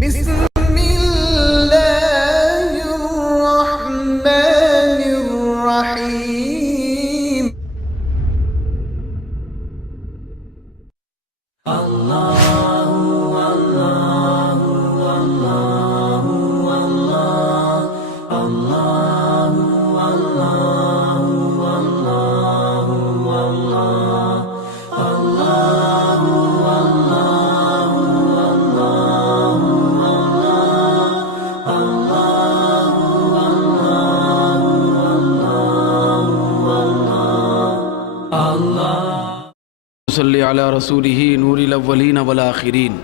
بسم الله الرحمن الرحيم. صلی علی رسولہ نور الاولین والآخرین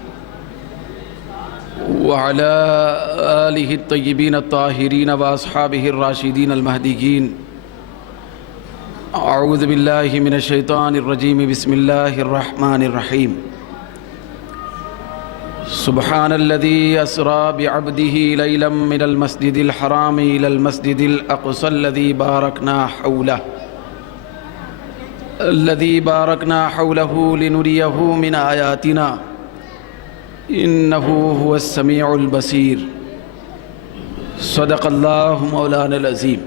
وعلی آلہ الطیبین الطاہرین واصحابہ الراشدین المہدیین. اعوذ باللہ من الشیطان الرجیم. بسم اللہ الرحمن الرحیم. سبحان الذی اسری بعبدہ لیلا من المسجد الحرام الی المسجد الاقصی الذی بارکنا حولہ لنریہ من آیاتنا انہ هو السمیع البصیر. صدق اللہ مولانا العظیم.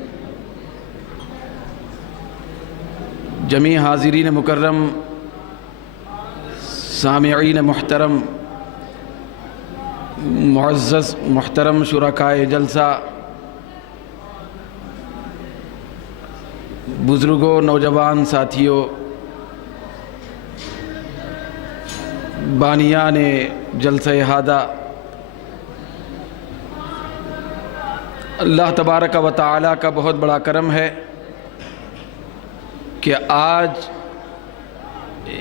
جمیع حاضرین مکرم، سامعین محترم، معزز محترم شرکائے جلسہ، بزرگوں، نوجوان ساتھیوں، بانیان جلسہ احاطہ، اللہ تبارک و تعالی کا بہت بڑا کرم ہے کہ آج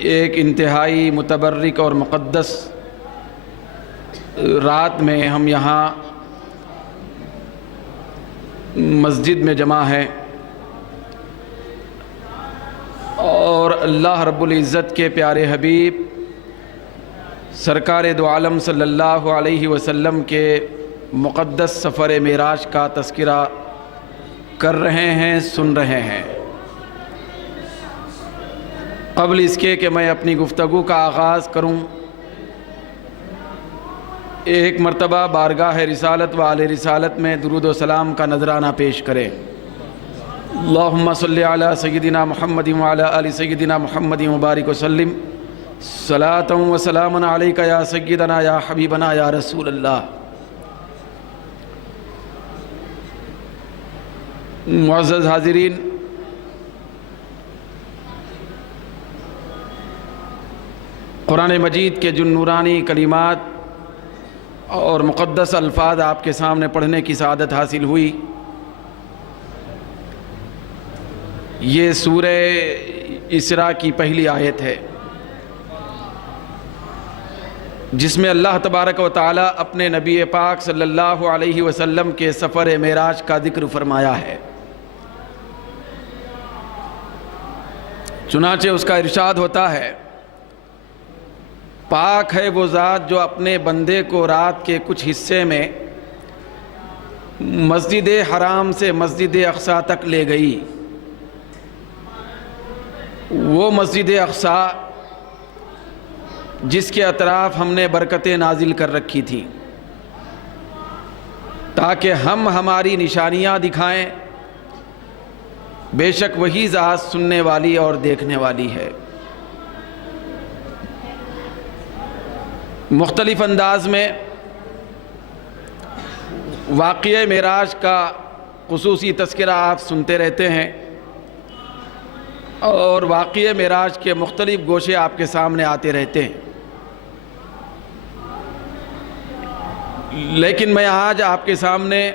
ایک انتہائی متبرک اور مقدس رات میں ہم یہاں مسجد میں جمع ہیں اور اللہ رب العزت کے پیارے حبیب سرکار دو عالم صلی اللہ علیہ وسلم کے مقدس سفر معراج کا تذکرہ کر رہے ہیں، سن رہے ہیں. قبل اس کے کہ میں اپنی گفتگو کا آغاز کروں، ایک مرتبہ بارگاہ رسالت و آل رسالت میں درود و سلام کا نذرانہ پیش کریں. اللہم صلی علی سیدنا محمد وعلی آل سیدنا محمد مبارک وسلم. صلاۃ و سلام علیک یا سیدنا یا حبیبنا یا رسول اللہ. معزز حاضرین، قرآن مجید کے جن نورانی کلمات اور مقدس الفاظ آپ کے سامنے پڑھنے کی سعادت حاصل ہوئی. یہ سورہ اسراء کی پہلی آیت ہے جس میں اللہ تبارک و تعالی اپنے نبی پاک صلی اللہ علیہ وسلم کے سفر معراج کا ذکر فرمایا ہے. چنانچہ اس کا ارشاد ہوتا ہے، پاک ہے وہ ذات جو اپنے بندے کو رات کے کچھ حصے میں مسجد حرام سے مسجد اقصی تک لے گئی. وہ مسجد اقصی جس کے اطراف ہم نے برکتیں نازل کر رکھی تھی تاکہ ہم ہماری نشانیاں دکھائیں. بے شک وہی ذات سننے والی اور دیکھنے والی ہے. مختلف انداز میں واقعہ معراج کا خصوصی تذکرہ آپ سنتے رہتے ہیں اور واقعہ معراج کے مختلف گوشے آپ کے سامنے آتے رہتے ہیں، لیکن میں آج آپ کے سامنے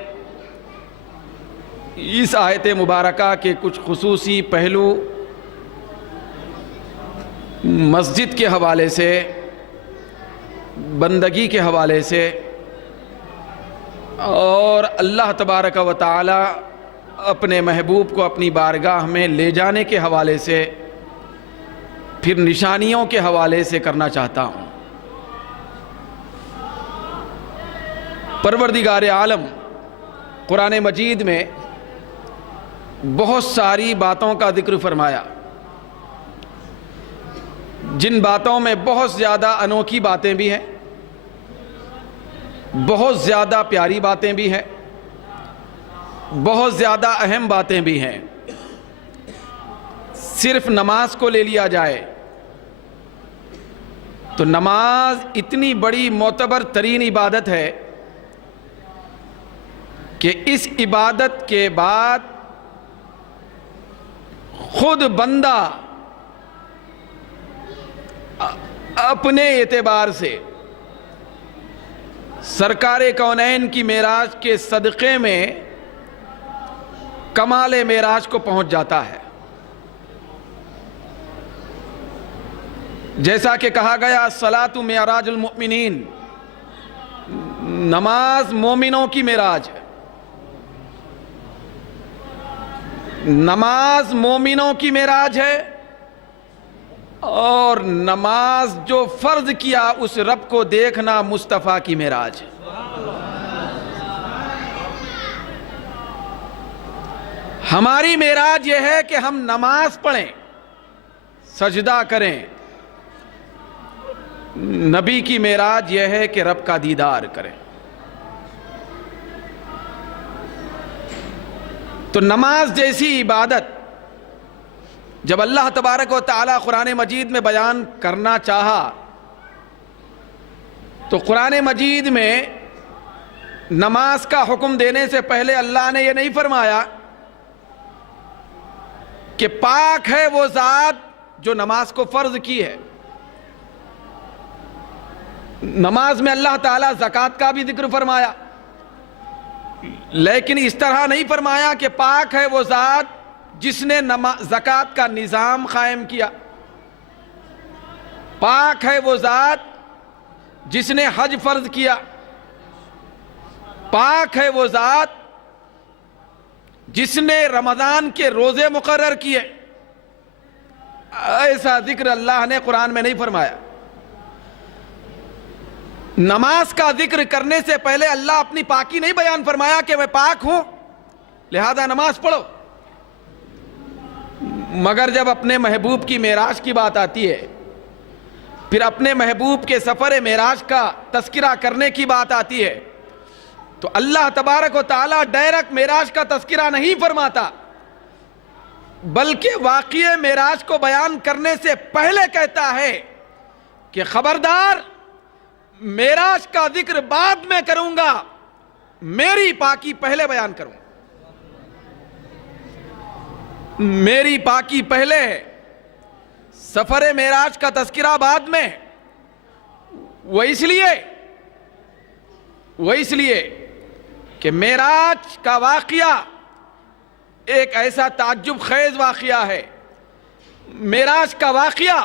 اس آیت مبارکہ کے کچھ خصوصی پہلو مسجد کے حوالے سے، بندگی کے حوالے سے اور اللہ تبارک و تعالی اپنے محبوب کو اپنی بارگاہ میں لے جانے کے حوالے سے، پھر نشانیوں کے حوالے سے کرنا چاہتا ہوں. پروردگار عالم قرآن مجید میں بہت ساری باتوں کا ذکر فرمایا. جن باتوں میں بہت زیادہ انوکھی باتیں بھی ہیں بہت زیادہ پیاری باتیں بھی ہیں، بہت زیادہ اہم باتیں بھی ہیں۔ صرف نماز کو لے لیا جائے تو نماز اتنی بڑی معتبر ترین عبادت ہے کہ اس عبادت کے بعد خود بندہ اپنے اعتبار سے سرکار کونین کی معراج کے صدقے میں کمال معراج کو پہنچ جاتا ہے۔ جیسا کہ کہا گیا الصلاۃ معراج المؤمنین، نماز مومنوں کی معراج ہے، نماز مومنوں کی معراج ہے، اور نماز جو فرض کیا اس رب کو دیکھنا مصطفیٰ کی معراج ہے۔ ہماری معراج یہ ہے کہ ہم نماز پڑھیں، سجدہ کریں۔ نبی کی معراج یہ ہے کہ رب کا دیدار کریں۔ تو نماز جیسی عبادت جب اللہ تبارک و تعالی قرآن مجید میں بیان کرنا چاہا تو قرآن مجید میں نماز کا حکم دینے سے پہلے اللہ نے یہ نہیں فرمایا کہ پاک ہے وہ ذات جو نماز کو فرض کی ہے۔ نماز میں اللہ تعالیٰ زکوٰۃ کا بھی ذکر فرمایا، لیکن اس طرح نہیں فرمایا کہ پاک ہے وہ ذات جس نے زکوٰۃ کا نظام قائم کیا، پاک ہے وہ ذات جس نے حج فرض کیا، پاک ہے وہ ذات جس نے رمضان کے روزے مقرر کیے۔ ایسا ذکر اللہ نے قرآن میں نہیں فرمایا۔ نماز کا ذکر کرنے سے پہلے اللہ اپنی پاکی نہیں بیان فرمایا کہ میں پاک ہوں لہذا نماز پڑھو، مگر جب اپنے محبوب کی معراج کی بات آتی ہے، پھر اپنے محبوب کے سفر معراج کا تذکرہ کرنے کی بات آتی ہے، تو اللہ تبارک و تعالیٰ ڈائریکٹ معراج کا تذکرہ نہیں فرماتا، بلکہ واقعہ معراج کو بیان کرنے سے پہلے کہتا ہے کہ خبردار، معراج کا ذکر بعد میں کروں گا، میری پاکی پہلے بیان کروں، میری پاکی پہلے ہے، سفر معراج کا تذکرہ بعد میں۔ وہ اس لیے کہ معراج کا واقعہ ایک ایسا تعجب خیز واقعہ ہے، معراج کا واقعہ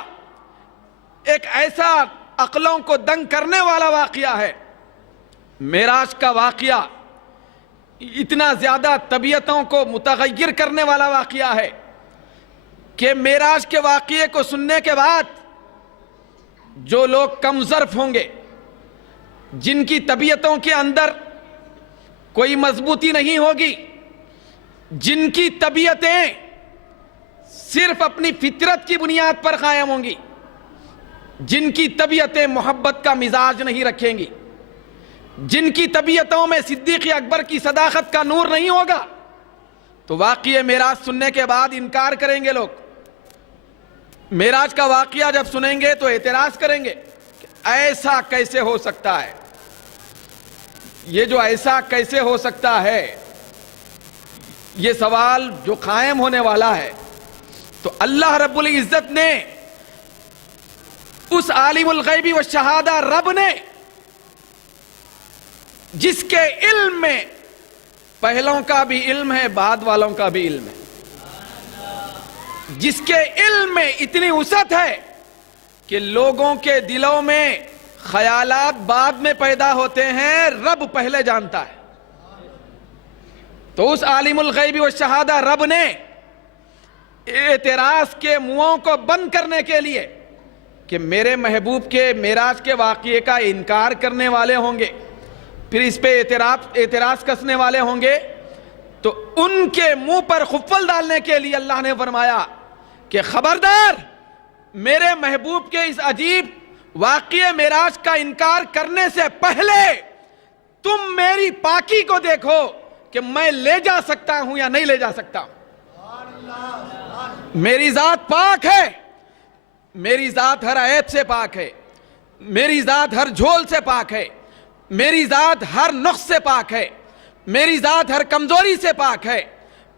ایک ایسا عقلوں کو دنگ کرنے والا واقعہ ہے، معراج کا واقعہ اتنا زیادہ طبیعتوں کو متغیر کرنے والا واقعہ ہے کہ معراج کے واقعے کو سننے کے بعد جو لوگ کم ظرف ہوں گے، جن کی طبیعتوں کے اندر کوئی مضبوطی نہیں ہوگی، جن کی طبیعتیں صرف اپنی فطرت کی بنیاد پر قائم ہوں گی، جن کی طبیعتیں محبت کا مزاج نہیں رکھیں گی، جن کی طبیعتوں میں صدیق اکبر کی صداقت کا نور نہیں ہوگا، تو واقعہ معراج سننے کے بعد انکار کریں گے لوگ۔ معراج کا واقعہ جب سنیں گے تو اعتراض کریں گے کہ ایسا کیسے ہو سکتا ہے، یہ جو ایسا کیسے ہو سکتا ہے، یہ سوال جو قائم ہونے والا ہے۔ تو اللہ رب العزت نے اس عالم الغیب والشہادہ رب نے جس کے علم میں پہلوں کا بھی علم ہے، بعد والوں کا بھی علم ہے، جس کے علم میں اتنی وسعت ہے کہ لوگوں کے دلوں میں خیالات بعد میں پیدا ہوتے ہیں، رب پہلے جانتا ہے۔ تو اس عالم الغیب والشہادہ رب نے اعتراض کے منہوں کو بند کرنے کے لیے کہ میرے محبوب کے معراج کے واقعے کا انکار کرنے والے ہوں گے، پھر اس پہ اعتراض کسنے والے ہوں گے، تو ان کے منہ پر خفل ڈالنے کے لیے اللہ نے فرمایا کہ خبردار، میرے محبوب کے اس عجیب واقعے معراج کا انکار کرنے سے پہلے تم میری پاکی کو دیکھو کہ میں لے جا سکتا ہوں یا نہیں لے جا سکتا ہوں. میری ذات پاک ہے, میری ذات ہر عیب سے پاک ہے, میری ذات ہر جھول سے پاک ہے, میری ذات ہر نقص سے پاک ہے, میری ذات ہر کمزوری سے پاک ہے,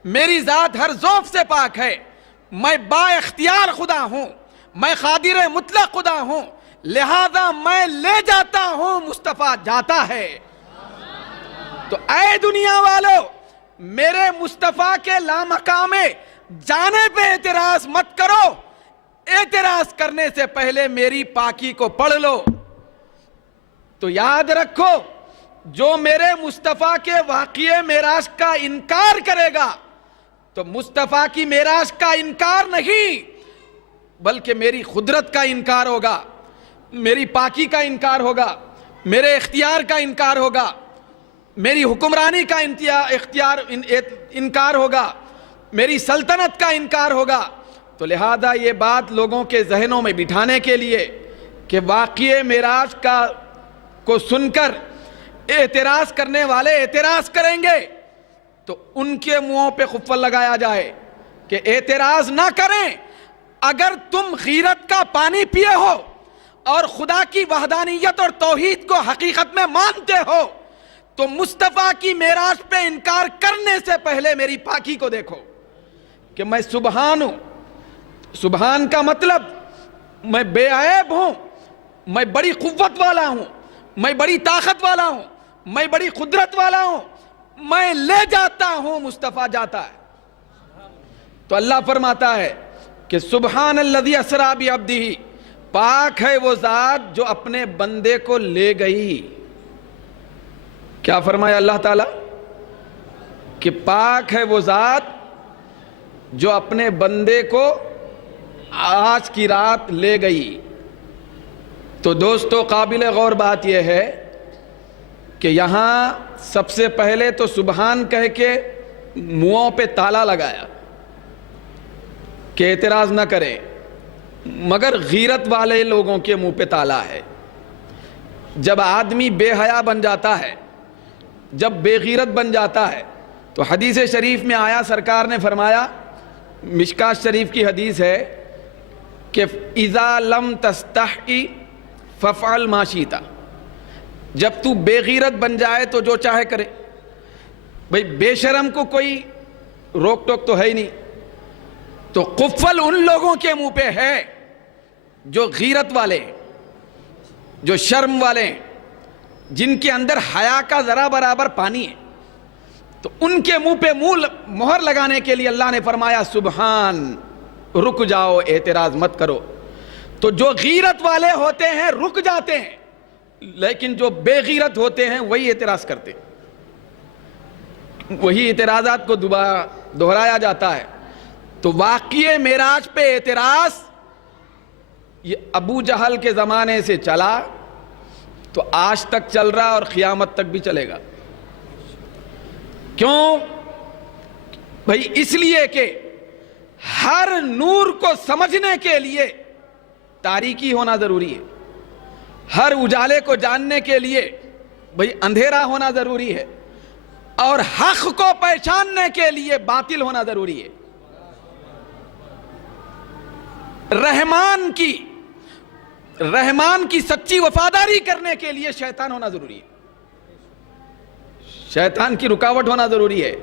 میری ذات ہر ضعف سے پاک ہے. میں با اختیار خدا ہوں, میں قادر مطلق خدا ہوں, لہذا میں لے جاتا ہوں, مصطفیٰ جاتا ہے. تو اے دنیا والو, میرے مصطفیٰ کے لامقامے جانے پہ اعتراض مت کرو, اعتراض کرنے سے پہلے میری پاکی کو پڑھ لو. تو یاد رکھو, جو میرے مصطفیٰ کے واقعے معراج کا انکار کرے گا تو مصطفیٰ کی معراج کا انکار نہیں بلکہ میری قدرت کا انکار ہوگا, میری پاکی کا انکار ہوگا, میرے اختیار کا انکار ہوگا, میری حکمرانی کا انکار ہوگا, میری سلطنت کا انکار ہوگا. تو لہذا یہ بات لوگوں کے ذہنوں میں بٹھانے کے لیے کہ واقعے معراج کو سن کر اعتراض کرنے والے اعتراض کریں گے تو ان کے منہوں پہ خفل لگایا جائے کہ اعتراض نہ کریں. اگر تم غیرت کا پانی پیے ہو اور خدا کی وحدانیت اور توحید کو حقیقت میں مانتے ہو تو مصطفیٰ کی معراج پہ انکار کرنے سے پہلے میری پاکی کو دیکھو کہ میں سبحان ہوں. سبحان کا مطلب میں بے عیب ہوں, میں بڑی قوت والا ہوں, میں بڑی طاقت والا ہوں, میں بڑی قدرت والا ہوں, میں لے جاتا ہوں, مصطفیٰ جاتا ہے. تو اللہ فرماتا ہے کہ سبحان الذی اسری بعبدہ, پاک ہے وہ ذات جو اپنے بندے کو لے گئی. کیا فرمایا اللہ تعالیٰ کہ پاک ہے وہ ذات جو اپنے بندے کو آج کی رات لے گئی. تو دوستو, قابل غور بات یہ ہے کہ یہاں سب سے پہلے تو سبحان کہہ کے منہوں پہ تالا لگایا کہ اعتراض نہ کرے, مگر غیرت والے لوگوں کے منہ پہ تالا ہے. جب آدمی بے حیا بن جاتا ہے, جب بے غیرت بن جاتا ہے, تو حدیث شریف میں آیا, سرکار نے فرمایا, مشکات شریف کی حدیث ہے کہ اذا لم تستحی ففعل ما شئت, جب تو بے غیرت بن جائے تو جو چاہے کرے. بھئی بے شرم کو کوئی روک ٹوک تو ہے ہی نہیں. تو قفل ان لوگوں کے منہ پہ ہے جو غیرت والے, جو شرم والے, جن کے اندر حیا کا ذرا برابر پانی ہے. تو ان کے منہ پہ مہر لگانے کے لیے اللہ نے فرمایا سبحان, رک جاؤ, اعتراض مت کرو. تو جو غیرت والے ہوتے ہیں رک جاتے ہیں, لیکن جو بے غیرت ہوتے ہیں وہی اعتراض کرتے ہیں, وہی اعتراضات کو دہرایا جاتا ہے. تو واقعے معراج پہ اعتراض یہ ابو جہل کے زمانے سے چلا تو آج تک چل رہا اور قیامت تک بھی چلے گا. کیوں بھئی؟ اس لیے کہ ہر نور کو سمجھنے کے لیے تاریکی ہونا ضروری ہے, ہر اجالے کو جاننے کے لیے بھئی اندھیرا ہونا ضروری ہے, اور حق کو پہچاننے کے لیے باطل ہونا ضروری ہے. رحمان کی سچی وفاداری کرنے کے لیے شیطان ہونا ضروری ہے, شیطان کی رکاوٹ ہونا ضروری ہے.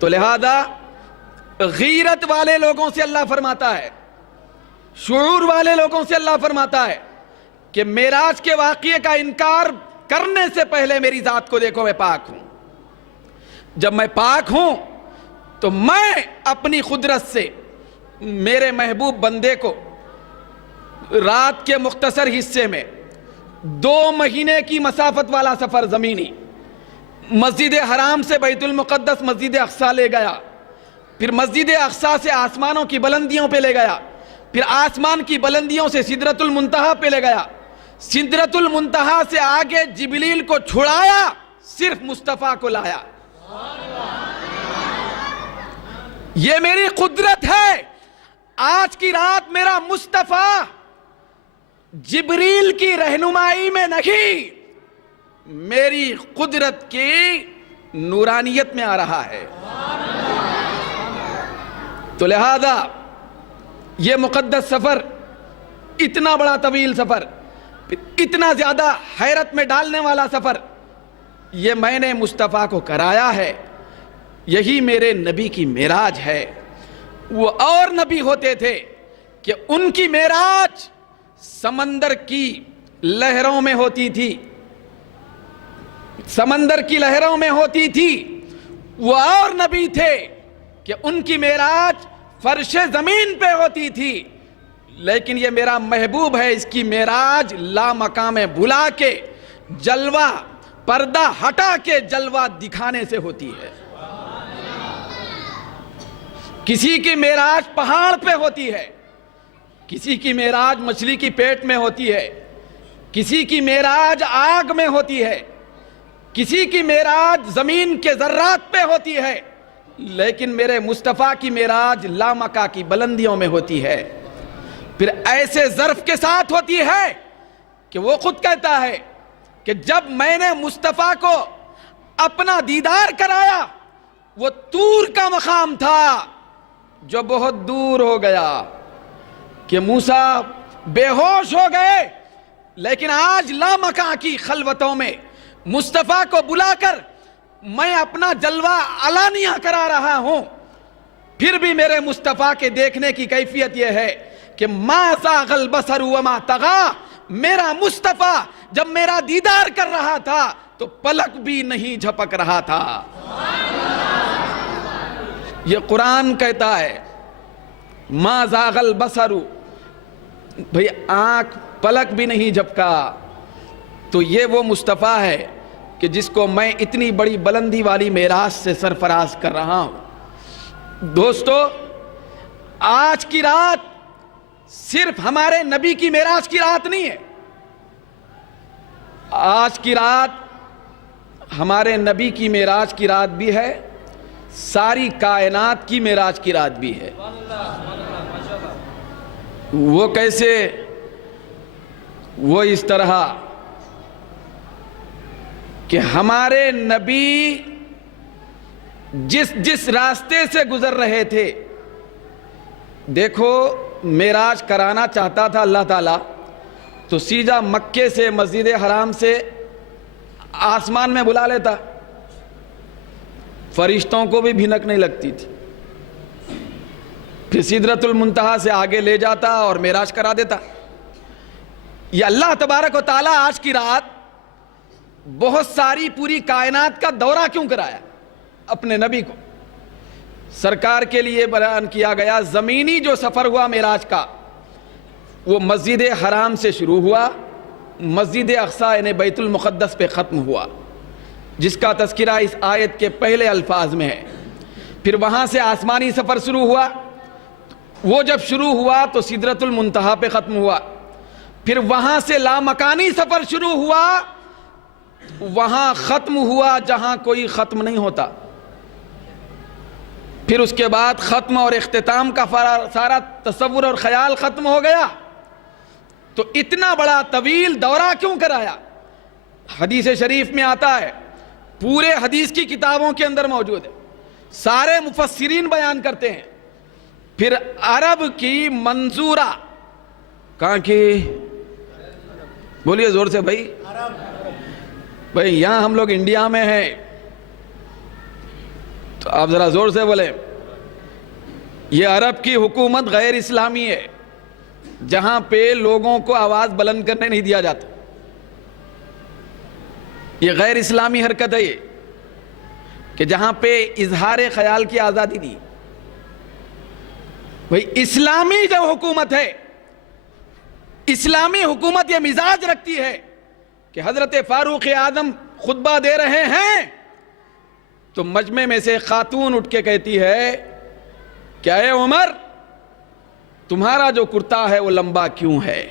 تو لہذا غیرت والے لوگوں سے اللہ فرماتا ہے, شعور والے لوگوں سے اللہ فرماتا ہے کہ معراج کے واقعے کا انکار کرنے سے پہلے میری ذات کو دیکھو, میں پاک ہوں. جب میں پاک ہوں تو میں اپنی قدرت سے میرے محبوب بندے کو رات کے مختصر حصے میں 2 مہینے کی مسافت والا سفر زمینی مسجد حرام سے بیت المقدس مسجد اقصیٰ لے گیا, پھر مسجد اقصیٰ سے آسمانوں کی بلندیوں پہ لے گیا, پھر آسمان کی بلندیوں سے سدرۃ المنتہا پہ لے گیا, سدرۃ المنتہا سے آگے جبریل کو چھڑایا, صرف مصطفیٰ کو لایا. یہ میری قدرت ہے. آج کی رات میرا مصطفیٰ جبریل کی رہنمائی میں نہیں میری قدرت کی نورانیت میں آ رہا ہے. تو لہذا یہ مقدس سفر، اتنا بڑا طویل سفر، اتنا زیادہ حیرت میں ڈالنے والا سفر، یہ میں نے مصطفیٰ کو کرایا ہے. یہی میرے نبی کی معراج ہے. وہ اور نبی ہوتے تھے کہ ان کی معراج سمندر کی لہروں میں ہوتی تھی، سمندر کی لہروں میں ہوتی تھی. وہ اور نبی تھے کہ ان کی معراج فرش زمین پہ ہوتی تھی. لیکن یہ میرا محبوب ہے، اس کی معراج لامکاں میں بلا کے جلوہ، پردہ ہٹا کے جلوہ دکھانے سے ہوتی ہے. کسی کی معراج پہاڑ پہ ہوتی ہے، کسی کی معراج مچھلی کی پیٹ میں ہوتی ہے، کسی کی معراج آگ میں ہوتی ہے، کسی کی معراج زمین کے ذرات پہ ہوتی ہے. لیکن میرے مصطفیٰ کی معراج لامکاں کی بلندیوں میں ہوتی ہے. پھر ایسے ظرف کے ساتھ ہوتی ہے کہ وہ خود کہتا ہے کہ جب میں نے مصطفیٰ کو اپنا دیدار کرایا، وہ طور کا مقام تھا جو بہت دور ہو گیا، کہ موسیٰ بے ہوش ہو گئے. لیکن آج لامکاں کی خلوتوں میں مصطفیٰ کو بلا کر میں اپنا جلوہ علانیہ کرا رہا ہوں. پھر بھی میرے مصطفیٰ کے دیکھنے کی کیفیت یہ ہے کہ ما زاغ البصر وما طغى. میرا مصطفیٰ جب میرا دیدار کر رہا تھا تو پلک بھی نہیں جھپک رہا تھا. یہ قرآن کہتا ہے ما زاغ البصر، بھئی آنکھ پلک بھی نہیں جھپکا. تو یہ وہ مصطفیٰ ہے کہ جس کو میں اتنی بڑی بلندی والی معراج سے سرفراز کر رہا ہوں. دوستو، آج کی رات صرف ہمارے نبی کی معراج کی رات نہیں ہے. آج کی رات ہمارے نبی کی معراج کی رات بھی ہے، ساری کائنات کی معراج کی رات بھی ہے. وہ کیسے؟ وہ اس طرح کہ ہمارے نبی جس راستے سے گزر رہے تھے، دیکھو معراج کرانا چاہتا تھا اللہ تعالیٰ تو سیدھا مکے سے، مسجد حرام سے آسمان میں بلا لیتا، فرشتوں کو بھی بھنک نہیں لگتی تھی. پھر سدرۃ المنتہا سے آگے لے جاتا اور معراج کرا دیتا. یہ اللہ تبارک و تعالیٰ آج کی رات بہت ساری پوری کائنات کا دورہ کیوں کرایا؟ اپنے نبی کو سرکار کے لیے بیان کیا گیا. زمینی جو سفر ہوا معراج کا، وہ مسجد حرام سے شروع ہوا، مسجد اقصیٰ یعنی بیت المقدس پہ ختم ہوا، جس کا تذکرہ اس آیت کے پہلے الفاظ میں ہے. پھر وہاں سے آسمانی سفر شروع ہوا. وہ جب شروع ہوا تو سدرۃ المنتہا پہ ختم ہوا. پھر وہاں سے لامکانی سفر شروع ہوا، وہاں ختم ہوا جہاں کوئی ختم نہیں ہوتا. پھر اس کے بعد ختم اور اختتام کا سارا تصور اور خیال ختم ہو گیا. تو اتنا بڑا طویل دورہ کیوں کرایا؟ حدیث شریف میں آتا ہے، پورے حدیث کی کتابوں کے اندر موجود ہے، سارے مفسرین بیان کرتے ہیں. پھر عرب کی منظورہ، کہاں کی؟ بولیے زور سے بھائی. بھائی یہاں ہم لوگ انڈیا میں ہیں تو آپ ذرا زور سے بولیں. یہ عرب کی حکومت غیر اسلامی ہے، جہاں پہ لوگوں کو آواز بلند کرنے نہیں دیا جاتا. یہ غیر اسلامی حرکت ہے، یہ کہ جہاں پہ اظہار خیال کی آزادی دی. بھئی اسلامی جو حکومت ہے، اسلامی حکومت یہ مزاج رکھتی ہے کہ حضرت فاروق اعظم خطبہ دے رہے ہیں تو مجمع میں سے خاتون اٹھ کے کہتی ہے کہ اے عمر، تمہارا جو کرتا ہے وہ لمبا کیوں ہے؟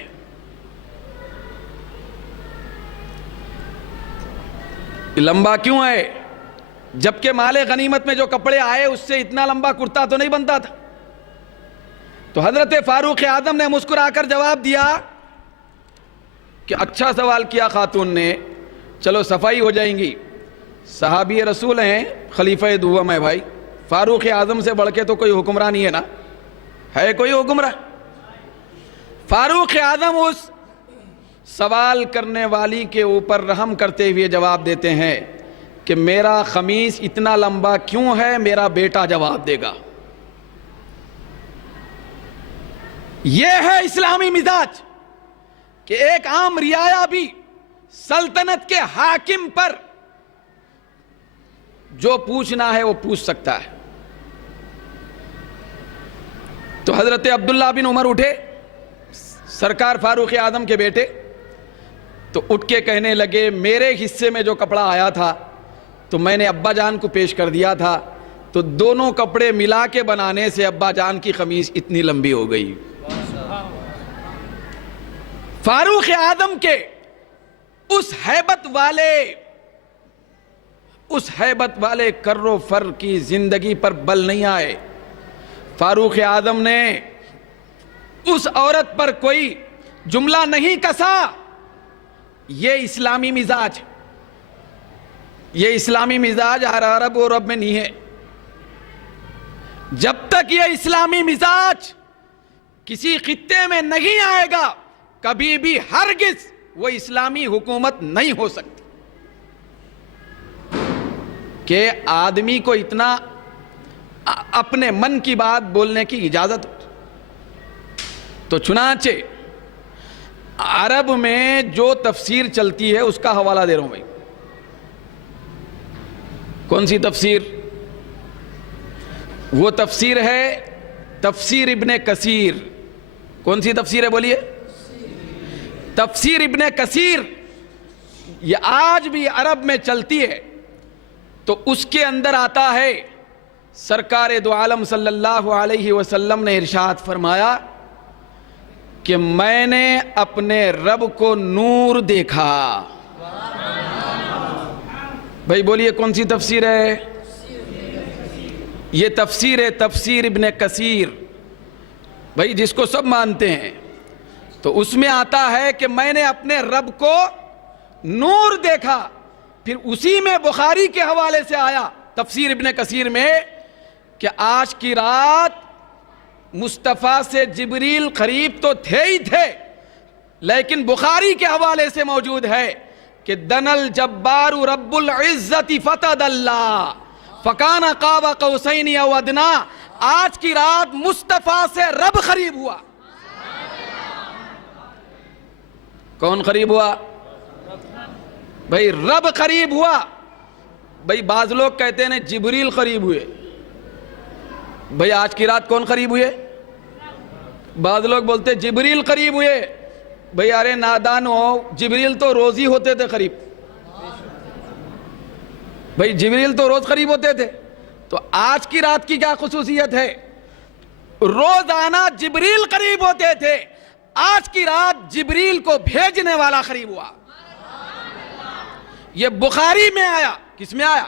لمبا کیوں ہے؟ جبکہ مال غنیمت میں جو کپڑے آئے اس سے اتنا لمبا کرتا تو نہیں بنتا تھا. تو حضرت فاروق اعظم نے مسکرا کر جواب دیا کہ اچھا سوال کیا خاتون نے، چلو صفائی ہو جائیں گی. صحابی رسول ہیں, خلیفہ دوم ہے بھائی. فاروق اعظم سے بڑھ کے تو کوئی حکمران نہیں ہے نا, ہے کوئی حکمران؟ فاروق اعظم اس سوال کرنے والی کے اوپر رحم کرتے ہوئے جواب دیتے ہیں کہ میرا خمیس اتنا لمبا کیوں ہے, میرا بیٹا جواب دے گا. یہ ہے اسلامی مزاج کہ ایک عام رعایا بھی سلطنت کے حاکم پر جو پوچھنا ہے وہ پوچھ سکتا ہے. تو حضرت عبداللہ بن عمر اٹھے, سرکار فاروق اعظم کے بیٹے, تو اٹھ کے کہنے لگے میرے حصے میں جو کپڑا آیا تھا تو میں نے ابا جان کو پیش کر دیا تھا, تو دونوں کپڑے ملا کے بنانے سے ابا جان کی خمیس اتنی لمبی ہو گئی. فاروق اعظم کے اس ہیبت والے کر و فر کی زندگی پر بل نہیں آئے. فاروق اعظم نے اس عورت پر کوئی جملہ نہیں کسا. یہ اسلامی مزاج, یہ اسلامی مزاج ہر عرب و عرب میں نہیں ہے. جب تک یہ اسلامی مزاج کسی خطے میں نہیں آئے گا کبھی بھی ہرگز وہ اسلامی حکومت نہیں ہو سکتی. کہ آدمی کو اتنا اپنے من کی بات بولنے کی اجازت ہو. تو چنانچہ عرب میں جو تفسیر چلتی ہے اس کا حوالہ دے رہا ہوں بھائی. کون سی تفسیر؟ وہ تفسیر ہے تفسیر ابن کثیر. کون سی تفسیر ہے بولیے؟ تفسیر ابن کثیر. یہ آج بھی عرب میں چلتی ہے. تو اس کے اندر آتا ہے سرکار دو عالم صلی اللہ علیہ وسلم نے ارشاد فرمایا کہ میں نے اپنے رب کو نور دیکھا. بھائی بولیے کون سی تفسیر ہے؟ یہ تفسیر ہے تفسیر ابن کثیر بھائی, جس کو سب مانتے ہیں. تو اس میں آتا ہے کہ میں نے اپنے رب کو نور دیکھا. پھر اسی میں بخاری کے حوالے سے آیا تفسیر ابن کثیر میں کہ آج کی رات مصطفیٰ سے جبریل قریب تو تھے ہی تھے, لیکن بخاری کے حوالے سے موجود ہے کہ دن الجبار رب العزت فتد اللہ فکان قاب قوسین او ادنا. آج کی رات مصطفیٰ سے رب قریب ہوا. کون قریب ہوا بھائی؟ رب قریب ہوا. بھائی بعض لوگ کہتے ہیں جبریل قریب ہوئے. بھائی آج کی رات کون قریب ہوئے؟ بعض لوگ بولتے جبریل قریب ہوئے. بھائی ارے نادان ہو, جبریل تو روز ہی ہوتے تھے قریب. بھائی جبریل تو روز قریب ہوتے تھے. تو آج کی رات کی کیا خصوصیت ہے؟ روزانہ جبریل قریب ہوتے تھے, آج کی رات جبریل کو بھیجنے والا قریب ہوا. یہ بخاری میں آیا. کس میں آیا؟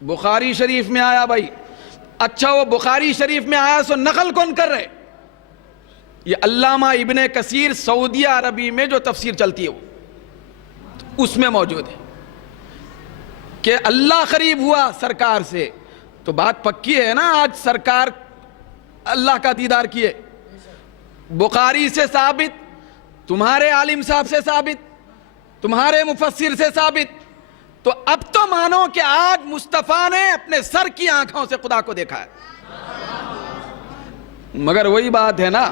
بخاری شریف میں آیا بھائی. اچھا وہ بخاری شریف میں آیا سو نقل کون کر رہے؟ یہ علامہ ابن کثیر سعودیہ عربی میں جو تفسیر چلتی ہے وہ اس میں موجود ہے کہ اللہ قریب ہوا سرکار سے. تو بات پکی ہے نا, آج سرکار اللہ کا دیدار کیے. بخاری سے ثابت, تمہارے عالم صاحب سے ثابت, تمہارے مفسر سے ثابت. تو اب تو مانو کہ آج مصطفیٰ نے اپنے سر کی آنکھوں سے خدا کو دیکھا ہے. مگر وہی بات ہے نا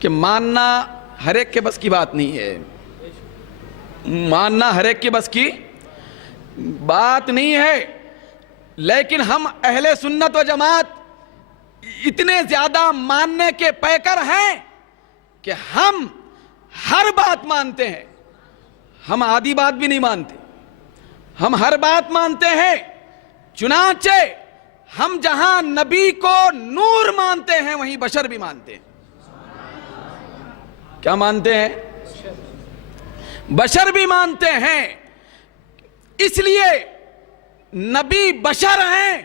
کہ ماننا ہر ایک کے بس کی بات نہیں ہے. ماننا ہر ایک کے بس کی بات نہیں ہے. لیکن ہم اہل سنت و جماعت اتنے زیادہ ماننے کے پیکر ہیں کہ ہم ہر بات مانتے ہیں. ہم آدھی بات بھی نہیں مانتے, ہم ہر بات مانتے ہیں. چنانچہ ہم جہاں نبی کو نور مانتے ہیں وہیں بشر بھی مانتے ہیں. کیا مانتے ہیں؟ بشر بھی مانتے ہیں. اس لیے نبی بشر ہیں,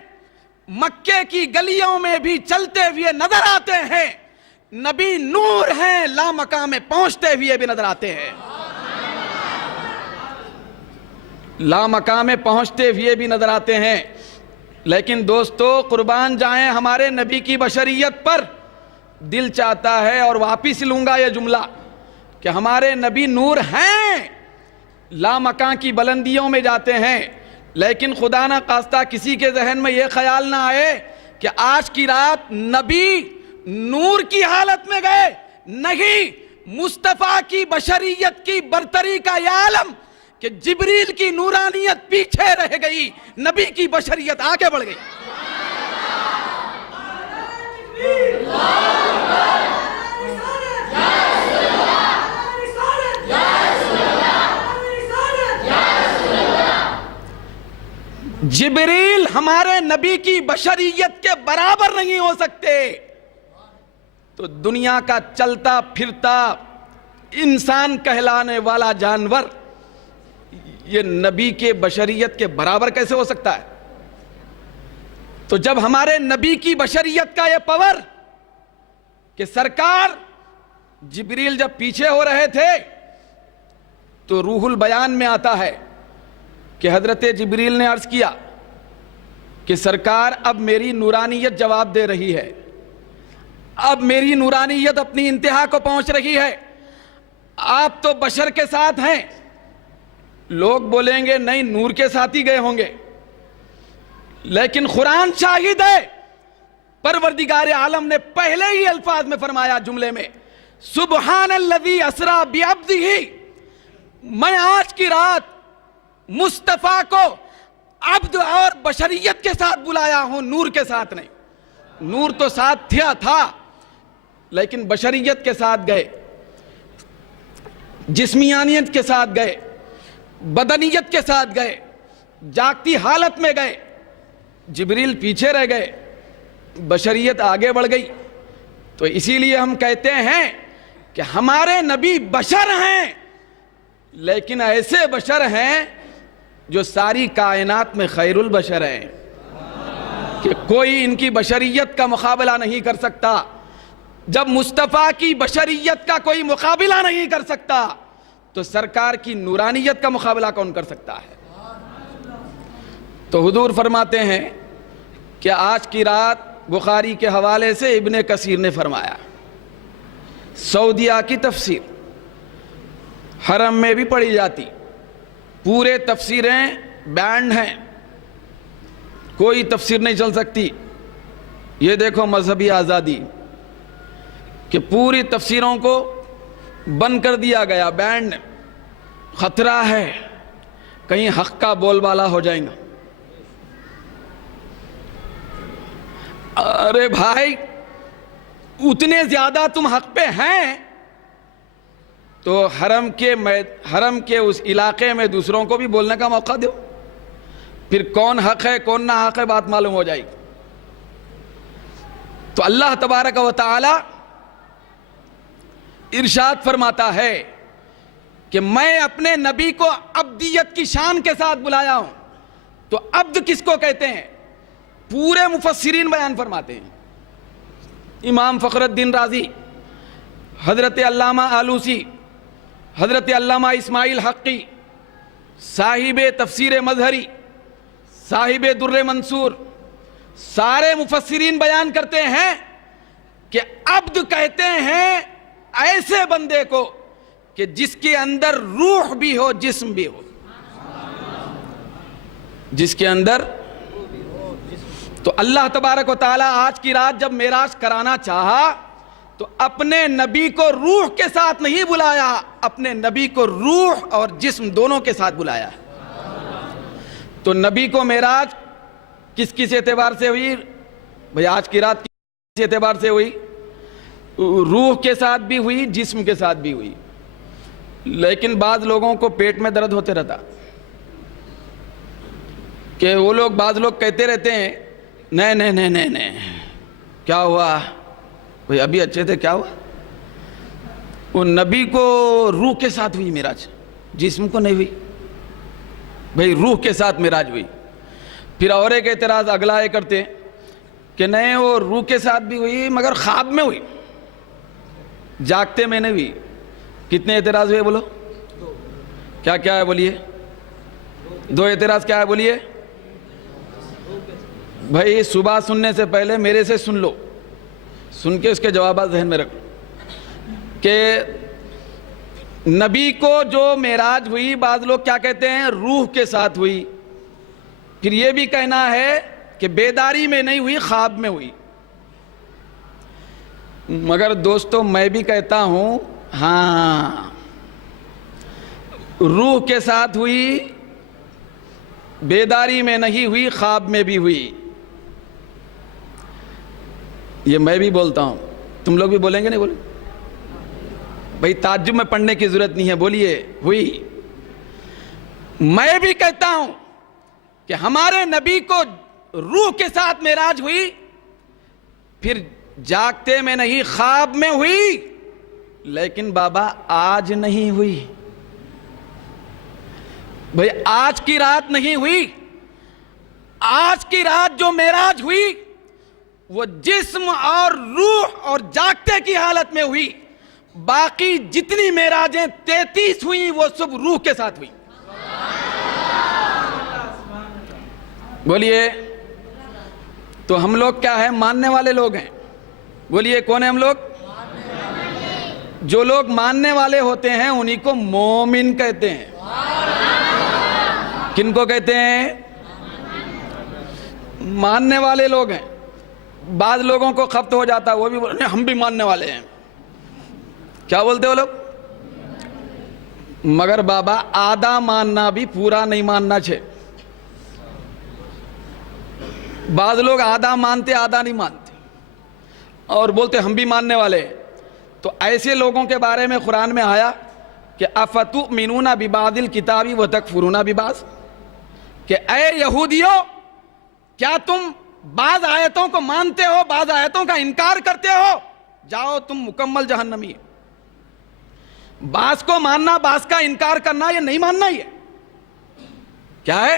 مکے کی گلیوں میں بھی چلتے ہوئے نظر آتے ہیں. نبی نور ہیں, لامکاں میں پہنچتے ہوئے بھی نظر آتے ہیں. لامکان میں پہنچتے ہوئے بھی نظر آتے ہیں. لیکن دوستو قربان جائیں ہمارے نبی کی بشریت پر. دل چاہتا ہے اور واپس لوں گا یہ جملہ کہ ہمارے نبی نور ہیں, لامکان کی بلندیوں میں جاتے ہیں. لیکن خدا نہ خواستہ کسی کے ذہن میں یہ خیال نہ آئے کہ آج کی رات نبی نور کی حالت میں گئے. نہیں, مصطفیٰ کی بشریت کی برتری کا یہ عالم کہ جبریل کی نورانیت پیچھے رہ گئی, نبی کی بشریت آگے بڑھ گئی. جبریل ہمارے نبی کی بشریت کے برابر نہیں ہو سکتے. تو دنیا کا چلتا پھرتا انسان کہلانے والا جانور یہ نبی کے بشریت کے برابر کیسے ہو سکتا ہے؟ تو جب ہمارے نبی کی بشریت کا یہ پاور کہ سرکار جبریل جب پیچھے ہو رہے تھے تو روح البیان میں آتا ہے کہ حضرت جبریل نے عرض کیا کہ سرکار اب میری نورانیت جواب دے رہی ہے, اب میری نورانیت اپنی انتہا کو پہنچ رہی ہے, آپ تو بشر کے ساتھ ہیں. لوگ بولیں گے نہیں نور کے ساتھ ہی گئے ہوں گے, لیکن قرآن شاہد ہے. پروردگار عالم نے پہلے ہی الفاظ میں فرمایا جملے میں, سبحان الذی اسریٰ بعبدہ, میں آج کی رات مصطفیٰ کو عبد اور بشریت کے ساتھ بلایا ہوں, نور کے ساتھ نہیں. نور تو ساتھ تھا لیکن بشریت کے ساتھ گئے, جسمیانیت کے ساتھ گئے, بدنیت کے ساتھ گئے, جاگتی حالت میں گئے. جبریل پیچھے رہ گئے, بشریت آگے بڑھ گئی. تو اسی لیے ہم کہتے ہیں کہ ہمارے نبی بشر ہیں, لیکن ایسے بشر ہیں جو ساری کائنات میں خیر البشر ہیں کہ کوئی ان کی بشریت کا مقابلہ نہیں کر سکتا. جب مصطفیٰ کی بشریت کا کوئی مقابلہ نہیں کر سکتا تو سرکار کی نورانیت کا مقابلہ کون کر سکتا ہے؟ تو حضور فرماتے ہیں کہ آج کی رات بخاری کے حوالے سے ابن کثیر نے فرمایا, سعودیہ کی تفسیر حرم میں بھی پڑھی جاتی, پورے تفسیریں بینڈ ہیں, کوئی تفسیر نہیں چل سکتی. یہ دیکھو مذہبی آزادی کہ پوری تفسیروں کو بند کر دیا گیا, بینڈ. خطرہ ہے کہیں حق کا بول بالا ہو جائیں گا. ارے بھائی اتنے زیادہ تم حق پہ ہیں تو حرم کے اس علاقے میں دوسروں کو بھی بولنے کا موقع دو, پھر کون حق ہے کون نہ حق ہے بات معلوم ہو جائے گی. تو اللہ تبارک و تعالی ارشاد فرماتا ہے کہ میں اپنے نبی کو عبدیت کی شان کے ساتھ بلایا ہوں. تو عبد کس کو کہتے ہیں؟ پورے مفسرین بیان فرماتے ہیں. امام فخر الدین رازی, حضرت علامہ آلوسی, حضرت علامہ اسماعیل حقی, صاحب تفسیر مظہری, صاحب در منصور, سارے مفسرین بیان کرتے ہیں کہ عبد کہتے ہیں ایسے بندے کو کہ جس کے اندر روح بھی ہو جسم بھی ہو, جس کے اندر. تو اللہ تبارک و تعالیٰ آج کی رات جب معراج کرانا چاہا تو اپنے نبی کو روح کے ساتھ نہیں بلایا, اپنے نبی کو روح اور جسم دونوں کے ساتھ بلایا. تو نبی کو معراج کس اعتبار سے ہوئی بھئی؟ آج کی رات کس اعتبار سے ہوئی؟ روح کے ساتھ بھی ہوئی, جسم کے ساتھ بھی ہوئی. لیکن بعض لوگوں کو پیٹ میں درد ہوتے رہتا کہ وہ لوگ, بعض لوگ کہتے رہتے ہیں نہیں کیا ہوا بھئی ابھی اچھے تھے, کیا ہوا؟ وہ نبی کو روح کے ساتھ ہوئی معراج, جسم کو نہیں ہوئی. بھئی روح کے ساتھ معراج ہوئی. پھر اور ایک اعتراض اگلا یہ کرتے کہ نہیں وہ روح کے ساتھ بھی ہوئی مگر خواب میں ہوئی, جاگتے میں نہیں ہوئی. کتنے اعتراض ہوئے بولو؟ کیا ہے بولیے؟ دو اعتراض کیا ہے بولیے؟ بھائی صبح سننے سے پہلے میرے سے سن لو، سن کے اس کے جوابات ذہن میں رکھو کہ نبی کو جو معراج ہوئی بعض لوگ کیا کہتے ہیں روح کے ساتھ ہوئی، پھر یہ بھی کہنا ہے کہ بیداری میں نہیں ہوئی خواب میں ہوئی۔ مگر دوستو میں بھی کہتا ہوں ہاں روح کے ساتھ ہوئی، بیداری میں نہیں ہوئی، خواب میں بھی ہوئی۔ یہ میں بھی بولتا ہوں، تم لوگ بھی بولیں گے نہیں بولیں؟ بھائی تعجب میں پڑھنے کی ضرورت نہیں ہے، بولیے ہوئی۔ میں بھی کہتا ہوں کہ ہمارے نبی کو روح کے ساتھ معراج ہوئی، پھر جاگتے میں نہیں خواب میں ہوئی، لیکن بابا آج نہیں ہوئی۔ بھئی آج کی رات نہیں ہوئی، آج کی رات جو معراج ہوئی وہ جسم اور روح اور جاگتے کی حالت میں ہوئی، باقی جتنی معراجیں 33 ہوئی وہ سب روح کے ساتھ ہوئی۔ بولیے تو ہم لوگ کیا ہے؟ ماننے والے لوگ ہیں۔ بولیے کون ہیں ہم لوگ؟ جو لوگ ماننے والے ہوتے ہیں انہی کو مومن کہتے ہیں۔ کن کو کہتے ہیں؟ ماننے والے لوگ ہیں۔ بعض لوگوں کو خفت ہو جاتا ہے، وہ بھی بولتے ہیں ہم بھی ماننے والے ہیں۔ کیا بولتے ہو لوگ؟ مگر بابا آدھا ماننا بھی پورا نہیں ماننا چھے۔ بعض لوگ آدھا مانتے آدھا نہیں مانتے اور بولتے ہم بھی ماننے والے ہیں۔ تو ایسے لوگوں کے بارے میں قرآن میں آیا کہ افتؤمنون ببعض الکتاب وتکفرون ببعض، کہ اے یہودیو کیا تم بعض آیتوں کو مانتے ہو بعض آیتوں کا انکار کرتے ہو؟ جاؤ تم مکمل جہنمی۔ بعض کو ماننا بعض کا انکار کرنا یہ نہیں ماننا ہی ہے۔ کیا ہے؟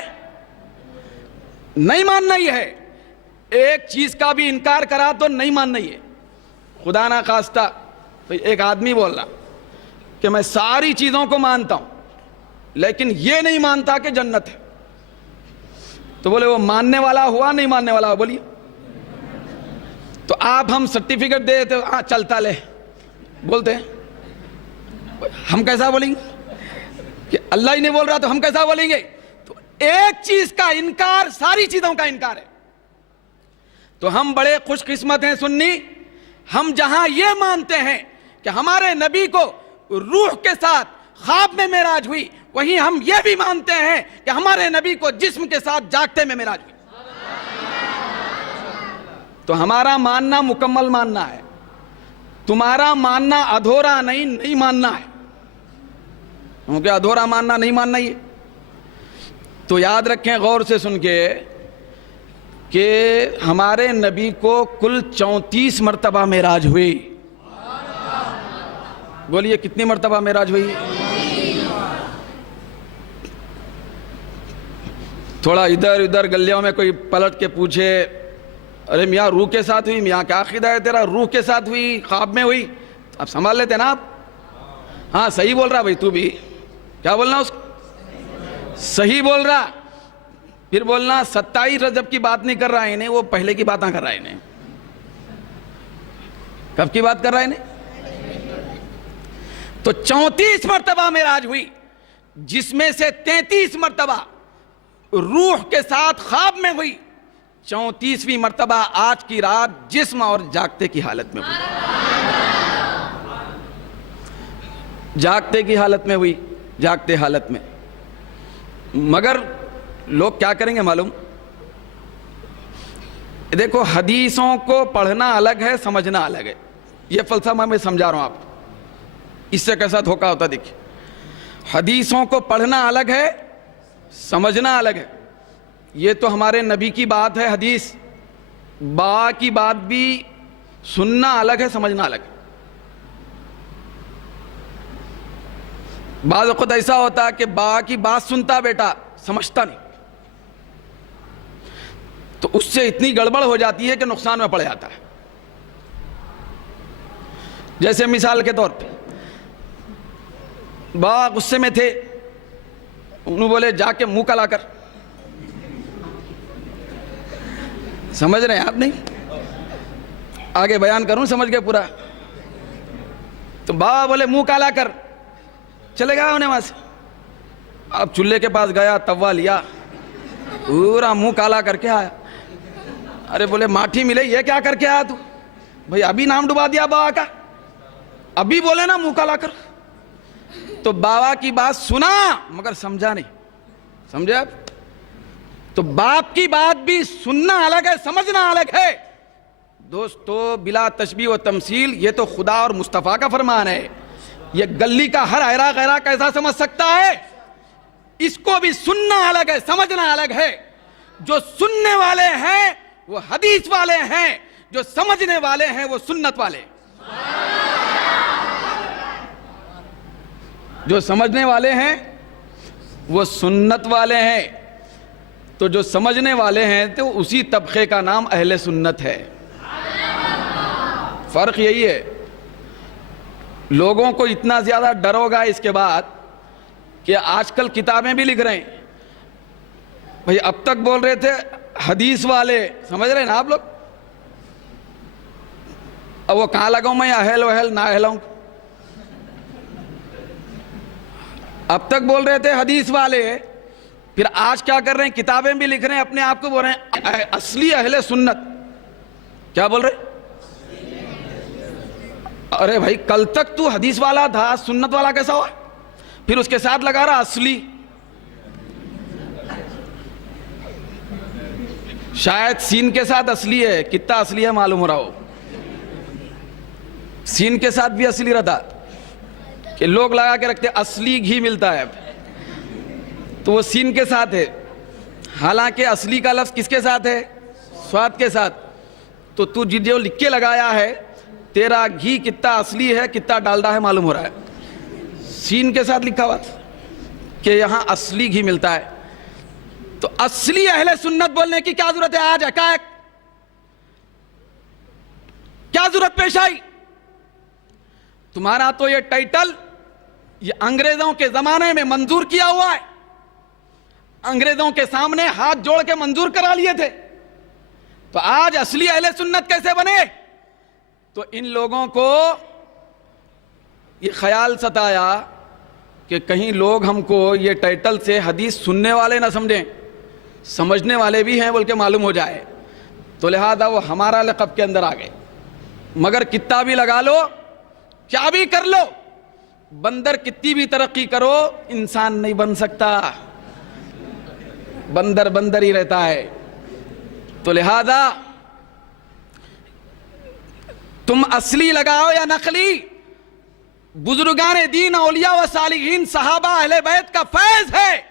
نہیں ماننا ہی ہے۔ ایک چیز کا بھی انکار کرا تو نہیں ماننا ہی ہے۔ خدا نہ خواستہ ایک آدمی بول رہا کہ میں ساری چیزوں کو مانتا ہوں لیکن یہ نہیں مانتا کہ جنت ہے، تو بولے وہ ماننے والا ہوا نہیں ماننے والا ہوا؟ بولیے تو آپ ہم سرٹیفکیٹ دے دیتے ہاں چلتا لے بولتے ہیں، ہم کیسا بولیں گے کہ اللہ ہی نہیں بول رہا تو ہم کیسا بولیں گے؟ تو ایک چیز کا انکار ساری چیزوں کا انکار ہے۔ تو ہم بڑے خوش قسمت ہیں سنی، ہم جہاں یہ مانتے ہیں کہ ہمارے نبی کو روح کے ساتھ خواب میں معراج ہوئی، وہیں ہم یہ بھی مانتے ہیں کہ ہمارے نبی کو جسم کے ساتھ جاگتے میں معراج ہوئی۔ تو ہمارا ماننا مکمل ماننا ہے، تمہارا ماننا ادھورا نہیں ماننا ہے، کیونکہ ادھورا ماننا نہیں ماننا ہی ہے۔ تو یاد رکھیں غور سے سن کے کہ ہمارے نبی کو کل 34 مرتبہ معراج ہوئی۔ بولیے کتنی مرتبہ معراج ہوئی؟ تھوڑا ادھر ادھر گلیوں میں کوئی پلٹ کے پوچھے ارے میاں روح کے ساتھ ہوئی؟ میاں کیا عقیدہ ہے تیرا؟ روح کے ساتھ ہوئی خواب میں ہوئی؟ اب سنبھال لیتے نا آپ؟ ہاں صحیح بول رہا بھائی، تو بھی کیا بولنا اس کو؟ صحیح بول رہا۔ پھر بولنا 27 رجب کی بات نہیں کر رہا ہے انہیں، وہ پہلے کی باتاں کر رہا ہے انہیں۔ کب کی بات کر رہا ہے انہیں؟ تو 34 مرتبہ معراج ہوئی، جس میں سے 33 مرتبہ روح کے ساتھ خواب میں ہوئی، 34ویں مرتبہ آج کی رات جسم اور جاگتے کی حالت میں ہوئی۔ جاگتے کی حالت میں ہوئی، جاگتے حالت میں۔ مگر لوگ کیا کریں گے معلوم؟ دیکھو حدیثوں کو پڑھنا الگ ہے، سمجھنا الگ ہے۔ یہ فلسفہ میں سمجھا رہا ہوں آپ کو، اس سے کیسا دھوکا ہوتا دیکھیں۔ حدیثوں کو پڑھنا الگ ہے، سمجھنا الگ ہے۔ یہ تو ہمارے نبی کی بات ہے حدیث، با کی بات بھی سننا الگ ہے، سمجھنا الگ ہے۔ بعض وقت ایسا ہوتا ہے کہ با کی بات سنتا بیٹا سمجھتا نہیں، تو اس سے اتنی گڑبڑ ہو جاتی ہے کہ نقصان میں پڑ جاتا ہے۔ جیسے مثال کے طور پہ با غصے میں تھے، انہوں بولے جا کے منہ کلا کر. سمجھ رہے ہیں آپ؟ نہیں آگے بیان کروں, سمجھ گئے پورا؟ تو بابا بولے منہ کالا کر, چلے گیا انہیں وہاں سے. اب چولہے کے پاس گیا, توا لیا, پورا منہ کالا کر کے آیا. ارے بولے ماٹھی ملے, یہ کیا کر کے آیا تو؟ بھئی ابھی نام ڈبا دیا بابا کا, ابھی بولے نا منہ کالا کر. تو بابا کی بات سنا مگر سمجھا نہیں. سمجھے آپ؟ تو باپ کی بات بھی سننا الگ ہے, سمجھنا الگ ہے. دوستو بلا تشبیہ و تمثیل, یہ تو خدا اور مصطفیٰ کا فرمان ہے. یہ گلی کا ہر ایرا غیرہ کیسا سمجھ سکتا ہے؟ اس کو بھی سننا الگ ہے, سمجھنا الگ ہے. جو سننے والے ہیں وہ حدیث والے ہیں, جو سمجھنے والے ہیں وہ سنت والے. جو سمجھنے والے ہیں وہ سنت والے ہیں, تو جو سمجھنے والے ہیں تو اسی طبقے کا نام اہل سنت ہے. فرق یہی ہے. لوگوں کو اتنا زیادہ ڈر ہوگا اس کے بعد کہ آج کل کتابیں بھی لکھ رہے ہیں. بھئی اب تک بول رہے تھے حدیث والے, سمجھ رہے ہیں نا آپ لوگ؟ اب وہ کہاں لگاؤں میں, اہل وہل نہ اہل ہوں. اب تک بول رہے تھے حدیث والے, پھر آج کیا کر رہے ہیں؟ کتابیں بھی لکھ رہے ہیں, اپنے آپ کو بول رہے ہیں اصلی اہل سنت. کیا بول رہے؟ ارے بھائی کل تک تو حدیث والا تھا, سنت والا کیسا ہوا؟ پھر اس کے ساتھ لگا رہا اصلی. شاید سین کے ساتھ اصلی ہے, کتنا اصلی ہے معلوم ہو رہا ہو. سین کے ساتھ بھی اصلی رہتا کہ لوگ لگا کے رکھتے اصلی گھی ملتا ہے, تو وہ سین کے ساتھ ہے. حالانکہ اصلی کا لفظ کس کے ساتھ ہے؟ سواد کے ساتھ. تو تو جو لکھ کے لگایا ہے, تیرا گھی کتنا اصلی ہے کتنا ڈالڈا ہے معلوم ہو رہا ہے. سین کے ساتھ لکھا ہوا کہ یہاں اصلی گھی ملتا ہے. تو اصلی اہل سنت بولنے کی کیا ضرورت ہے آج؟ کیا ضرورت پیش آئی؟ تمہارا تو یہ ٹائٹل یہ انگریزوں کے زمانے میں منظور کیا ہوا ہے, انگریزوں کے سامنے ہاتھ جوڑ کے منظور کرا لیے تھے. تو آج اصلی اہل سنت کیسے بنے؟ تو ان لوگوں کو یہ خیال ستایا کہ کہیں لوگ ہم کو یہ ٹائٹل سے حدیث سننے والے نہ سمجھیں, سمجھنے والے بھی ہیں بول کے معلوم ہو جائے. تو لہذا وہ ہمارا لقب کے اندر آ گئے. مگر کتنا بھی لگا لو, کیا بھی کر لو, بندر کتنی بھی ترقی کرو, انسان نہیں بن سکتا. بندر بندر ہی رہتا ہے. تو لہذا تم اصلی لگاؤ یا نقلی, بزرگان دین اولیاء و صالحین صحابہ اہل بیت کا فیض ہے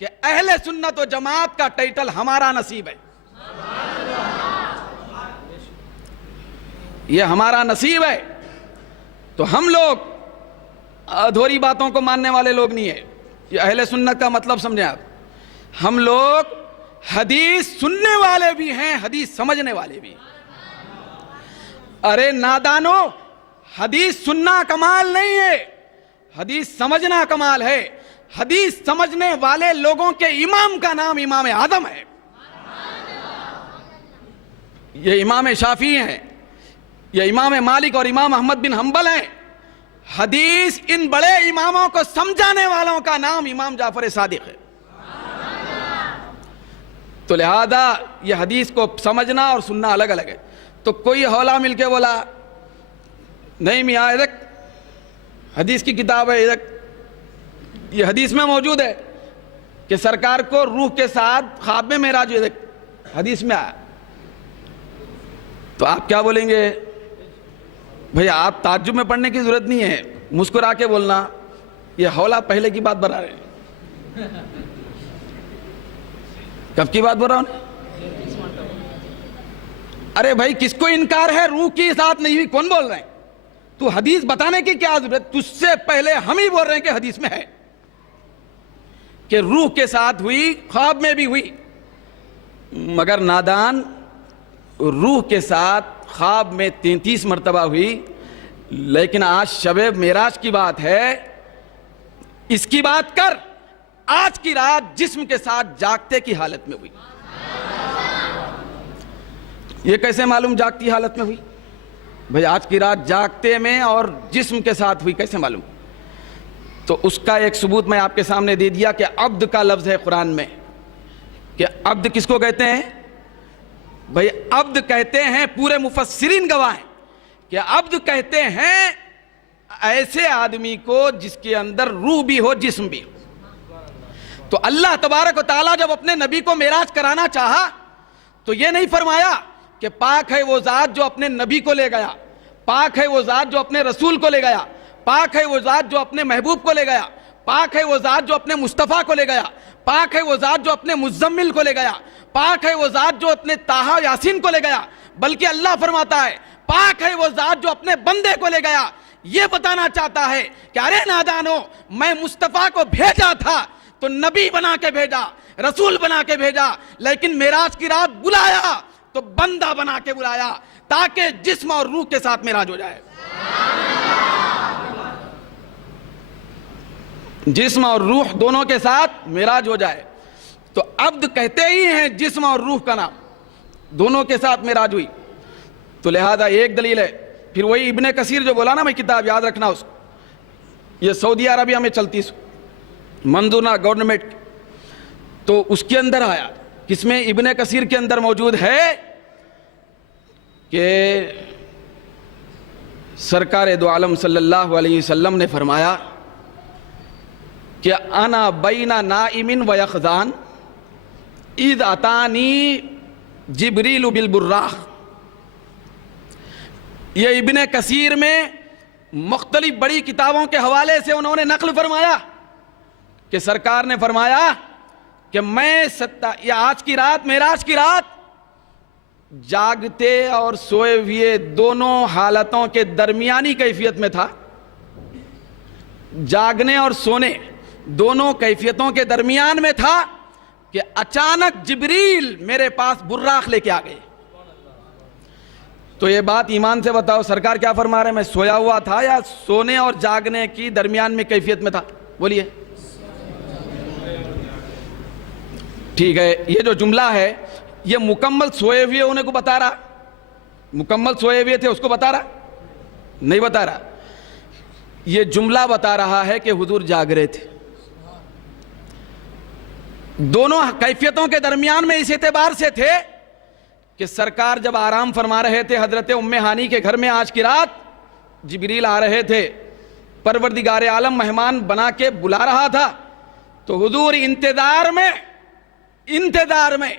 کہ اہل سنت و جماعت کا ٹائٹل ہمارا نصیب ہے. یہ ہمارا نصیب ہے. تو ہم لوگ ادھوری باتوں کو ماننے والے لوگ نہیں ہیں. یہ اہل سنت کا مطلب سمجھیں آپ. ہم لوگ حدیث سننے والے بھی ہیں, حدیث سمجھنے والے بھی ہیں. ارے نادانو, حدیث سننا کمال نہیں ہے, حدیث سمجھنا کمال ہے. حدیث سمجھنے والے لوگوں کے امام کا نام امام اعظم ہے. یہ امام شافعی ہیں, یہ امام مالک اور امام احمد بن حنبل ہیں. حدیث ان بڑے اماموں کو سمجھانے والوں کا نام امام جعفر صادق ہے. تو لہذا یہ حدیث کو سمجھنا اور سننا الگ الگ ہے. تو کوئی حولا مل کے بولا نہیں میاں ادھر حدیث کی کتاب ہے, ادھر یہ حدیث میں موجود ہے کہ سرکار کو روح کے ساتھ خواب میں معراج ادھر حدیث میں آیا. تو آپ کیا بولیں گے؟ بھئی آپ تعجب میں پڑھنے کی ضرورت نہیں ہے, مسکرا کے بولنا. یہ حولا پہلے کی بات بتا رہے ہیں. کب کی بات بول رہا ہوں؟ ارے بھائی کس کو انکار ہے روح کی ساتھ نہیں ہوئی؟ کون بول رہے ہیں؟ تو حدیث بتانے کی کیا ضرورت؟ تجھ سے پہلے ہم ہی بول رہے ہیں کہ حدیث میں ہے کہ روح کے ساتھ ہوئی, خواب میں بھی ہوئی. مگر نادان, روح کے ساتھ خواب میں 33 مرتبہ ہوئی, لیکن آج شب معراج کی بات ہے, اس کی بات کر. آج کی رات جسم کے ساتھ جاگتے کی حالت میں ہوئی۔ یہ کیسے معلوم جاگتی حالت میں ہوئی؟ بھئی آج کی رات جاگتے میں اور جسم کے ساتھ ہوئی، کیسے معلوم؟ تو اس کا ایک ثبوت میں آپ کے سامنے دے دیا کہ عبد کا لفظ ہے قرآن میں، کہ عبد کس کو کہتے ہیں؟ بھئی عبد کہتے ہیں، پورے مفسرین گواہ ہیں کہ عبد کہتے ہیں ایسے آدمی کو جس کے اندر روح بھی ہو جسم بھی ہو۔ تو اللہ تبارک و تعالیٰ جب اپنے نبی کو معراج کرانا چاہا تو یہ نہیں فرمایا کہ پاک ہے وہ ذات جو اپنے نبی کو لے گیا، پاک ہے وہ ذات جو اپنے رسول کو لے گیا، پاک ہے وہ ذات جو اپنے محبوب کو لے گیا، پاک ہے وہ ذات جو اپنے مصطفیٰ کو لے گیا، پاک ہے وہ ذات جو اپنے مزمل کو لے گیا، پاک ہے وہ ذات جو اپنے طٰہٰ یاسین کو لے گیا، بلکہ اللہ فرماتا ہے پاک ہے وہ ذات جو اپنے بندے کو لے گیا۔ یہ بتانا چاہتا ہے کہ ارے نادانو، میں مصطفیٰ کو بھیجا تھا تو نبی بنا کے بھیجا، رسول بنا کے بھیجا، لیکن معراج کی رات بلایا تو بندہ بنا کے بلایا تاکہ جسم اور روح کے ساتھ معراج ہو جائے، جسم اور روح دونوں کے ساتھ معراج ہو جائے۔ تو عبد کہتے ہی ہیں جسم اور روح کا نام، دونوں کے ساتھ معراج ہوئی۔ تو لہذا ایک دلیل ہے۔ پھر وہی ابن کثیر جو بولا نا، میں کتاب یاد رکھنا اس کو، یہ سعودی عربیہ میں چلتی منظورہ گورنمنٹ، تو اس کے اندر آیا، کس میں؟ ابن کثیر کے اندر موجود ہے کہ سرکار دو عالم صلی اللہ علیہ وسلم نے فرمایا کہ انا بین نائم و یقظان اذ اتانی جبریل بالبراق۔ یہ ابن کثیر میں مختلف بڑی کتابوں کے حوالے سے انہوں نے نقل فرمایا کہ سرکار نے فرمایا کہ میں آج کی رات، معراج کی رات، جاگتے اور سوئے ہوئے دونوں حالتوں کے درمیانی کیفیت میں تھا۔ جاگنے اور سونے دونوں کیفیتوں کے درمیان میں تھا کہ اچانک جبریل میرے پاس براق لے کے آ گئے۔ تو یہ بات ایمان سے بتاؤ، سرکار کیا فرما رہے ہیں؟ میں سویا ہوا تھا یا سونے اور جاگنے کی درمیان میں کیفیت میں تھا؟ بولیے۔ ٹھیک ہے، یہ جو جملہ ہے یہ مکمل سوئے ہوئے ہونے کو بتا رہا، مکمل سوئے ہوئے تھے اس کو بتا رہا؟ نہیں بتا رہا۔ یہ جملہ بتا رہا ہے کہ حضور جاگ رہے تھے۔ دونوں کیفیتوں کے درمیان میں اس اعتبار سے تھے کہ سرکار جب آرام فرما رہے تھے حضرت ام ہانی کے گھر میں، آج کی رات جبریل آ رہے تھے، پروردگار عالم مہمان بنا کے بلا رہا تھا، تو حضور انتظار میں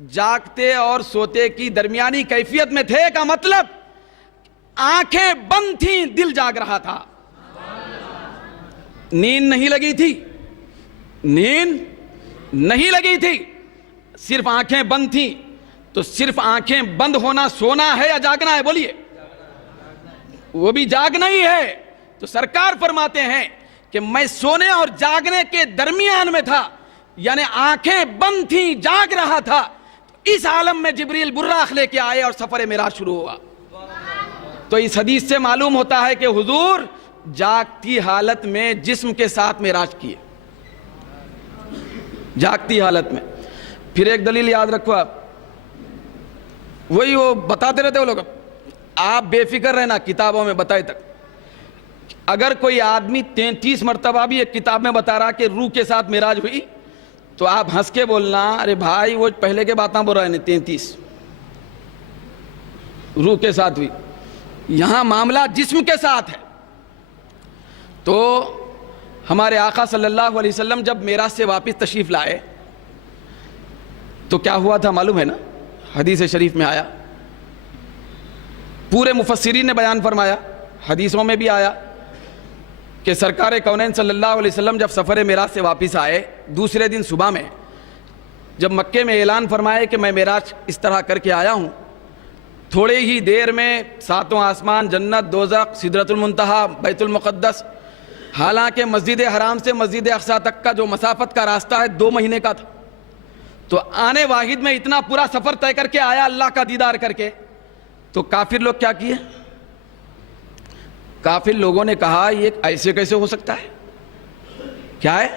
جاگتے اور سوتے کی درمیانی کیفیت میں تھے، کا مطلب آنکھیں بند تھیں، دل جاگ رہا تھا، نیند نہیں لگی تھی، نیند نہیں لگی تھی، صرف آنکھیں بند تھیں۔ تو صرف آنکھیں بند ہونا سونا ہے یا جاگنا ہے؟ بولیے۔ وہ بھی جاگنا ہی ہے۔ تو سرکار فرماتے ہیں کہ میں سونے اور جاگنے کے درمیان میں تھا، یعنی آنکھیں بند تھیں، جاگ رہا تھا۔ اس عالم میں جبریل براق لے کے آئے اور سفر معراج شروع ہوا۔ تو اس حدیث سے معلوم ہوتا ہے کہ حضور جاگتی حالت میں جسم کے ساتھ معراج کیے، جاگتی حالت میں۔ پھر ایک دلیل یاد رکھو آپ، وہی وہ بتاتے رہتے وہ لوگ، آپ بے فکر رہنا، کتابوں میں بتائے تک اگر کوئی آدمی 33 مرتبہ بھی ایک کتاب میں بتا رہا کہ روح کے ساتھ معراج ہوئی، تو آپ ہنس کے بولنا ارے بھائی وہ پہلے کے باتاں بول رہے ہیں، 33 روح کے ساتھ ہوئی، یہاں معاملہ جسم کے ساتھ ہے۔ تو ہمارے آقا صلی اللہ علیہ وسلم جب معراج سے واپس تشریف لائے تو کیا ہوا تھا معلوم ہے نا؟ حدیث شریف میں آیا، پورے مفسرین نے بیان فرمایا، حدیثوں میں بھی آیا کہ سرکار کونین صلی اللہ علیہ وسلم جب سفر معراج سے واپس آئے، دوسرے دن صبح میں جب مکے میں اعلان فرمائے کہ میں معراج اس طرح کر کے آیا ہوں، تھوڑے ہی دیر میں ساتوں آسمان، جنت، دوزخ، سدرۃ المنتہا، بیت المقدس، حالانکہ مسجد حرام سے مسجد اقصیٰ تک کا جو مسافت کا راستہ ہے 2 مہینے کا تھا، تو آنے واحد میں اتنا پورا سفر طے کر کے آیا اللہ کا دیدار کر کے۔ تو کافر لوگ کیا کیے؟ کافر لوگوں نے کہا یہ ایسے کیسے ہو سکتا ہے؟ کیا ہے؟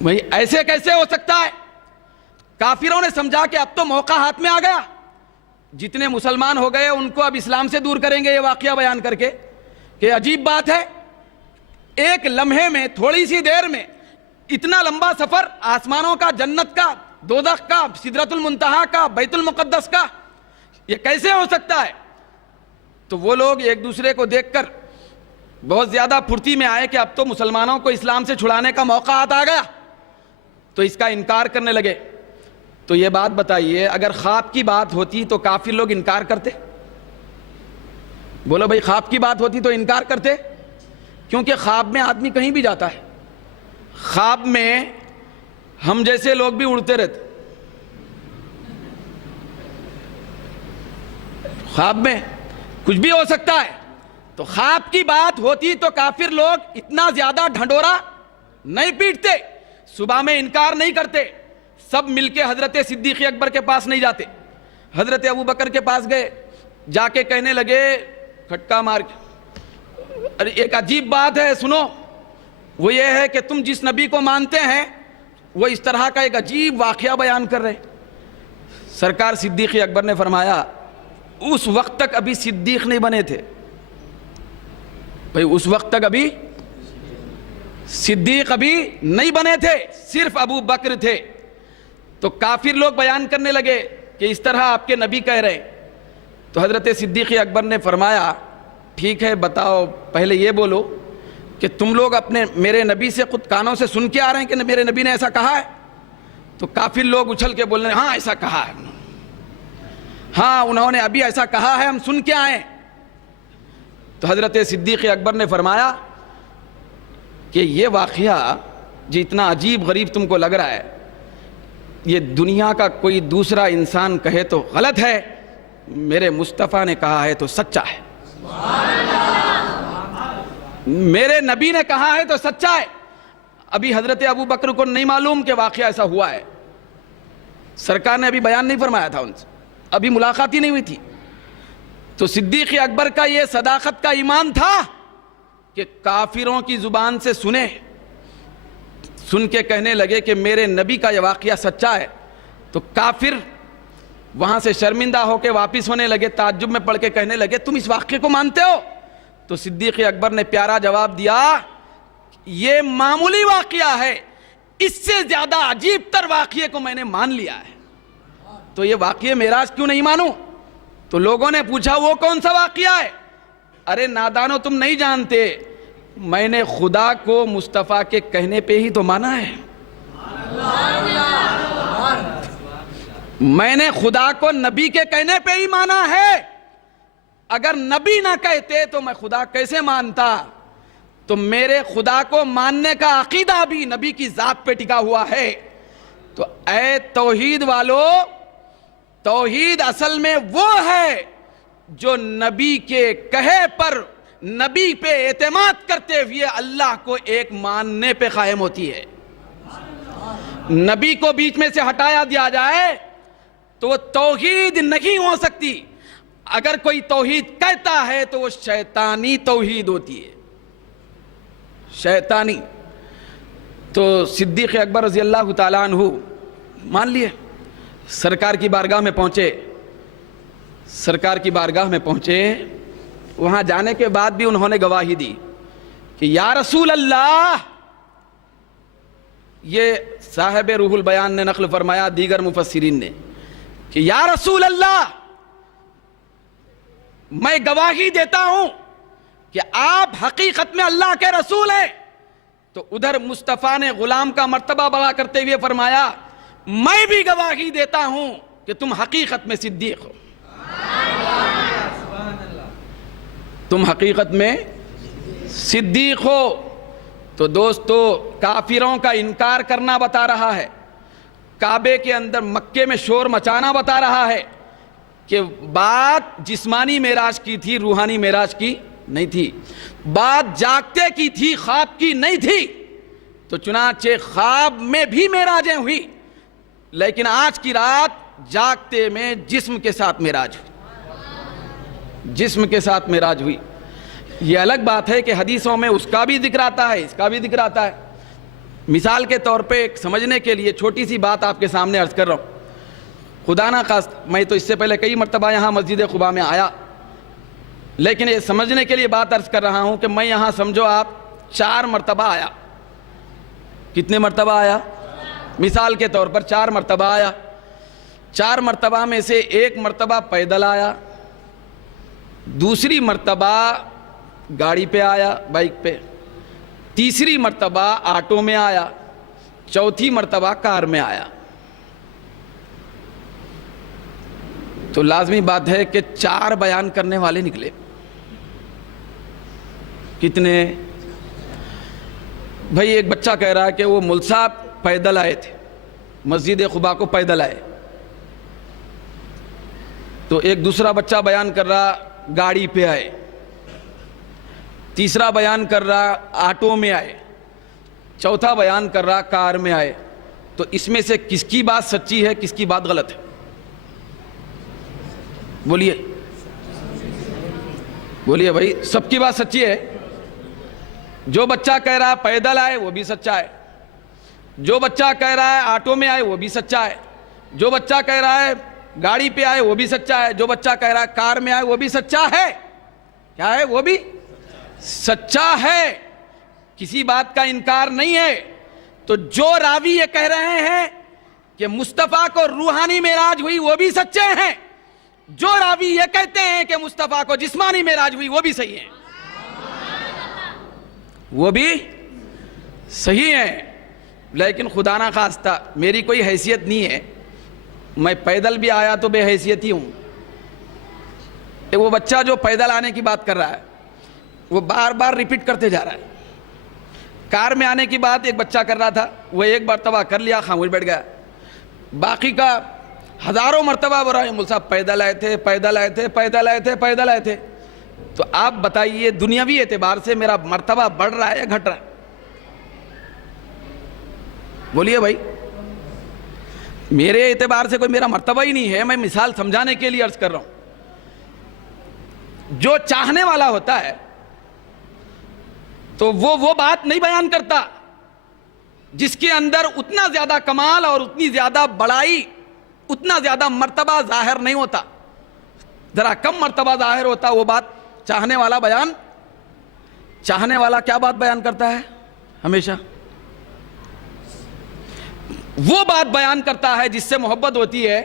بھئی ایسے کیسے ہو سکتا ہے؟ کافروں نے سمجھا کہ اب تو موقع ہاتھ میں آ گیا، جتنے مسلمان ہو گئے ان کو اب اسلام سے دور کریں گے یہ واقعہ بیان کر کے کہ عجیب بات ہے، ایک لمحے میں، تھوڑی سی دیر میں اتنا لمبا سفر، آسمانوں کا، جنت کا، دوزخ کا، سدرۃ المنتہا کا، بیت المقدس کا، یہ کیسے ہو سکتا ہے؟ تو وہ لوگ ایک دوسرے کو دیکھ کر بہت زیادہ پھرتی میں آئے کہ اب تو مسلمانوں کو اسلام سے چھڑانے کا موقع ہاتھ آ گیا، تو اس کا انکار کرنے لگے۔ تو یہ بات بتائیے، اگر خواب کی بات ہوتی تو کافر لوگ انکار کرتے؟ بولو بھائی، خواب کی بات ہوتی تو انکار کرتے؟ کیونکہ خواب میں آدمی کہیں بھی جاتا ہے، خواب میں ہم جیسے لوگ بھی اڑتے رہتے، خواب میں کچھ بھی ہو سکتا ہے۔ تو خواب کی بات ہوتی تو کافر لوگ اتنا زیادہ ڈھنڈورا نہیں پیٹتے، صبح میں انکار نہیں کرتے، سب مل کے حضرت صدیق اکبر کے پاس نہیں جاتے، حضرت ابو بکر کے پاس گئے، جا کے کہنے لگے کھٹکا مار کے، ارے ایک عجیب بات ہے سنو، وہ یہ ہے کہ تم جس نبی کو مانتے ہیں وہ اس طرح کا ایک عجیب واقعہ بیان کر رہے۔ سرکار صدیق اکبر نے فرمایا اس وقت تک ابھی صدیق نہیں بنے تھے، بھئی اس وقت تک ابھی صدیق ابھی نہیں بنے تھے، صرف ابو بکر تھے۔ تو کافر لوگ بیان کرنے لگے کہ اس طرح آپ کے نبی کہہ رہے۔ تو حضرت صدیق اکبر نے فرمایا ٹھیک ہے بتاؤ، پہلے یہ بولو کہ تم لوگ اپنے میرے نبی سے خود کانوں سے سن کے آ رہے ہیں کہ میرے نبی نے ایسا کہا ہے؟ تو کافر لوگ اچھل کے بول رہے ہیں ہاں ایسا کہا ہے، ہاں انہوں نے ابھی ایسا کہا ہے، ہم سن کے آئے۔ تو حضرت صدیق اکبر نے فرمایا کہ یہ واقعہ جتنا عجیب غریب تم کو لگ رہا ہے، یہ دنیا کا کوئی دوسرا انسان کہے تو غلط ہے، میرے مصطفیٰ نے کہا ہے تو سچا ہے، میرے نبی نے کہا ہے تو سچا ہے۔ ابھی حضرت ابو بکر کو نہیں معلوم کہ واقعہ ایسا ہوا ہے، سرکار نے ابھی بیان نہیں فرمایا تھا ان سے، ابھی ملاقات ہی نہیں ہوئی تھی۔ تو صدیق اکبر کا یہ صداقت کا ایمان تھا کہ کافروں کی زبان سے سن کے کہنے لگے کہ میرے نبی کا یہ واقعہ سچا ہے۔ تو کافر وہاں سے شرمندہ ہو کے واپس ہونے لگے، تعجب میں پڑھ کے کہنے لگے تم اس واقعے کو مانتے ہو؟ تو صدیق اکبر نے پیارا جواب دیا یہ معمولی واقعہ ہے، اس سے زیادہ عجیب تر واقعے کو میں نے مان لیا ہے، تو یہ واقعہ معراج کیوں نہیں مانوں؟ تو لوگوں نے پوچھا وہ کون سا واقعہ ہے؟ ارے نادانو تم نہیں جانتے، میں نے خدا کو مصطفیٰ کے کہنے پہ ہی تو مانا ہے، میں نے خدا کو نبی کے کہنے پہ ہی مانا ہے، اگر نبی نہ کہتے تو میں خدا کیسے مانتا؟ تو میرے خدا کو ماننے کا عقیدہ بھی نبی کی ذات پہ ٹکا ہوا ہے۔ تو اے توحید والو، توحید اصل میں وہ ہے جو نبی کے کہے پر نبی پہ اعتماد کرتے ہوئے اللہ کو ایک ماننے پہ قائم ہوتی ہے۔ نبی کو بیچ میں سے ہٹایا دیا جائے تو وہ توحید نہیں ہو سکتی، اگر کوئی توحید کہتا ہے تو وہ شیطانی توحید ہوتی ہے، شیطانی۔ تو صدیق اکبر رضی اللہ تعالیٰ عنہ مان لیے، سرکار کی بارگاہ میں پہنچے، سرکار کی بارگاہ میں پہنچے، وہاں جانے کے بعد بھی انہوں نے گواہی دی کہ یا رسول اللہ، یہ صاحب روح البیان نے نقل فرمایا، دیگر مفسرین نے، کہ یا رسول اللہ میں گواہی دیتا ہوں کہ آپ حقیقت میں اللہ کے رسول ہیں۔ تو ادھر مصطفیٰ نے غلام کا مرتبہ بڑا کرتے ہوئے فرمایا میں بھی گواہی دیتا ہوں کہ تم حقیقت میں صدیق ہو، تم حقیقت میں صدیق ہو۔ تو دوستو کافروں کا انکار کرنا بتا رہا ہے، کعبے کے اندر مکے میں شور مچانا بتا رہا ہے کہ بات جسمانی معراج کی تھی، روحانی معراج کی نہیں تھی، بات جاگتے کی تھی، خواب کی نہیں تھی۔ تو چنانچہ خواب میں بھی معراجیں ہوئی، لیکن آج کی رات جاگتے میں جسم کے ساتھ معراج ہوئی، جسم کے ساتھ معراج ہوئی۔ یہ الگ بات ہے کہ حدیثوں میں اس کا بھی ذکر آتا ہے، اس کا بھی ذکر آتا ہے، مثال کے طور پہ ایک سمجھنے کے لیے چھوٹی سی بات آپ کے سامنے عرض کر رہا ہوں. خدا نہ خواست میں تو اس سے پہلے کئی مرتبہ یہاں مسجد قباء میں آیا، لیکن یہ سمجھنے کے لیے بات عرض کر رہا ہوں کہ میں یہاں سمجھو آپ 4 مرتبہ آیا. کتنے مرتبہ آیا؟ مثال کے طور پر 4 مرتبہ آیا. 4 مرتبہ میں سے 1 مرتبہ پیدل آیا، دوسری مرتبہ گاڑی پہ آیا، بائک پہ، تیسری مرتبہ آٹو میں آیا، چوتھی مرتبہ کار میں آیا. تو لازمی بات ہے کہ 4 بیان کرنے والے نکلے. کتنے؟ بھائی ایک بچہ کہہ رہا ہے کہ وہ مول صاحب پیدل آئے تھے، مسجد قباء کو پیدل آئے. تو ایک دوسرا بچہ بیان کر رہا گاڑی پہ آئے، تیسرا بیان کر رہا آٹو میں آئے، چوتھا بیان کر رہا کار میں آئے. تو اس میں سے کس کی بات سچی ہے، کس کی بات غلط ہے؟ بولیے بولیے بھائی، سب کی بات سچی ہے. جو بچہ کہہ رہا ہے پیدل آئے وہ بھی سچا ہے، جو بچہ کہہ رہا ہے آٹو میں آئے وہ بھی سچا ہے، جو بچہ کہہ رہا ہے گاڑی پہ آئے وہ بھی سچا ہے، جو بچہ کہہ رہا ہے کار میں آئے وہ بھی سچا ہے. کیا ہے؟ وہ بھی سچا ہے، کسی بات کا انکار نہیں ہے. تو جو راوی یہ کہہ رہے ہیں کہ مصطفیٰ کو روحانی معراج ہوئی وہ بھی سچے ہیں، جو راوی یہ کہتے ہیں کہ مصطفیٰ کو جسمانی معراج ہوئی وہ بھی صحیح ہیں، وہ بھی صحیح ہیں. لیکن خدا نہ خواستہ میری کوئی حیثیت نہیں ہے، میں پیدل بھی آیا تو بے حیثیت ہی ہوں. وہ بچہ جو پیدل آنے کی بات کر رہا ہے وہ بار بار ریپیٹ کرتے جا رہا ہے. کار میں آنے کی بات ایک بچہ کر رہا تھا، وہ 1 مرتبہ کر لیا، خاموش بیٹھ گیا. باقی کا ہزاروں مرتبہ بول رہا ہے مول صاحب پیدل آئے تھے، پیدل آئے تھے، پیدل آئے تھے، پیدل آئے تھے. تو آپ بتائیے دنیاوی اعتبار سے میرا مرتبہ بڑھ رہا ہے یا گھٹ رہا ہے؟ بولیے بھائی. میرے اعتبار سے کوئی میرا مرتبہ ہی نہیں ہے، میں مثال سمجھانے کے لیے عرض کر رہا ہوں. جو چاہنے والا ہوتا ہے تو وہ بات نہیں بیان کرتا جس کے اندر اتنا زیادہ کمال اور اتنی زیادہ بڑائی، اتنا زیادہ مرتبہ ظاہر نہیں ہوتا. ذرا کم مرتبہ ظاہر ہوتا وہ بات چاہنے والا بیان. چاہنے والا کیا بات بیان کرتا ہے؟ ہمیشہ وہ بات بیان کرتا ہے جس سے محبت ہوتی ہے،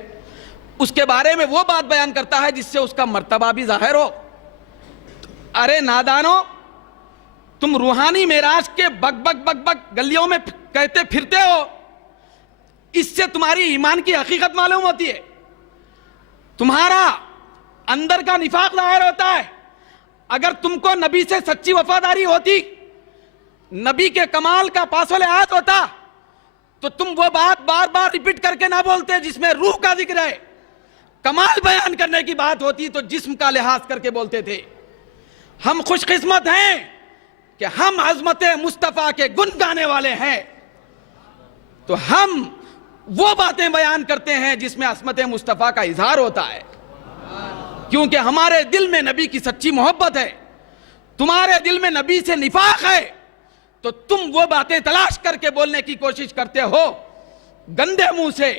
اس کے بارے میں وہ بات بیان کرتا ہے جس سے اس کا مرتبہ بھی ظاہر ہو. ارے نادانو، تم روحانی معراج کے بک بک بک بک گلیوں میں کہتے پھرتے ہو، اس سے تمہاری ایمان کی حقیقت معلوم ہوتی ہے، تمہارا اندر کا نفاق ظاہر ہوتا ہے. اگر تم کو نبی سے سچی وفاداری ہوتی، نبی کے کمال کا پاس و لحاظ ہوتا، تو تم وہ بات بار بار ریپیٹ کر کے نہ بولتے جس میں روح کا ذکر ہے. کمال بیان کرنے کی بات ہوتی تو جسم کا لحاظ کر کے بولتے تھے. ہم خوش قسمت ہیں کہ ہم عظمت مصطفیٰ کے گن گانے والے ہیں، تو ہم وہ باتیں بیان کرتے ہیں جس میں عظمت مصطفیٰ کا اظہار ہوتا ہے، کیونکہ ہمارے دل میں نبی کی سچی محبت ہے. تمہارے دل میں نبی سے نفاق ہے تو تم وہ باتیں تلاش کر کے بولنے کی کوشش کرتے ہو گندے منہ سے،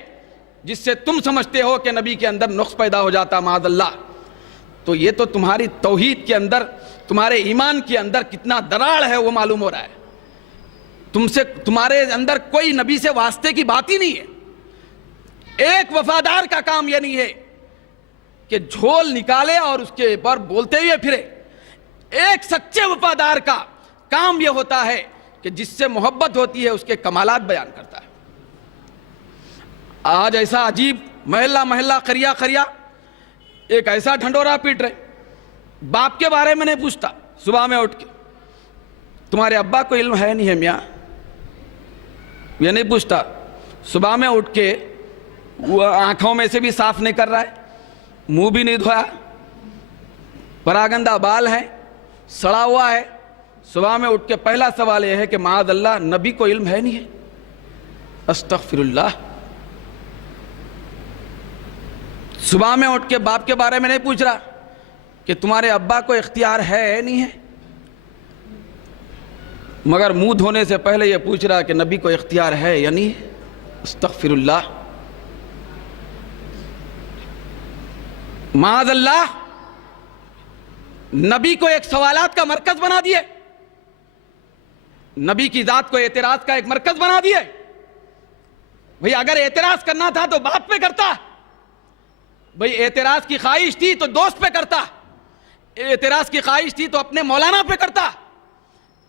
جس سے تم سمجھتے ہو کہ نبی کے اندر نقص پیدا ہو جاتا معاذ اللہ. تو یہ تو تمہاری توحید کے اندر، تمہارے ایمان کے اندر کتنا دراڑ ہے وہ معلوم ہو رہا ہے. تمہارے اندر کوئی نبی سے واسطے کی بات ہی نہیں ہے. ایک وفادار کا کام یہ نہیں ہے کہ جھول نکالے اور اس کے اوپر بولتے ہوئے پھرے. ایک سچے وفادار کا کام یہ ہوتا ہے کہ جس سے محبت ہوتی ہے اس کے کمالات بیان کرتا ہے. آج ایسا عجیب محلہ محلہ قریہ قریہ ایک ایسا ڈھنڈورا پیٹ رہے. باپ کے بارے میں نہیں پوچھتا، صبح میں اٹھ کے تمہارے ابا کو علم ہے نہیں ہے میاں، یہ نہیں پوچھتا. صبح میں اٹھ کے وہ آنکھوں میں سے بھی صاف نہیں کر رہا ہے، منہ بھی نہیں دھویا، پراگندہ بال ہے، سڑا ہوا ہے. صبح میں اٹھ کے پہلا سوال یہ ہے کہ معاذ اللہ نبی کو علم ہے نہیں ہے. استغفر اللہ. صبح میں اٹھ کے باپ کے بارے میں نہیں پوچھ رہا کہ تمہارے ابا کو اختیار ہے نہیں ہے. مگر منہ دھونے سے پہلے یہ پوچھ رہا کہ نبی کو اختیار ہے یا نہیں؟ استغفر اللہ، معاذ اللہ، نبی کو ایک سوالات کا مرکز بنا دیے، نبی کی ذات کو اعتراض کا ایک مرکز بنا دیے۔ بھئی اگر اعتراض کرنا تھا تو باپ پہ کرتا، بھئی اعتراض کی خواہش تھی تو دوست پہ کرتا، اعتراض کی خواہش تھی تو اپنے مولانا پہ کرتا،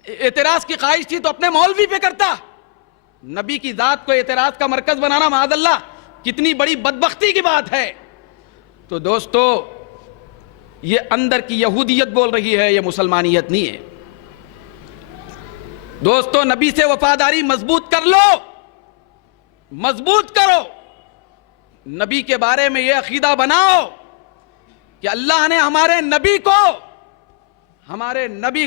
اعتراض کی خواہش تھی تو اپنے مولوی پہ کرتا۔ نبی کی ذات کو اعتراض کا مرکز بنانا معاذ اللہ کتنی بڑی بدبختی کی بات ہے۔ تو دوستو، یہ اندر کی یہودیت بول رہی ہے، یہ مسلمانیت نہیں ہے۔ دوستو، نبی سے وفاداری مضبوط کر لو، مضبوط کرو، نبی کے بارے میں یہ عقیدہ بناؤ کہ اللہ نے ہمارے نبی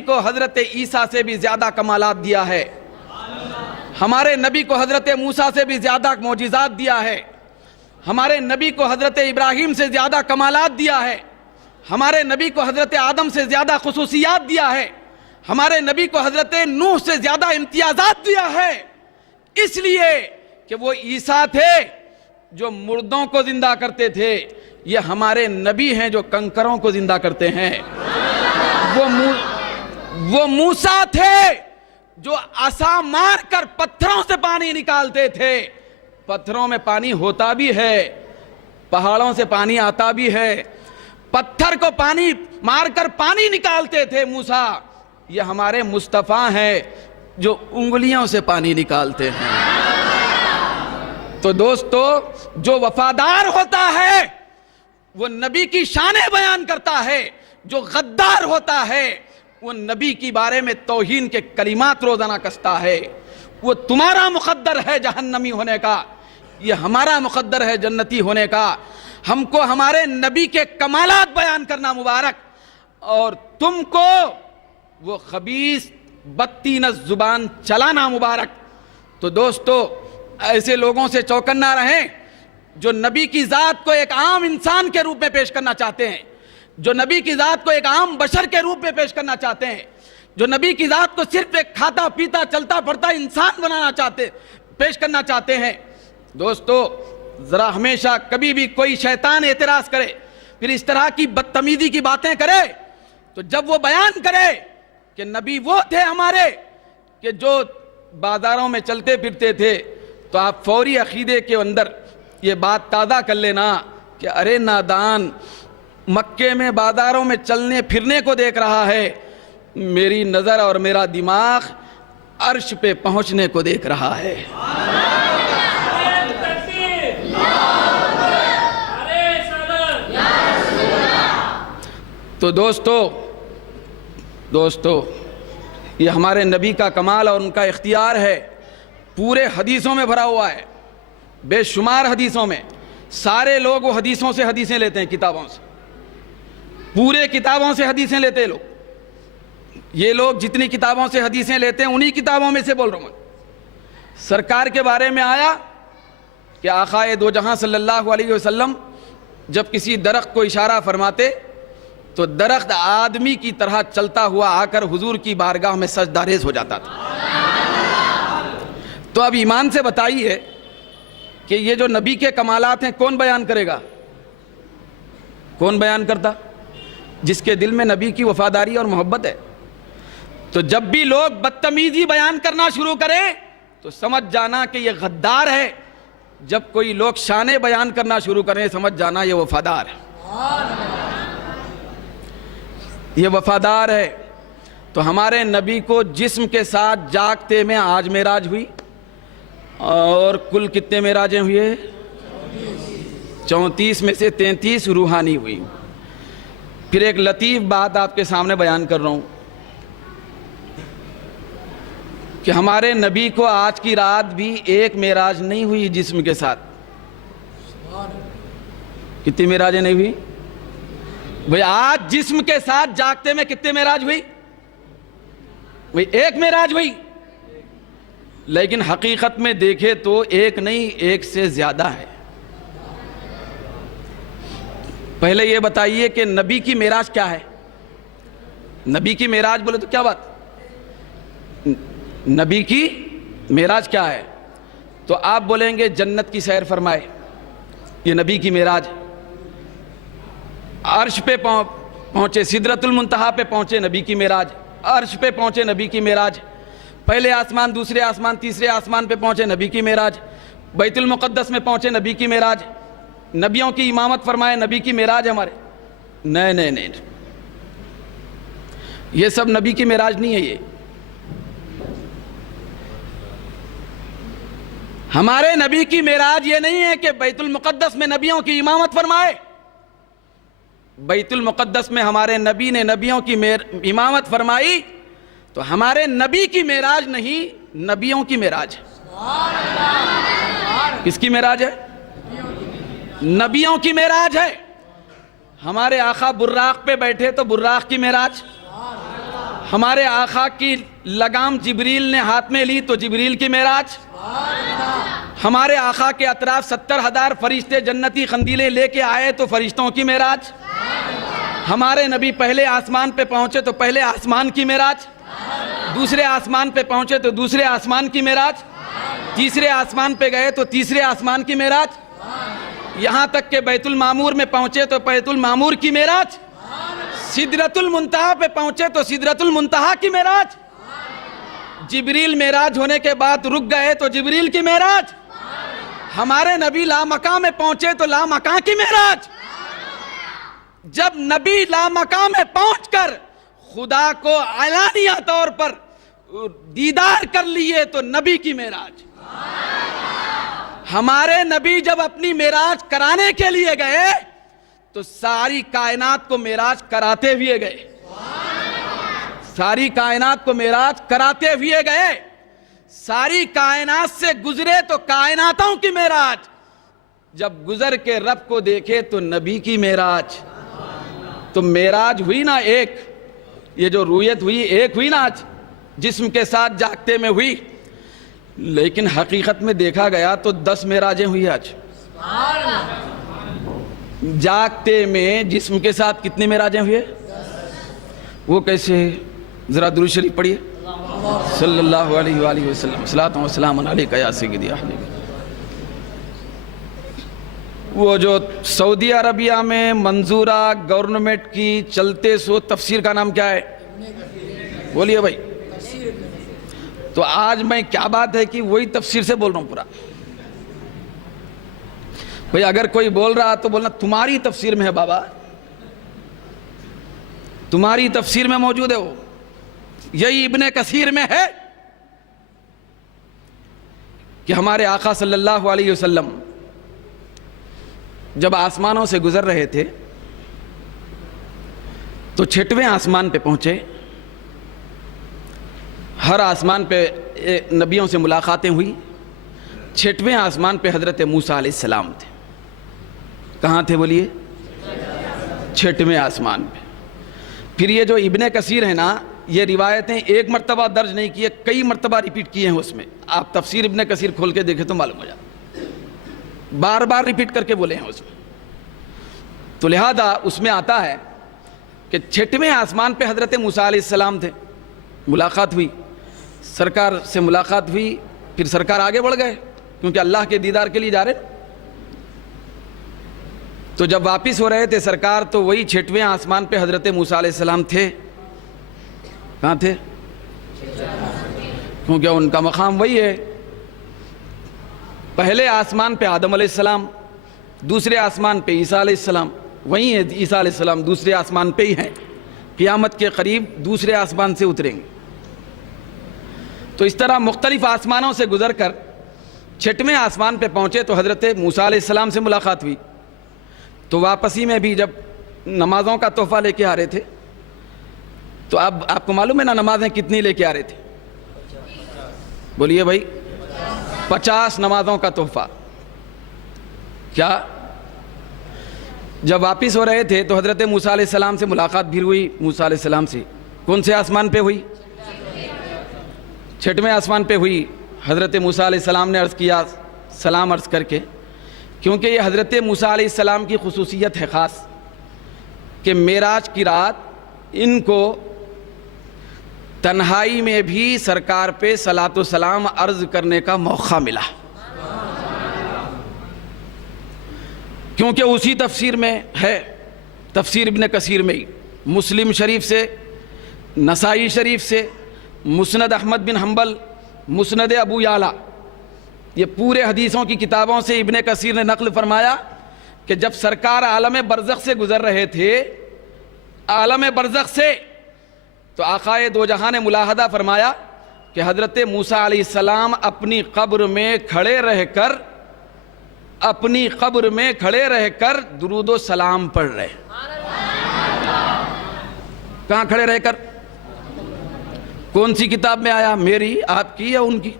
کو حضرت عیسیٰ سے بھی زیادہ کمالات دیا ہے، ہمارے نبی کو حضرت موسیٰ سے بھی زیادہ معجزات دیا ہے، ہمارے نبی کو حضرت ابراہیم سے زیادہ کمالات دیا ہے، ہمارے نبی کو حضرت آدم سے زیادہ خصوصیات دیا ہے، ہمارے نبی کو حضرت نوح سے زیادہ امتیازات دیا ہے، اس لیے کہ وہ عیسیٰ تھے جو مردوں کو زندہ کرتے تھے، یہ ہمارے نبی ہیں جو کنکروں کو زندہ کرتے ہیں۔ وہ موسیٰ تھے جو عصا مار کر پتھروں سے پانی نکالتے تھے، پتھروں میں پانی ہوتا بھی ہے، پہاڑوں سے پانی آتا بھی ہے، پتھر کو پانی مار کر پانی نکالتے تھے موسیٰ۔ یہ ہمارے مصطفیٰ ہیں جو انگلیوں سے پانی نکالتے ہیں۔ تو دوستو، جو وفادار ہوتا ہے وہ نبی کی شانیں بیان کرتا ہے، جو غدار ہوتا ہے وہ نبی کی بارے میں توہین کے کلمات روزانہ کستا ہے۔ وہ تمہارا مقدر ہے جہنمی ہونے کا، یہ ہمارا مقدر ہے جنتی ہونے کا۔ ہم کو ہمارے نبی کے کمالات بیان کرنا مبارک، اور تم کو وہ خبیث بدتینس زبان چلانا مبارک۔ تو دوستو، ایسے لوگوں سے چوکنا رہیں جو نبی کی ذات کو ایک عام انسان کے روپ میں پیش کرنا چاہتے ہیں، جو نبی کی ذات کو ایک عام بشر کے روپ میں پیش کرنا چاہتے ہیں، جو نبی کی ذات کو صرف ایک کھاتا پیتا چلتا پھرتا انسان پیش کرنا چاہتے ہیں۔ دوستو، ذرا ہمیشہ کبھی بھی کوئی شیطان اعتراض کرے، پھر اس طرح کی بدتمیزی کی باتیں کرے، تو جب وہ بیان کرے کہ نبی وہ تھے ہمارے کہ جو بازاروں میں چلتے پھرتے تھے، تو آپ فوری عقیدے کے اندر یہ بات تازہ کر لینا کہ ارے نادان، مکے میں بازاروں میں چلنے پھرنے کو دیکھ رہا ہے، میری نظر اور میرا دماغ عرش پہ پہنچنے کو دیکھ رہا ہے۔ تو دوستو یہ ہمارے نبی کا کمال اور ان کا اختیار ہے، پورے حدیثوں میں بھرا ہوا ہے، بے شمار حدیثوں میں۔ سارے لوگ وہ حدیثوں سے حدیثیں لیتے ہیں، کتابوں سے، پورے کتابوں سے حدیثیں لیتے ہیں لوگ۔ یہ لوگ جتنی کتابوں سے حدیثیں لیتے ہیں انہی کتابوں میں سے بول رہا ہوں۔ سرکار کے بارے میں آیا کہ آقائے دو جہاں صلی اللہ علیہ وسلم جب کسی درخت کو اشارہ فرماتے تو درخت آدمی کی طرح چلتا ہوا آ کر حضور کی بارگاہ میں سجدہ ریز ہو جاتا تھا۔ تو اب ایمان سے بتائیے کہ یہ جو نبی کے کمالات ہیں کون بیان کرے گا؟ کون بیان کرتا؟ جس کے دل میں نبی کی وفاداری اور محبت ہے۔ تو جب بھی لوگ بدتمیزی بیان کرنا شروع کریں تو سمجھ جانا کہ یہ غدار ہے، جب کوئی لوگ شانیں بیان کرنا شروع کریں سمجھ جانا یہ وفادار ہے، یہ وفادار ہے۔ تو ہمارے نبی کو جسم کے ساتھ جاگتے میں آج معراج ہوئی، اور کل کتنے معراجیں ہوئے؟ 34 میں سے 33 روحانی ہوئی۔ پھر ایک لطیف بات آپ کے سامنے بیان کر رہا ہوں کہ ہمارے نبی کو آج کی رات بھی ایک معراج نہیں ہوئی جسم کے ساتھ۔ کتنی معراجیں نہیں ہوئی؟ بھئی آج جسم کے ساتھ جاگتے میں کتنے معراج ہوئی؟ بھئی ایک معراج ہوئی، لیکن حقیقت میں دیکھے تو ایک نہیں، ایک سے زیادہ ہے۔ پہلے یہ بتائیے کہ نبی کی معراج کیا ہے؟ نبی کی معراج بولے تو کیا بات؟ نبی کی معراج کیا ہے؟ تو آپ بولیں گے جنت کی سیر فرمائے، یہ نبی کی معراج۔ عرش پہ پہنچے، سدرۃ المنتہا پہ پہنچے، نبی کی معراج۔ عرش پہ پہنچے، نبی کی معراج۔ پہلے آسمان، دوسرے آسمان، تیسرے آسمان پہ پہنچے، نبی کی معراج۔ بیت المقدس میں پہنچے، نبی کی معراج۔ نبیوں کی امامت فرمائے، نبی کی معراج ہمارے۔ نہیں، یہ سب نبی کی معراج نہیں ہے۔ یہ ہمارے نبی کی معراج یہ نہیں ہے کہ بیت المقدس میں نبیوں کی امامت فرمائے۔ بیت المقدس میں ہمارے نبی نے نبیوں کی امامت فرمائی، تو ہمارے نبی کی معراج نہیں، نبیوں کی معراج ہے۔ کس کی معراج ہے؟ نبیوں کی معراج ہے۔ ہمارے آقا براق پہ بیٹھے تو براق کی معراج۔ ہمارے آقا کی لگام جبریل نے ہاتھ میں لی تو جبریل کی معراج۔ ہمارے آقا کے اطراف 70,000 فرشتے جنتی قندیلیں لے کے آئے تو فرشتوں کی معراج۔ ہمارے نبی پہلے آسمان پہ پہنچے تو پہلے آسمان کی معراج، دوسرے آسمان پہ پہنچے تو دوسرے آسمان کی معراج، تیسرے آسمان پہ گئے تو تیسرے آسمان کی معراج، یہاں تک کہ بیت المعمور میں پہنچے تو بیت المعمور کی معراج، سدرۃ المنتہا پہ پہنچے تو سدرۃ المنتہا کی معراج، جبریل معراج ہونے کے بعد رک گئے تو جبریل کی معراج، ہمارے نبی لامکاں میں پہنچے تو لامکاں کی معراج۔ جب نبی لامکاں میں پہنچ کر خدا کو اعلانیہ طور پر دیدار کر لیے تو نبی کی معراج۔ ہمارے نبی جب اپنی معراج کرانے کے لیے گئے تو ساری کائنات کو معراج کراتے ہوئے گئے، ساری کائنات کو معراج کراتے ہوئے گئے، ساری کائنات سے گزرے تو کائناتوں کی معراج، جب گزر کے رب کو دیکھے تو نبی کی معراج۔ تو معراج ہوئی نا ایک، یہ جو رویت ہوئی ایک ہوئی نا آج جسم کے ساتھ جاگتے میں ہوئی، لیکن حقیقت میں دیکھا گیا تو 10 معراجیں ہوئی آج۔ جاگتے میں جسم کے ساتھ کتنی معراجیں ہوئے؟ وہ کیسے؟ ذرا درود شریف پڑھیے، صلی اللہ علیہ وآلہ وسلم، صلاۃ و سلام علیک یا سیدی یا حبیبی۔ وہ جو سعودی عربیہ میں منظورہ گورنمنٹ کی چلتے سو تفسیر کا نام کیا ہے؟ بولیے بھائی۔ تو آج میں کیا بات ہے کہ وہی تفسیر سے بول رہا ہوں پورا۔ بھائی اگر کوئی بول رہا تو بولنا تمہاری تفسیر میں ہے بابا، تمہاری تفسیر میں موجود ہے، وہ یہی ابن کثیر میں ہے کہ ہمارے آقا صلی اللہ علیہ وسلم جب آسمانوں سے گزر رہے تھے تو 6ویں آسمان پہ پہنچے۔ ہر آسمان پہ نبیوں سے ملاقاتیں ہوئی، 6ویں آسمان پہ حضرت موسیٰ علیہ السلام تھے۔ کہاں تھے بولیے؟ 6ویں آسمان پہ۔ پھر یہ جو ابن کثیر ہے نا، یہ روایتیں ایک مرتبہ درج نہیں کی ہے، کئی مرتبہ ریپیٹ کیے ہیں اس میں۔ آپ تفسیر ابن کثیر کھول کے دیکھیں تو معلوم ہو جائے، بار بار ریپیٹ کر کے بولے ہیں اس میں۔ تو لہذا اس میں آتا ہے کہ 6ویں آسمان پہ حضرت موسیٰ علیہ السلام تھے، ملاقات ہوئی، سرکار سے ملاقات ہوئی، پھر سرکار آگے بڑھ گئے کیونکہ اللہ کے دیدار کے لیے جا رہے۔ تو جب واپس ہو رہے تھے سرکار تو وہی 6ویں آسمان پہ حضرت موسیٰ علیہ السلام تھے۔ کہاں تھے؟ کیونکہ ان کا مقام وہی ہے۔ پہلے آسمان پہ آدم علیہ السلام، دوسرے آسمان پہ عیسیٰ علیہ السلام، وہی ہے عیسیٰ علیہ السلام دوسرے آسمان پہ ہی ہیں، قیامت کے قریب دوسرے آسمان سے اتریں گے۔ تو اس طرح مختلف آسمانوں سے گزر کر 6ویں آسمان پہ پہنچے تو حضرت موسیٰ علیہ السلام سے ملاقات ہوئی۔ تو واپسی میں بھی جب نمازوں کا تحفہ لے کے آ رہے تھے تو اب آپ کو معلوم ہے نا نمازیں کتنی لے کے آ رہے تھے؟ بولیے بھائی، 50 نمازوں کا تحفہ۔ کیا؟ جب واپس ہو رہے تھے تو حضرت موسیٰ علیہ السلام سے ملاقات بھی ہوئی۔ موسیٰ علیہ السلام سے کون سے آسمان پہ ہوئی؟ 6ویں آسمان پہ ہوئی۔ حضرت موسیٰ علیہ السلام نے عرض کیا، سلام عرض کر کے، کیونکہ یہ حضرت موسیٰ علیہ السلام کی خصوصیت ہے خاص کہ معراج کی رات ان کو تنہائی میں بھی سرکار پہ صلاۃ و سلام عرض کرنے کا موقع ملا، کیونکہ اسی تفسیر میں ہے، تفسیر ابن کثیر میں ہی، مسلم شریف سے، نسائی شریف سے، مسند احمد بن حنبل، مسند ابو یعلا، یہ پورے حدیثوں کی کتابوں سے ابن کثیر نے نقل فرمایا کہ جب سرکار عالم برزخ سے گزر رہے تھے، عالم برزخ سے، تو آقائے دو جہاں نے ملاحظہ فرمایا کہ حضرت موسیٰ علیہ السلام اپنی قبر میں کھڑے رہ کر درود و سلام پڑھ رہے۔ کہاں کھڑے رہ کر؟ کون سی کتاب میں آیا؟ میری، آپ کی یا ان کی؟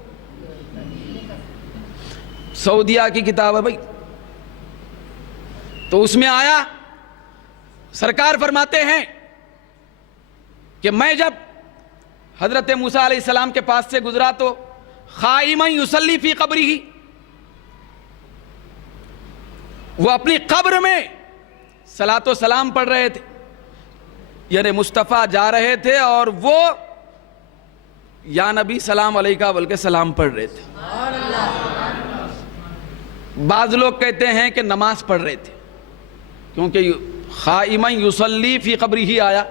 سعودیہ کی کتاب ہے بھائی، تو اس میں آیا، سرکار فرماتے ہیں کہ میں جب حضرت موسیٰ علیہ السلام کے پاس سے گزرا تو قائما یصلی فی قبرہ، وہ اپنی قبر میں صلاۃ و سلام پڑھ رہے تھے، یعنی مصطفیٰ جا رہے تھے اور وہ یا نبی سلام علیکہ بلکہ سلام پڑھ رہے تھے۔ بعض لوگ کہتے ہیں کہ نماز پڑھ رہے تھے، کیونکہ قائما یصلی فی قبرہ ہی آیا،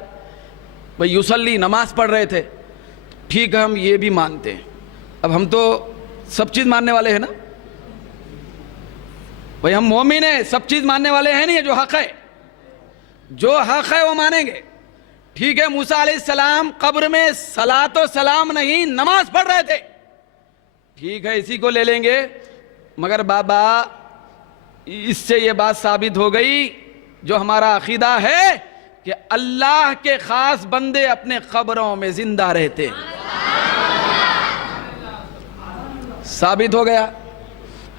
بھئی یصلی نماز پڑھ رہے تھے، ٹھیک ہے ہم یہ بھی مانتے ہیں۔ اب ہم تو سب چیز ماننے والے ہیں نا بھئی، ہم مومن ہیں، سب چیز ماننے والے ہیں نہیں، جو حق ہے وہ مانیں گے۔ ٹھیک ہے، موسیٰ علیہ السلام قبر میں صلاۃ و سلام نہیں نماز پڑھ رہے تھے، ٹھیک ہے اسی کو لے لیں گے، مگر بابا اس سے یہ بات ثابت ہو گئی جو ہمارا عقیدہ ہے کہ اللہ کے خاص بندے اپنے قبروں میں زندہ رہتے ہیں، ثابت ہو گیا۔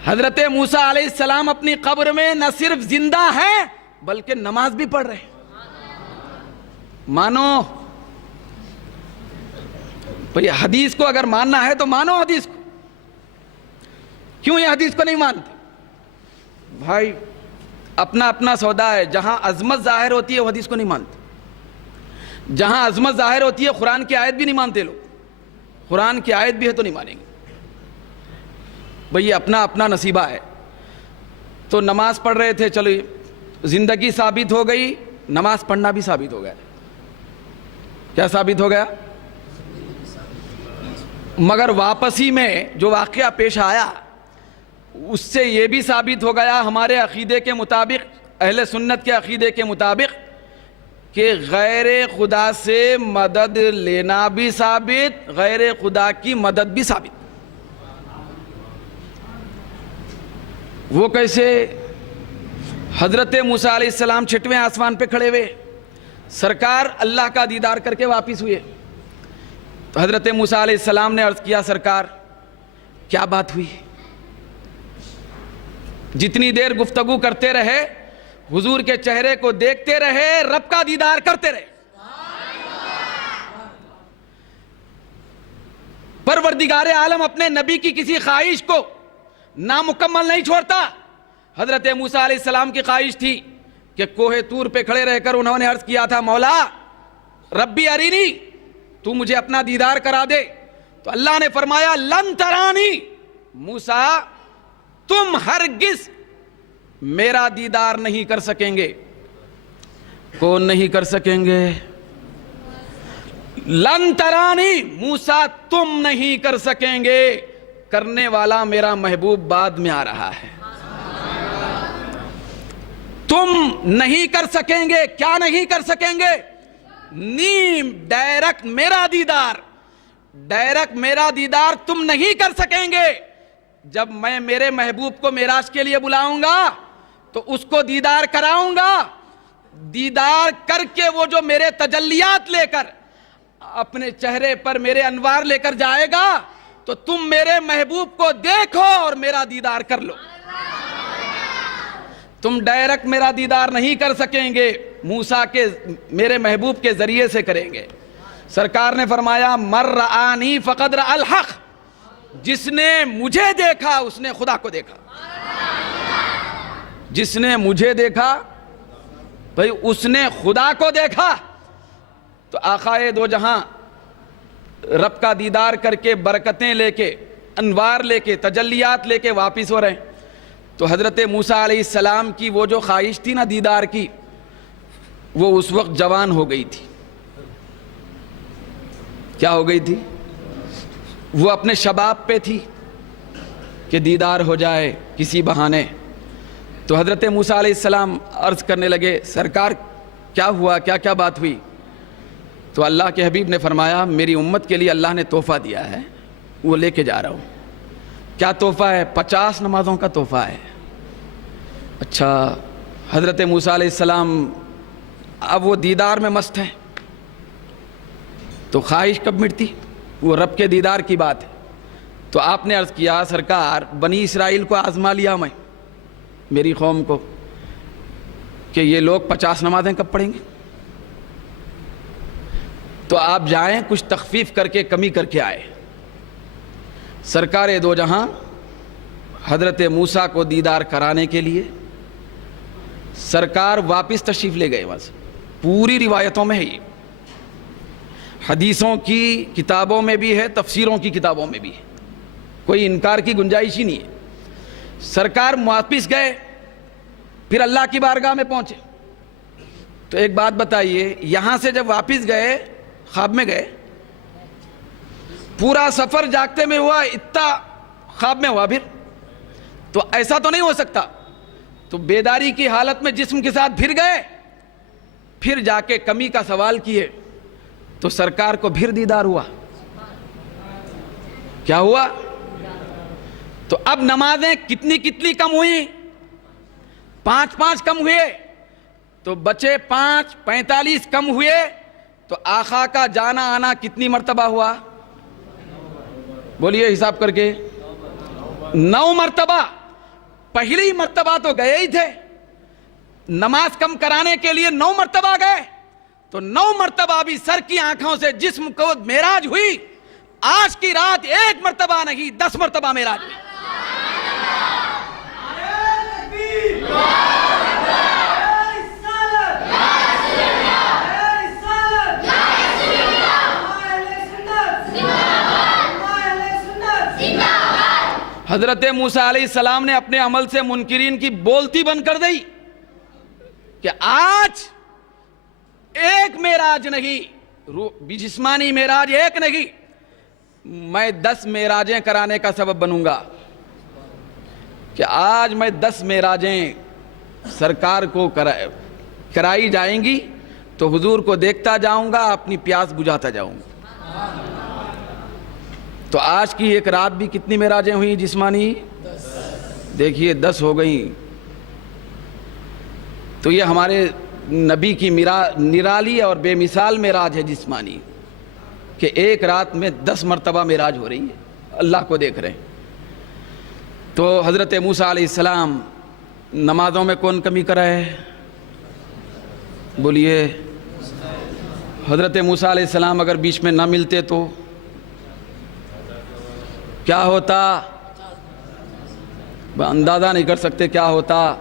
حضرت موسیٰ علیہ السلام اپنی قبر میں نہ صرف زندہ ہیں بلکہ نماز بھی پڑھ رہے ہیں۔ مانو بھئی، حدیث کو اگر ماننا ہے تو مانو حدیث کو، کیوں یہ حدیث کو نہیں مانتے؟ بھائی اپنا اپنا سودا ہے، جہاں عظمت ظاہر ہوتی ہے وہ حدیث کو نہیں مانتے، جہاں عظمت ظاہر ہوتی ہے قرآن کی آیت بھی نہیں مانتے لوگ، قرآن کی آیت بھی ہے تو نہیں مانیں گے۔ بھئی اپنا اپنا نصیبہ ہے، تو نماز پڑھ رہے تھے، چلو زندگی ثابت ہو گئی، نماز پڑھنا بھی ثابت ہو گیا۔ کیا ثابت ہو گیا؟ مگر واپسی میں جو واقعہ پیش آیا اس سے یہ بھی ثابت ہو گیا ہمارے عقیدے کے مطابق، اہل سنت کے عقیدے کے مطابق، کہ غیر خدا سے مدد لینا بھی ثابت، غیر خدا کی مدد بھی ثابت۔ وہ کیسے؟ حضرت موسیٰ علیہ السلام چھٹویں آسمان پہ کھڑے ہوئے، سرکار اللہ کا دیدار کر کے واپس ہوئے، تو حضرت موسیٰ علیہ السلام نے عرض کیا، سرکار کیا بات ہوئی؟ جتنی دیر گفتگو کرتے رہے، حضور کے چہرے کو دیکھتے رہے، رب کا دیدار کرتے رہے۔ پروردگار عالم اپنے نبی کی کسی خواہش کو نامکمل نہیں چھوڑتا۔ حضرت موسیٰ علیہ السلام کی خواہش تھی کہ کوہ طور پہ کھڑے رہ کر انہوں نے عرض کیا تھا، مولا ربی ارینی، تو مجھے اپنا دیدار کرا دے، تو اللہ نے فرمایا لن ترانی، موسیٰ تم ہرگز میرا دیدار نہیں کر سکیں گے۔ کون نہیں کر سکیں گے؟ لن ترانی، موسیٰ تم نہیں کر سکیں گے، کرنے والا میرا محبوب بعد میں آ رہا ہے۔ تم نہیں کر سکیں گے، کیا نہیں کر سکیں گے؟ نیم ڈائریکٹ میرا دیدار تم نہیں کر سکیں گے۔ جب میں میرے محبوب کو معراج کے لیے بلاؤں گا تو اس کو دیدار کراؤں گا، دیدار کر کے وہ جو میرے تجلیات لے کر اپنے چہرے پر میرے انوار لے کر جائے گا، تو تم میرے محبوب کو دیکھو اور میرا دیدار کر لو۔ تم ڈائریکٹ میرا دیدار نہیں کر سکیں گے، موسیٰ کے میرے محبوب کے ذریعے سے کریں گے۔ سرکار نے فرمایا من رآنی فقد رأى الحق، جس نے مجھے دیکھا اس نے خدا کو دیکھا۔ جس نے مجھے دیکھا بھئی اس نے خدا کو دیکھا۔ تو آقائے دو جہاں رب کا دیدار کر کے برکتیں لے کے انوار لے کے تجلیات لے کے واپس ہو رہے ہیں. تو حضرت موسیٰ علیہ السلام کی وہ جو خواہش تھی نا دیدار کی، وہ اس وقت جوان ہو گئی تھی. کیا ہو گئی تھی؟ وہ اپنے شباب پہ تھی کہ دیدار ہو جائے کسی بہانے. تو حضرت موسیٰ علیہ السلام عرض کرنے لگے سرکار کیا ہوا، کیا کیا بات ہوئی؟ تو اللہ کے حبیب نے فرمایا میری امت کے لیے اللہ نے تحفہ دیا ہے، وہ لے کے جا رہا ہوں. کیا تحفہ ہے؟ 50 نمازوں کا تحفہ ہے. اچھا، حضرت موسیٰ علیہ السلام اب وہ دیدار میں مست ہیں، تو خواہش کب مٹتی؟ وہ رب کے دیدار کی بات ہے. تو آپ نے عرض کیا سرکار بنی اسرائیل کو آزما لیا میں، میری قوم کو، کہ یہ لوگ 50 نمازیں کب پڑھیں گے، تو آپ جائیں کچھ تخفیف کر کے کمی کر کے آئے. سرکار دو جہاں حضرت موسیٰ کو دیدار کرانے کے لیے سرکار واپس تشریف لے گئے. وہاں سے پوری روایتوں میں ہے، یہ حدیثوں کی کتابوں میں بھی ہے، تفسیروں کی کتابوں میں بھی ہے، کوئی انکار کی گنجائش ہی نہیں ہے. سرکار واپس گئے، پھر اللہ کی بارگاہ میں پہنچے. تو ایک بات بتائیے، یہاں سے جب واپس گئے خواب میں گئے، پورا سفر جاگتے میں ہوا، اتنا خواب میں ہوا، پھر تو ایسا تو نہیں ہو سکتا. تو بیداری کی حالت میں جسم کے ساتھ پھر گئے، پھر جا کے کمی کا سوال کیے، تو سرکار کو پھر دیدار ہوا. کیا ہوا؟ تو اب نمازیں کتنی کتنی کم ہوئی؟ 5 کم ہوئے، تو بچے 5 45 کم ہوئے. تو آقا کا جانا آنا کتنی مرتبہ ہوا؟ بولیے حساب کر کے. 9 مرتبہ. پہلی مرتبہ تو گئے ہی تھے، نماز کم کرانے کے لیے 9 مرتبہ گئے. تو 9 مرتبہ بھی سر کی آنکھوں سے جسم کو معراج ہوئی. آج کی رات 1 مرتبہ نہیں 10 مرتبہ معراج ہوئی. حضرت موسیٰ علیہ السلام نے اپنے عمل سے منکرین کی بولتی بند کر دی کہ آج 1 معراج نہیں، جسمانی معراج 1 نہیں، میں 10 معراجیں کرانے کا سبب بنوں گا. کہ آج میں 10 معراجیں سرکار کو کرائی جائیں گی، تو حضور کو دیکھتا جاؤں گا، اپنی پیاس بجھاتا جاؤں گا. تو آج کی ایک رات بھی کتنی معراجیں ہوئی جسمانی؟ دیکھیے 10 ہو گئیں. تو یہ ہمارے نبی کی نرالی اور بے مثال معراج ہے جسمانی، کہ ایک رات میں 10 مرتبہ معراج ہو رہی ہے، اللہ کو دیکھ رہے ہیں. تو حضرت موسیٰ علیہ السلام نمازوں میں کون کمی کرا ہے؟ بولیے. حضرت موسیٰ علیہ السلام اگر بیچ میں نہ ملتے تو کیا ہوتا؟ اندازہ نہیں کر سکتے کیا ہوتا.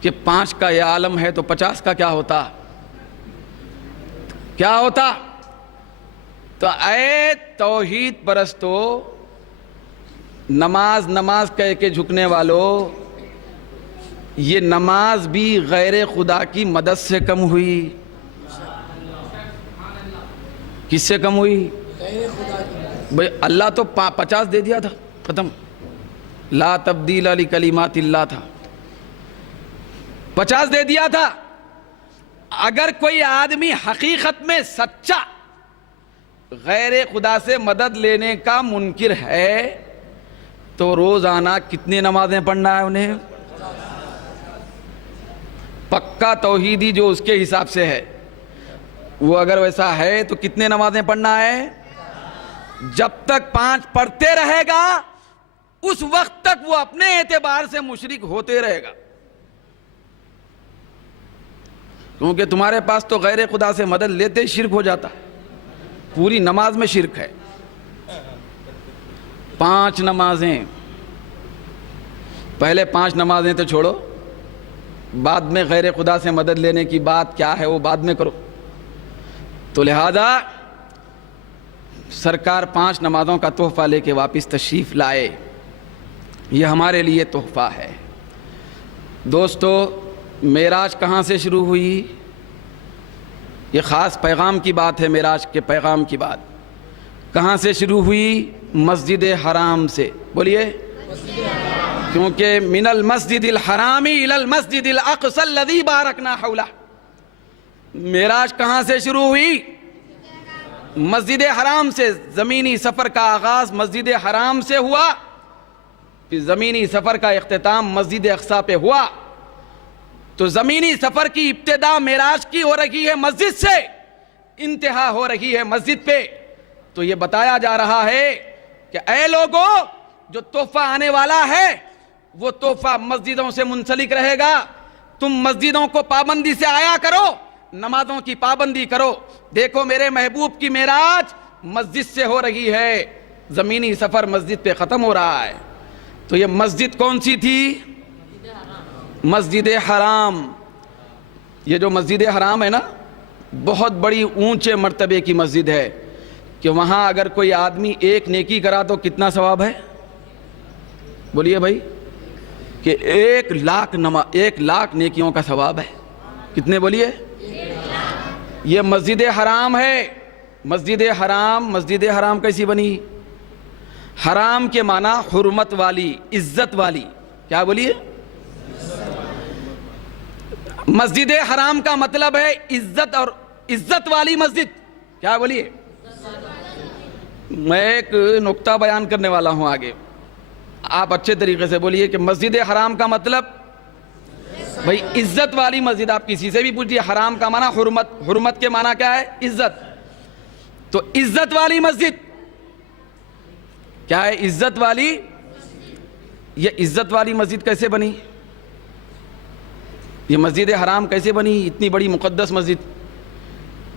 کہ 5 کا یہ عالم ہے تو 50 کا کیا ہوتا؟ کیا ہوتا؟ تو اے توحید پرستو، نماز نماز کہہ کے جھکنے والو، یہ نماز بھی غیر خدا کی مدد سے کم ہوئی. کس سے کم ہوئی؟ بھئی اللہ تو 50 دے دیا تھا، ختم. لا تبدیل لکلمات اللہ تھا، 50 دے دیا تھا. اگر کوئی آدمی حقیقت میں سچا غیر خدا سے مدد لینے کا منکر ہے تو روزانہ کتنی نمازیں پڑھنا ہے انہیں؟ پکا توحیدی جو اس کے حساب سے ہے، وہ اگر ویسا ہے تو کتنے نمازیں پڑھنا ہے؟ جب تک 5 پڑھتے رہے گا اس وقت تک وہ اپنے اعتبار سے مشرک ہوتے رہے گا. کیونکہ تمہارے پاس تو غیر خدا سے مدد لیتے ہی شرک ہو جاتا. پوری نماز میں شرک ہے. 5 نمازیں، پہلے 5 نمازیں تو چھوڑو، بعد میں غیر خدا سے مدد لینے کی بات کیا ہے وہ بعد میں کرو. تو لہذا سرکار 5 نمازوں کا تحفہ لے کے واپس تشریف لائے. یہ ہمارے لیے تحفہ ہے. دوستو معراج کہاں سے شروع ہوئی؟ یہ خاص پیغام کی بات ہے. معراج کے پیغام کی بات کہاں سے شروع ہوئی؟ مسجد حرام سے. بولیے. کیونکہ من المسجد الحرام الی المسجد الاقصی الذی بارکنا حولہ. معراج کہاں سے شروع ہوئی؟ مسجد حرام سے. زمینی سفر کا آغاز مسجد حرام سے ہوا، پھر زمینی سفر کا اختتام مسجد اقصی پہ ہوا. تو زمینی سفر کی ابتدا معراج کی ہو رہی ہے مسجد سے، انتہا ہو رہی ہے مسجد پہ. تو یہ بتایا جا رہا ہے کہ اے لوگو، جو تحفہ آنے والا ہے وہ تحفہ مسجدوں سے منسلک رہے گا. تم مسجدوں کو پابندی سے آیا کرو، نمازوں کی پابندی کرو. دیکھو میرے محبوب کی معراج مسجد سے ہو رہی ہے، زمینی سفر مسجد پہ ختم ہو رہا ہے. تو یہ مسجد کون سی تھی؟ مسجد حرام. یہ جو مسجد حرام ہے نا، بہت بڑی اونچے مرتبے کی مسجد ہے کہ وہاں اگر کوئی آدمی ایک نیکی کرا تو کتنا ثواب ہے؟ بولیے بھائی. کہ 1,00,000 نیکیوں کا ثواب ہے. کتنے بولیے؟ یہ مسجد حرام ہے. مسجد حرام کیسی بنی؟ حرام کے معنی حرمت والی، عزت والی. کیا بولیے؟ مسجد حرام کا مطلب ہے عزت، اور عزت والی مسجد. کیا بولیے؟ میں ایک نقطہ بیان کرنے والا ہوں آگے، آپ اچھے طریقے سے بولیے کہ مسجد حرام کا مطلب بھائی عزت والی مسجد. آپ کسی سے بھی پوچھئے، حرام کا معنی حرمت، حرمت کے معنی کیا ہے؟ عزت. تو عزت والی مسجد کیا ہے؟ عزت والی. یہ عزت والی مسجد کیسے بنی؟ یہ مسجد حرام کیسے بنی؟ اتنی بڑی مقدس مسجد.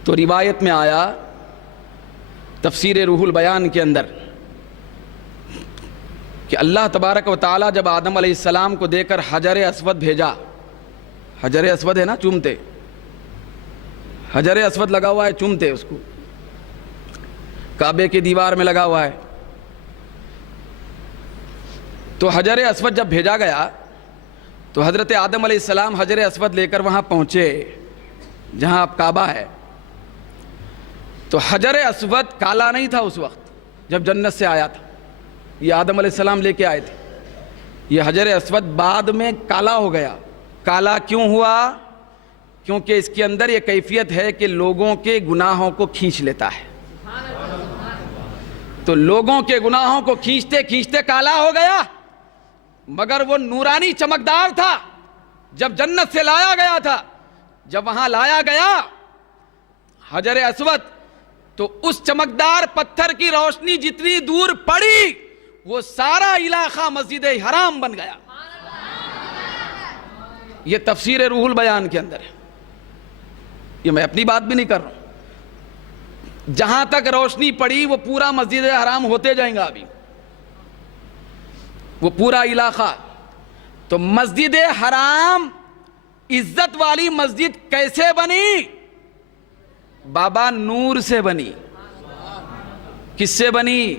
تو روایت میں آیا تفسیر روح البیان کے اندر کہ اللہ تبارک و تعالیٰ جب آدم علیہ السلام کو دے کر حجر اسود بھیجا. حجر اسود ہے نا، چومتے. حجر اسود لگا ہوا ہے، چومتے اس کو. کعبے کی دیوار میں لگا ہوا ہے. تو حجر اسود جب بھیجا گیا تو حضرت آدم علیہ السلام حجر اسود لے کر وہاں پہنچے جہاں اب کعبہ ہے. تو حجر اسود کالا نہیں تھا اس وقت جب جنت سے آیا تھا. یہ آدم علیہ السلام لے کے آئے تھے. یہ حجر اسود بعد میں کالا ہو گیا. کالا کیوں ہوا؟ کیونکہ اس کے اندر یہ کیفیت ہے کہ لوگوں کے گناہوں کو کھینچ لیتا ہے. تو لوگوں کے گناہوں کو کھینچتے کھینچتے کالا ہو گیا، مگر وہ نورانی چمکدار تھا. جب جنت سے لایا گیا تھا، جب وہاں لایا گیا حجر اسود، تو اس چمکدار پتھر کی روشنی جتنی دور پڑی وہ سارا علاقہ مسجد حرام بن گیا. یہ تفسیر روح البیان کے اندر ہے. یہ میں اپنی بات بھی نہیں کر رہا ہوں. جہاں تک روشنی پڑی وہ پورا مسجد حرام ہوتے جائیں گا ابھی، وہ پورا علاقہ. تو مسجد حرام عزت والی مسجد کیسے بنی؟ بابا نور سے بنی. کس سے بنی؟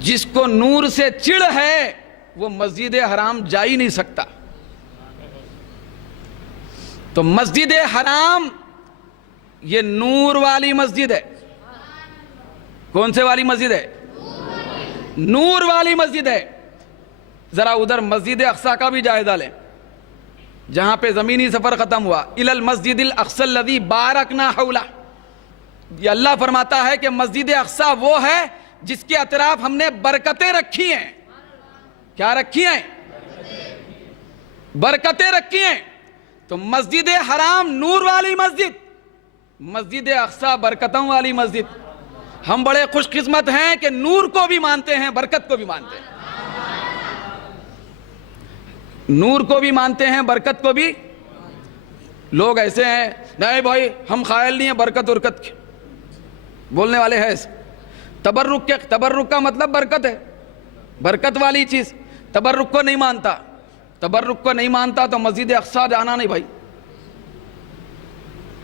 جس کو نور سے چڑ ہے وہ مسجد حرام جا ہی نہیں سکتا. تو مسجد حرام یہ نور والی مسجد ہے. کون سے والی مسجد ہے؟ نور والی مسجد ہے. ذرا ادھر مسجد اقصی کا بھی جائزہ لیں جہاں پہ زمینی سفر ختم ہوا. الی المسجد الاقصی الذی بارکنا حولہ. یہ اللہ فرماتا ہے کہ مسجد اقصی وہ ہے جس کے اطراف ہم نے برکتیں رکھی ہیں. کیا رکھی ہیں؟ برکتیں رکھی ہیں. تو مسجد حرام نور والی مسجد، مسجد اقصی برکتوں والی مسجد. ہم بڑے خوش قسمت ہیں کہ نور کو بھی مانتے ہیں، برکت کو بھی مانتے ہیں. نور کو بھی مانتے ہیں، برکت کو بھی. لوگ ایسے ہیں، نہیں بھائی ہم قائل نہیں ہیں برکت ورکت کے. بولنے والے ہیں ایسے. تبرک کا مطلب برکت ہے، برکت والی چیز. تبرک کو نہیں مانتا. تبرک کو نہیں مانتا تو مسجد اقصی جانا نہیں بھائی.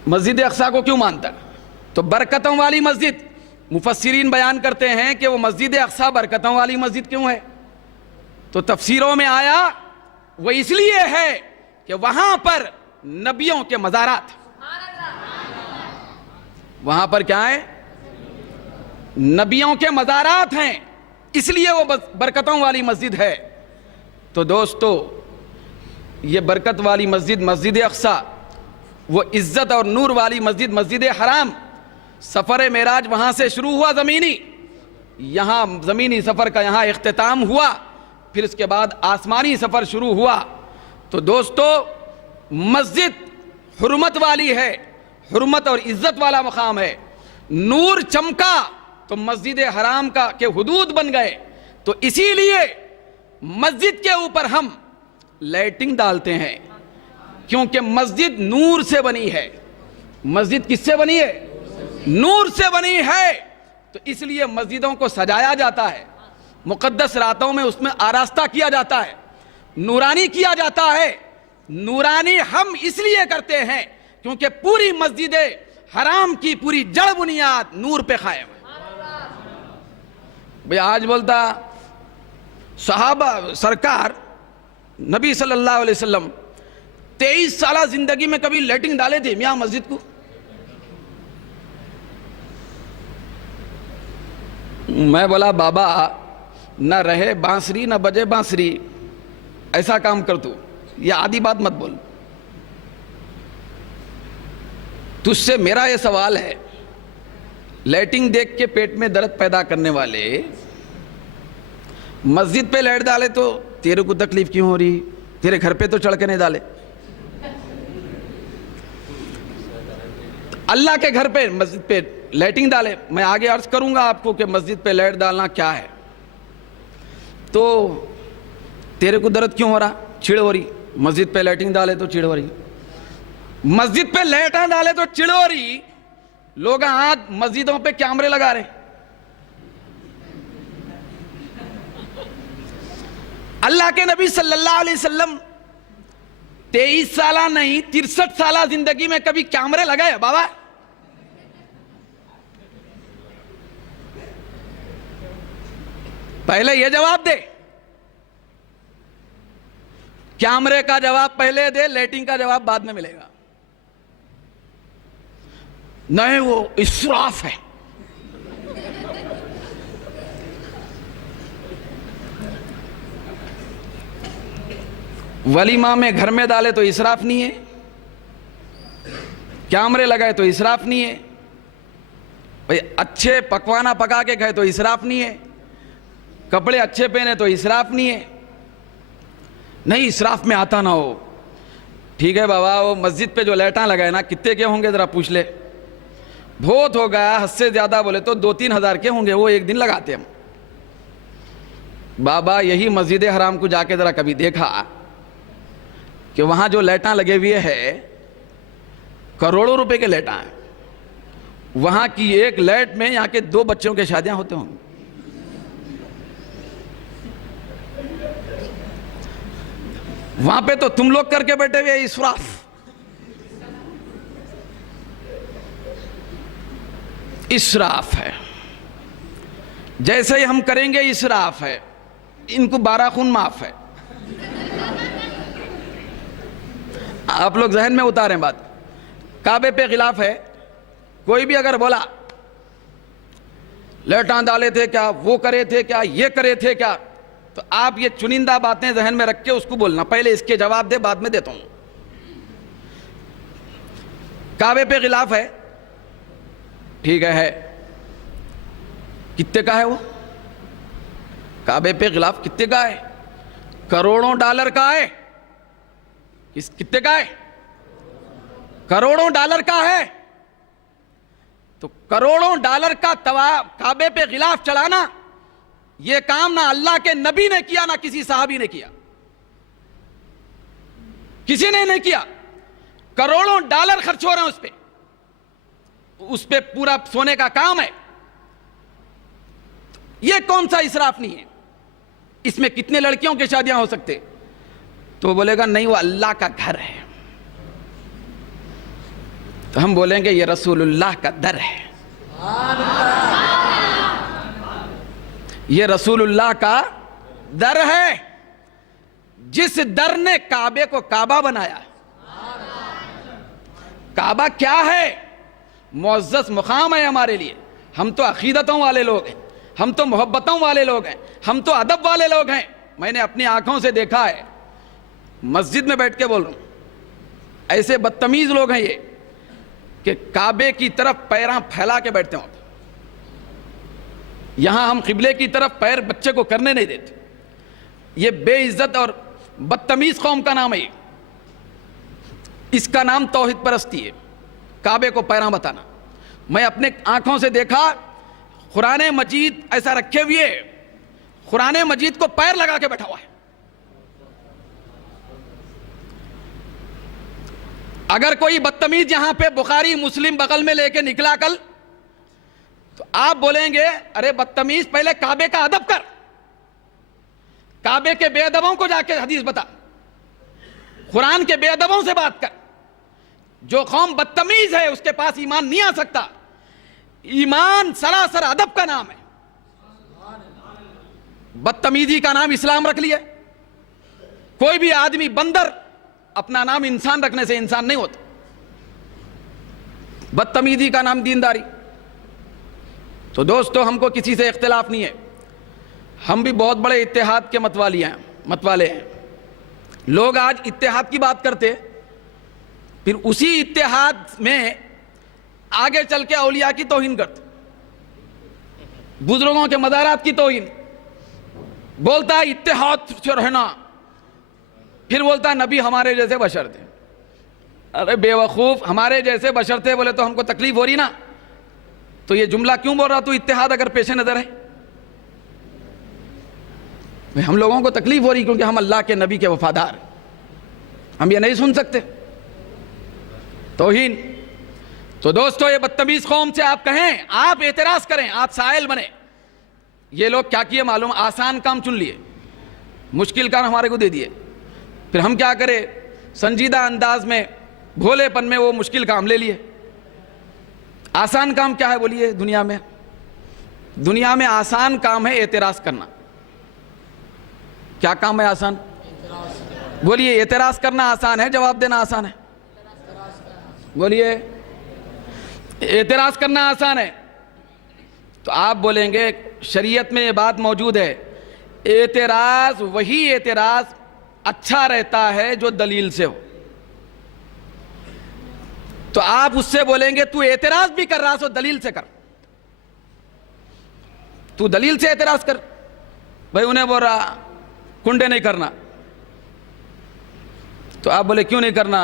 مسجد اقصی کو کیوں مانتا ہے؟ تو برکتوں والی مسجد مفسرین بیان کرتے ہیں کہ وہ مسجد اقصی برکتوں والی مسجد کیوں ہے؟ تو تفسیروں میں آیا وہ اس لیے ہے کہ وہاں پر نبیوں کے مزارات، وہاں پر کیا ہے؟ نبیوں کے مزارات ہیں، اس لیے وہ برکتوں والی مسجد ہے۔ تو دوستو یہ برکت والی مسجد مسجد اقصی، وہ عزت اور نور والی مسجد مسجد حرام، سفر معراج وہاں سے شروع ہوا زمینی، یہاں زمینی سفر کا یہاں اختتام ہوا، پھر اس کے بعد آسمانی سفر شروع ہوا۔ تو دوستو مسجد حرمت والی ہے، حرمت اور عزت والا مقام ہے، نور چمکا تو مسجد حرام کا کے حدود بن گئے۔ تو اسی لیے مسجد کے اوپر ہم لائٹنگ ڈالتے ہیں، کیونکہ مسجد نور سے بنی ہے۔ مسجد کس سے بنی ہے؟ نور سے بنی ہے، تو اس لیے مسجدوں کو سجایا جاتا ہے، مقدس راتوں میں اس میں آراستہ کیا جاتا ہے، نورانی کیا جاتا ہے۔ نورانی ہم اس لیے کرتے ہیں کیونکہ پوری مسجد حرام کی پوری جڑ بنیاد نور پہ قائم ہے۔ بھئی آج بولتا صحابہ سرکار نبی صلی اللہ علیہ وسلم 23 سالہ زندگی میں کبھی لیٹنگ ڈالے تھے میاں مسجد کو؟ میں بولا بابا نہ رہے بانسری نہ بجے بانسری، ایسا کام کر تو، یہ آدھی بات مت بول۔ تجھ سے میرا یہ سوال ہے، لائٹنگ دیکھ کے پیٹ میں درد پیدا کرنے والے مسجد پہ لائٹ ڈالے تو تیرے کو تکلیف کیوں ہو رہی؟ تیرے گھر پہ تو چڑھ کے نہیں ڈالے۔ اللہ کے گھر پہ مسجد پہ لائٹنگ ڈالے۔ میں آگے عرض کروں گا آپ کو کہ مسجد پہ لائٹ ڈالنا کیا ہے۔ تو تیرے کو درد کیوں ہو رہا؟ چڑ ہو رہی۔ مسجد پہ لائٹنگ ڈالے تو چڑ ہو رہی، مسجد پہ لائٹیں ڈالے تو چڑ ہو رہی۔ لوگ آج مسجدوں پہ کیمرے لگا رہے۔ اللہ کے نبی صلی اللہ علیہ وسلم 23 سالہ نہیں 63 سالہ زندگی میں کبھی کیمرے لگائے بابا؟ پہلے یہ جواب دے، کیمرے کا جواب پہلے دے، لائٹنگ کا جواب بعد میں ملے گا۔ نہیں وہ اسراف ہے۔ ولیمہ میں گھر میں ڈالے تو اسراف نہیں ہے، کیمرے لگائے تو اسراف نہیں ہے، بھئی اچھے پکوانا پکا کے کھائے تو اسراف نہیں ہے، کپڑے اچھے پہنے تو اسراف نہیں ہے۔ نہیں اسراف میں آتا نہ ہو۔ ٹھیک ہے بابا، وہ مسجد پہ جو لائٹاں لگائے نا کتنے کے ہوں گے ذرا پوچھ لے۔ بہت ہو گیا، حد سے زیادہ بولے تو 2-3 ہزار کے ہوں گے، وہ ایک دن لگاتے ہم۔ بابا یہی مسجد حرام کو جا کے ذرا کبھی دیکھا کہ وہاں جو لائٹاں لگے ہوئے ہیں کروڑوں روپے کے لائٹاں ہیں، وہاں کی ایک لائٹ میں یہاں کے 2 بچوں کے شادیاں ہوتے ہوں۔ وہاں پہ تو تم لوگ کر کے بیٹھے ہوئے اسراف۔ اسراف ہے، جیسے ہی ہم کریں گے اسراف ہے۔ ان کو 12 خون معاف ہے۔ آپ لوگ ذہن میں اتاریں بات، کعبے پہ غلاف ہے۔ کوئی بھی اگر بولا لائٹاں ڈالے تھے کیا، وہ کرے تھے کیا، یہ کرے تھے کیا، تو آپ یہ چنندہ باتیں ذہن میں رکھ کے اس کو بولنا، پہلے اس کے جواب دے بعد میں دیتا ہوں۔ کعبے پہ غلاف ہے، ٹھیک ہے، کتنے کا ہے وہ؟ کعبے پہ غلاف کتنے کا ہے؟ کروڑوں ڈالر کا ہے۔ کتنے کا ہے؟ کروڑوں ڈالر کا ہے۔ تو کروڑوں ڈالر کا کعبے پہ غلاف چڑھانا، یہ کام نہ اللہ کے نبی نے کیا نہ کسی صحابی نے کیا، کسی نے نہیں کیا۔ کروڑوں ڈالر خرچ ہو رہے ہیں اس پہ پورا سونے کا کام ہے۔ یہ کون سا اسراف نہیں ہے؟ اس میں کتنے لڑکیوں کی شادیاں ہو سکتے؟ تو بولے گا نہیں وہ اللہ کا گھر ہے۔ تو ہم بولیں گے یہ رسول اللہ کا در ہے۔ یہ رسول اللہ کا در ہے، جس در نے کعبے کو کعبہ بنایا۔ کعبہ کیا ہے؟ معزز مقام ہے ہمارے لیے۔ ہم تو عقیدتوں والے لوگ ہیں، ہم تو محبتوں والے لوگ ہیں، ہم تو ادب والے لوگ ہیں۔ میں نے اپنی آنکھوں سے دیکھا ہے، مسجد میں بیٹھ کے بول رہا ہوں، ایسے بدتمیز لوگ ہیں یہ کہ کعبے کی طرف پیراں پھیلا کے بیٹھتے ہیں۔ یہاں ہم قبلے کی طرف پیر بچے کو کرنے نہیں دیتے۔ یہ بے عزت اور بدتمیز قوم کا نام ہے یہ۔ اس کا نام توحید پرستی ہے، کعبے کو پیراں بتانا۔ میں اپنے آنکھوں سے دیکھا، قرآن مجید ایسا رکھے ہوئے، قرآن مجید کو پیر لگا کے بیٹھا ہوا ہے۔ اگر کوئی بدتمیز یہاں پہ بخاری مسلم بغل میں لے کے نکلا کل، تو آپ بولیں گے ارے بدتمیز پہلے کعبے کا ادب کر، کعبے کے بے ادبوں کو جا کے حدیث بتا، قرآن کے بے ادبوں سے بات کر۔ جو قوم بدتمیز ہے اس کے پاس ایمان نہیں آ سکتا۔ ایمان سراسر ادب کا نام ہے۔ بدتمیزی کا نام اسلام رکھ لیا۔ کوئی بھی آدمی بندر اپنا نام انسان رکھنے سے انسان نہیں ہوتا۔ بدتمیزی کا نام دینداری۔ تو دوستو، ہم کو کسی سے اختلاف نہیں ہے، ہم بھی بہت بڑے اتحاد کے متوالے ہیں۔ لوگ آج اتحاد کی بات کرتے، پھر اسی اتحاد میں آگے چل کے اولیاء کی توہین کرتے، بزرگوں کے مزارات کی توہین، بولتا ہے اتحاد سے رہنا، پھر بولتا ہے نبی ہمارے جیسے بشر تھے۔ ارے بے وقوف، ہمارے جیسے بشر تھے بولے تو ہم کو تکلیف ہو رہی نا، تو یہ جملہ کیوں بول رہا تو اتحاد اگر پیش نظر ہے؟ ہم لوگوں کو تکلیف ہو رہی کیونکہ ہم اللہ کے نبی کے وفادار ہیں، ہم یہ نہیں سن سکتے توہین۔ تو دوستو، یہ بدتمیز قوم سے آپ کہیں، آپ اعتراض کریں، آپ سائل بنیں۔ یہ لوگ کیا کیے معلوم؟ آسان کام چن لیے، مشکل کام ہمارے کو دے دیے۔ پھر ہم کیا کریں؟ سنجیدہ انداز میں، بھولے پن میں وہ مشکل کام لے لیے۔ آسان کام کیا ہے بولیے؟ دنیا میں آسان کام ہے اعتراض کرنا۔ کیا کام ہے آسان؟ بولیے، اعتراض کرنا آسان ہے، جواب دینا آسان ہے؟ بولیے، اعتراض کرنا آسان ہے۔ تو آپ بولیں گے شریعت میں یہ بات موجود ہے، اعتراض وہی اعتراض اچھا رہتا ہے جو دلیل سے ہو۔ تو آپ اس سے بولیں گے تو اعتراض بھی کر رہا سو دلیل سے کر، تو دلیل سے اعتراض کر۔ بھائی انہیں بول رہا کنڈے نہیں کرنا، تو آپ بولے کیوں نہیں کرنا؟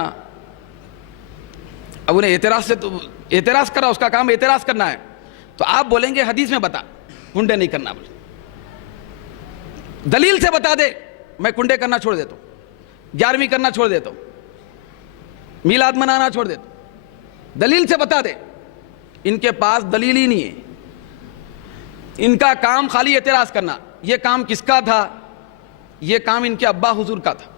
اب انہیں اعتراض سے، تو اعتراض کرا، اس کا کام اعتراض کرنا ہے، تو آپ بولیں گے حدیث میں بتا کنڈے نہیں کرنا، بولے دلیل سے بتا دے، میں کنڈے کرنا چھوڑ دیتا ہوں، 11ویں کرنا چھوڑ دیتا ہوں، میلاد منانا چھوڑ دیتا ہوں، دلیل سے بتا دے۔ ان کے پاس دلیل ہی نہیں ہے، ان کا کام خالی اعتراض کرنا۔ یہ کام کس کا تھا؟ یہ کام ان کے ابا حضور کا تھا،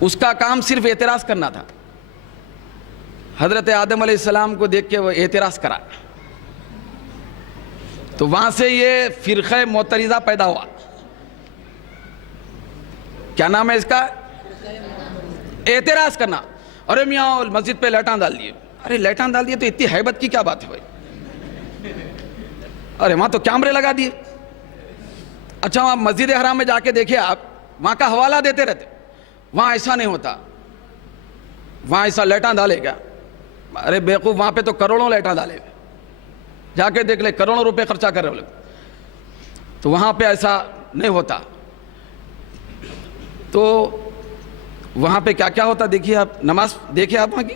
اس کا کام صرف اعتراض کرنا تھا۔ حضرت آدم علیہ السلام کو دیکھ کے وہ اعتراض کرا، تو وہاں سے یہ فرقہ معترضہ پیدا ہوا۔ کیا نام ہے اس کا؟ اعتراض کرنا۔ ارے میاں مسجد پہ لیٹاں ڈال دیے، ارے لیٹاں ڈال دیے تو اتنی ہیبت کی کیا بات ہے بھائی؟ ارے وہاں تو کیمرے لگا دیے۔ اچھا، وہاں مسجد حرام میں جا کے دیکھیں آپ، وہاں کا حوالہ دیتے رہتے، وہاں ایسا نہیں ہوتا، وہاں ایسا لیٹاں ڈالے گا۔ ارے بیوقوف، وہاں پہ تو کروڑوں لیٹاں ڈالے، جا کے دیکھ لے، کروڑوں روپے خرچہ کر رہے ہو لوگ، تو وہاں پہ ایسا نہیں ہوتا۔ تو وہاں پہ کیا کیا ہوتا دیکھیے آپ، نماز دیکھیں آپ، وہاں کی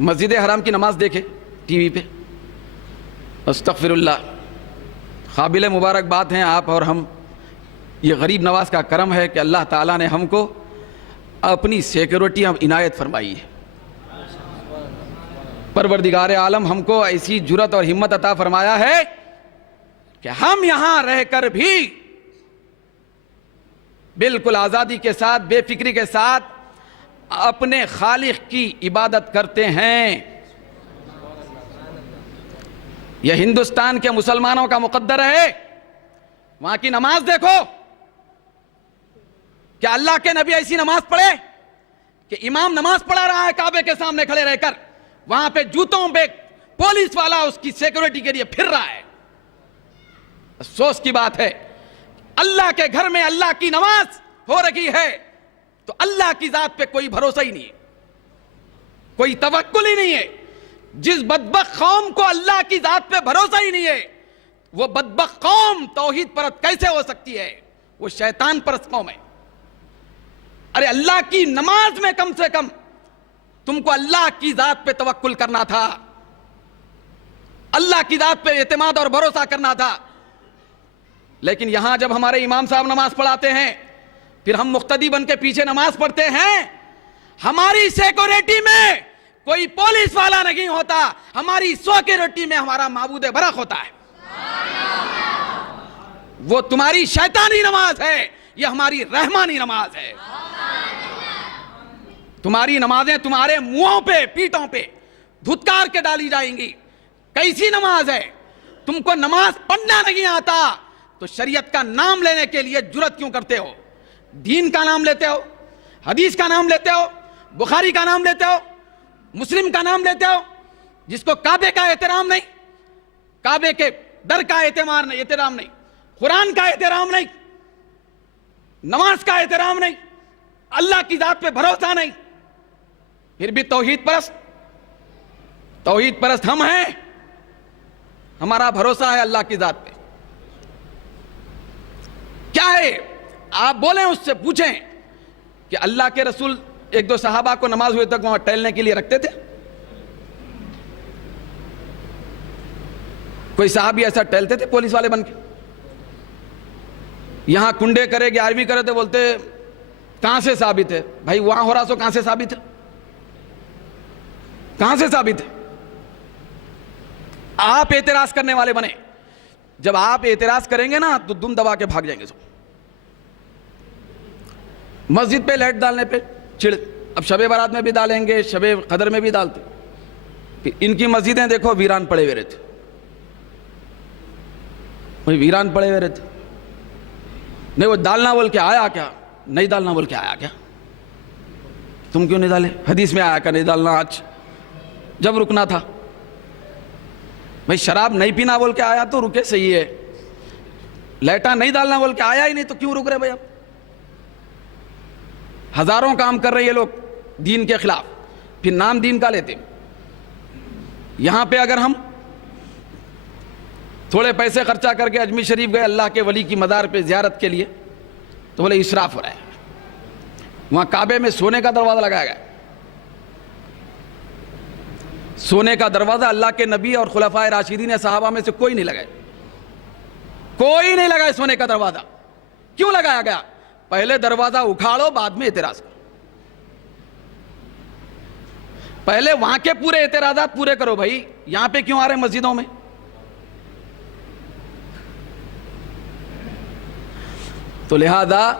مسجد حرام کی نماز دیکھیں ٹی وی پہ، استغفر اللہ۔ قابل مبارک بات ہیں آپ اور ہم، یہ غریب نواز کا کرم ہے کہ اللہ تعالیٰ نے ہم کو اپنی سیکورٹی عنایت فرمائی ہے۔ پروردگار عالم ہم کو ایسی جرات اور ہمت عطا فرمایا ہے کہ ہم یہاں رہ کر بھی بالکل آزادی کے ساتھ، بے فکری کے ساتھ اپنے خالق کی عبادت کرتے ہیں۔ یہ ہندوستان کے مسلمانوں کا مقدر ہے. وہاں کی نماز دیکھو. کیا اللہ کے نبی ایسی نماز پڑھے کہ امام نماز پڑھا رہا ہے کعبے کے سامنے کھڑے رہ کر, وہاں پہ جوتوں پہ پولیس والا اس کی سیکورٹی کے لیے پھر رہا ہے؟ افسوس کی بات ہے, اللہ کے گھر میں اللہ کی نماز ہو رہی ہے تو اللہ کی ذات پہ کوئی بھروسہ ہی نہیں ہے, کوئی توکل ہی نہیں ہے. جس بدبخت قوم کو اللہ کی ذات پہ بھروسہ ہی نہیں ہے, وہ بدبخت قوم توحید پرست کیسے ہو سکتی ہے؟ وہ شیطان پرست قوم ہے. ارے اللہ کی نماز میں کم سے کم تم کو اللہ کی ذات پہ توکل کرنا تھا, اللہ کی ذات پہ اعتماد اور بھروسہ کرنا تھا. لیکن یہاں جب ہمارے امام صاحب نماز پڑھاتے ہیں, پھر ہم مقتدی بن کے پیچھے نماز پڑھتے ہیں, ہماری سیکورٹی میں کوئی پولیس والا نہیں ہوتا, ہماری سیکورٹی میں ہمارا معبود برحق ہوتا ہے. وہ تمہاری شیطانی نماز ہے, یہ ہماری رحمانی نماز ہے. تمہاری نمازیں تمہارے منہوں پہ پیٹوں پہ دھتکار کے ڈالی جائیں گی. کیسی نماز ہے؟ تم کو نماز پڑھنا نہیں آتا تو شریعت کا نام لینے کے لیے جرت کیوں کرتے ہو؟ دین کا نام لیتے ہو, حدیث کا نام لیتے ہو, بخاری کا نام لیتے ہو, مسلم کا نام لیتے ہو, جس کو کعبے کا احترام نہیں, کعبے کے در کا احترام نہیں, قرآن کا احترام نہیں, نماز کا احترام نہیں, اللہ کی ذات پہ بھروسہ نہیں, پھر بھی توحید پرست ہم ہیں. ہمارا بھروسہ ہے اللہ کی ذات پہ. کیا ہے؟ آپ بولیں, اس سے پوچھیں کہ اللہ کے رسول ایک دو صحابہ کو نماز ہوئے تک وہاں ٹہلنے کے لیے رکھتے تھے؟ کوئی صحابی ایسا ٹہلتے تھے پولیس والے بن کے؟ یہاں کنڈے کرے 11ویں کرے تو بولتے کہاں سے ثابت ہے بھائی؟ وہاں ہو رہا سو کہاں سے ثابت ہے؟ کہاں سے ثابت ہے؟ آپ اعتراض کرنے والے بنے. جب آپ اعتراض کریں گے نا تو دم دبا کے بھاگ جائیں گے سب. مسجد پہ لائٹ ڈالنے پہ چڑ, اب شب برات میں بھی ڈالیں گے, شب قدر میں بھی ڈالتے. ان کی مسجدیں دیکھو ویران پڑے ہوئے رہتے, وہی ویران پڑے ہوئے رہتے. نہیں وہ ڈالنا بول کے آیا کیا؟ نہیں ڈالنا بول کے آیا کیا؟ تم کیوں نہیں ڈالے؟ حدیث میں آیا کہ نہیں ڈالنا آج جب رکنا تھا. بھائی شراب نہیں پینا بول کے آیا تو رکے, صحیح ہے. لیٹا نہیں ڈالنا بول کے آیا ہی نہیں تو کیوں رک رہے بھائی؟ اب ہزاروں کام کر رہے یہ لوگ دین کے خلاف, پھر نام دین کا لیتے. یہاں پہ اگر ہم تھوڑے پیسے خرچہ کر کے اجمیر شریف گئے اللہ کے ولی کی مزار پہ زیارت کے لیے تو بولے اسراف ہو رہا ہے. وہاں کعبے میں سونے کا دروازہ لگایا گیا. سونے کا دروازہ اللہ کے نبی اور خلفائے راشدین صحابہ میں سے کوئی نہیں لگائے, کوئی نہیں لگائے سونے کا دروازہ. کیوں لگایا گیا؟ پہلے دروازہ اکھاڑو بعد میں اعتراض کرو. پہلے وہاں کے پورے اعتراضات پورے کرو بھائی. یہاں پہ کیوں آ رہے ہیں مسجدوں میں؟ تو لہذا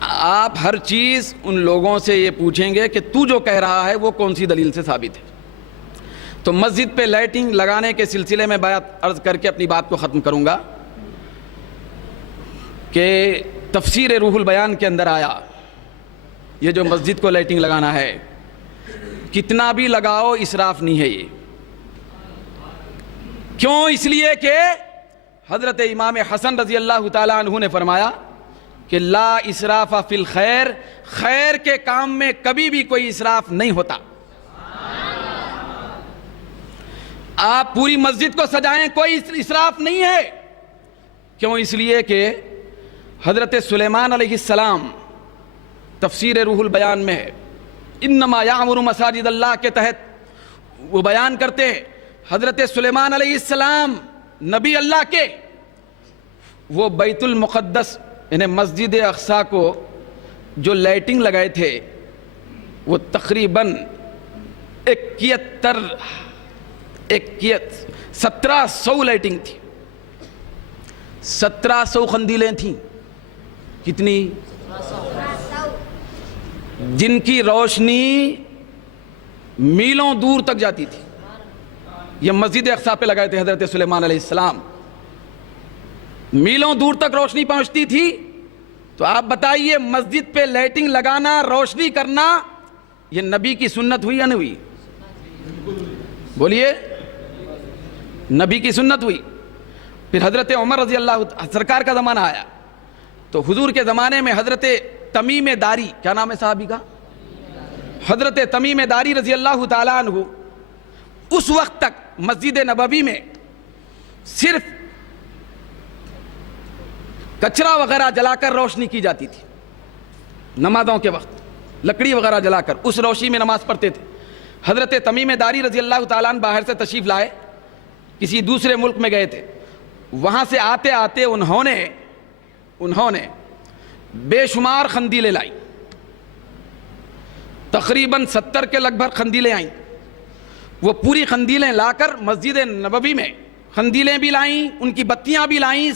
آپ ہر چیز ان لوگوں سے یہ پوچھیں گے کہ تو جو کہہ رہا ہے وہ کون سی دلیل سے ثابت ہے. تو مسجد پہ لائٹنگ لگانے کے سلسلے میں بات عرض کر کے اپنی بات کو ختم کروں گا کہ تفسیر روح البیان کے اندر آیا یہ جو مسجد کو لائٹنگ لگانا ہے, کتنا بھی لگاؤ اسراف نہیں ہے یہ. کیوں؟ اس لیے کہ حضرت امام حسن رضی اللہ تعالیٰ عنہ نے فرمایا کہ لا اسراف فی الخیر, خیر کے کام میں کبھی بھی کوئی اسراف نہیں ہوتا. آپ پوری مسجد کو سجائیں, کوئی اسراف نہیں ہے. کیوں؟ اس لیے کہ حضرت سلیمان علیہ السلام تفسیر روح البیان میں ہے, انما یعمر مساجد اللہ کے تحت وہ بیان کرتے ہیں حضرت سلیمان علیہ السلام نبی اللہ کے, وہ بیت المقدس یعنی مسجد اقصی کو جو لائٹنگ لگائے تھے وہ تقریباً 1700 لائٹنگ تھی, 1700 قندیلیں تھیں. کتنی؟ جن کی روشنی میلوں دور تک جاتی تھی. یہ مسجد اقصی پہ لگائے تھے حضرت سلیمان علیہ السلام. میلوں دور تک روشنی پہنچتی تھی. تو آپ بتائیے مسجد پہ لائٹنگ لگانا, روشنی کرنا, یہ نبی کی سنت ہوئی یا نہیں ہوئی؟ بولیے, نبی کی سنت ہوئی. پھر حضرت عمر رضی اللہ سرکار کا زمانہ آیا تو حضور کے زمانے میں حضرت تمیم داری, کیا نام ہے صحابی کا؟ حضرت تمیم داری رضی اللہ تعالیٰ عنہ, اس وقت تک مسجد نبوی میں صرف کچرا وغیرہ جلا کر روشنی کی جاتی تھی. نمازوں کے وقت لکڑی وغیرہ جلا کر اس روشنی میں نماز پڑھتے تھے. حضرت تمیم داری رضی اللہ تعالیٰ عنہ باہر سے تشریف لائے, کسی دوسرے ملک میں گئے تھے. وہاں سے آتے آتے انہوں نے بے شمار قندیلیں لائی, تقریباً 70 کے لگ بھگ قندیلیں آئیں. وہ پوری قندیلیں لا کر مسجد نبوی میں قندیلیں بھی لائیں, ان کی بتیاں بھی لائیں,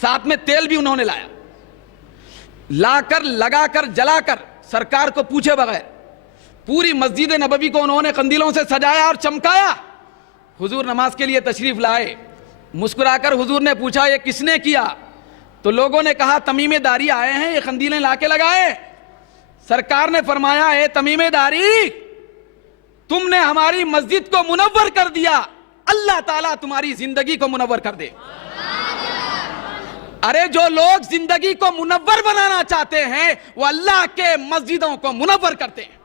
ساتھ میں تیل بھی انہوں نے لایا. لا کر لگا کر جلا کر سرکار کو پوچھے بغیر پوری مسجد نبوی کو انہوں نے قندیلوں سے سجایا اور چمکایا. حضور نماز کے لیے تشریف لائے, مسکرا کر حضور نے پوچھا یہ کس نے کیا؟ تو لوگوں نے کہا تمیم داری آئے ہیں, یہ قندیلیں لا کے لگائے. سرکار نے فرمایا اے تمیم داری, تم نے ہماری مسجد کو منور کر دیا, اللہ تعالیٰ تمہاری زندگی کو منور کر دے. ارے جو لوگ زندگی کو منور بنانا چاہتے ہیں وہ اللہ کے مسجدوں کو منور کرتے ہیں.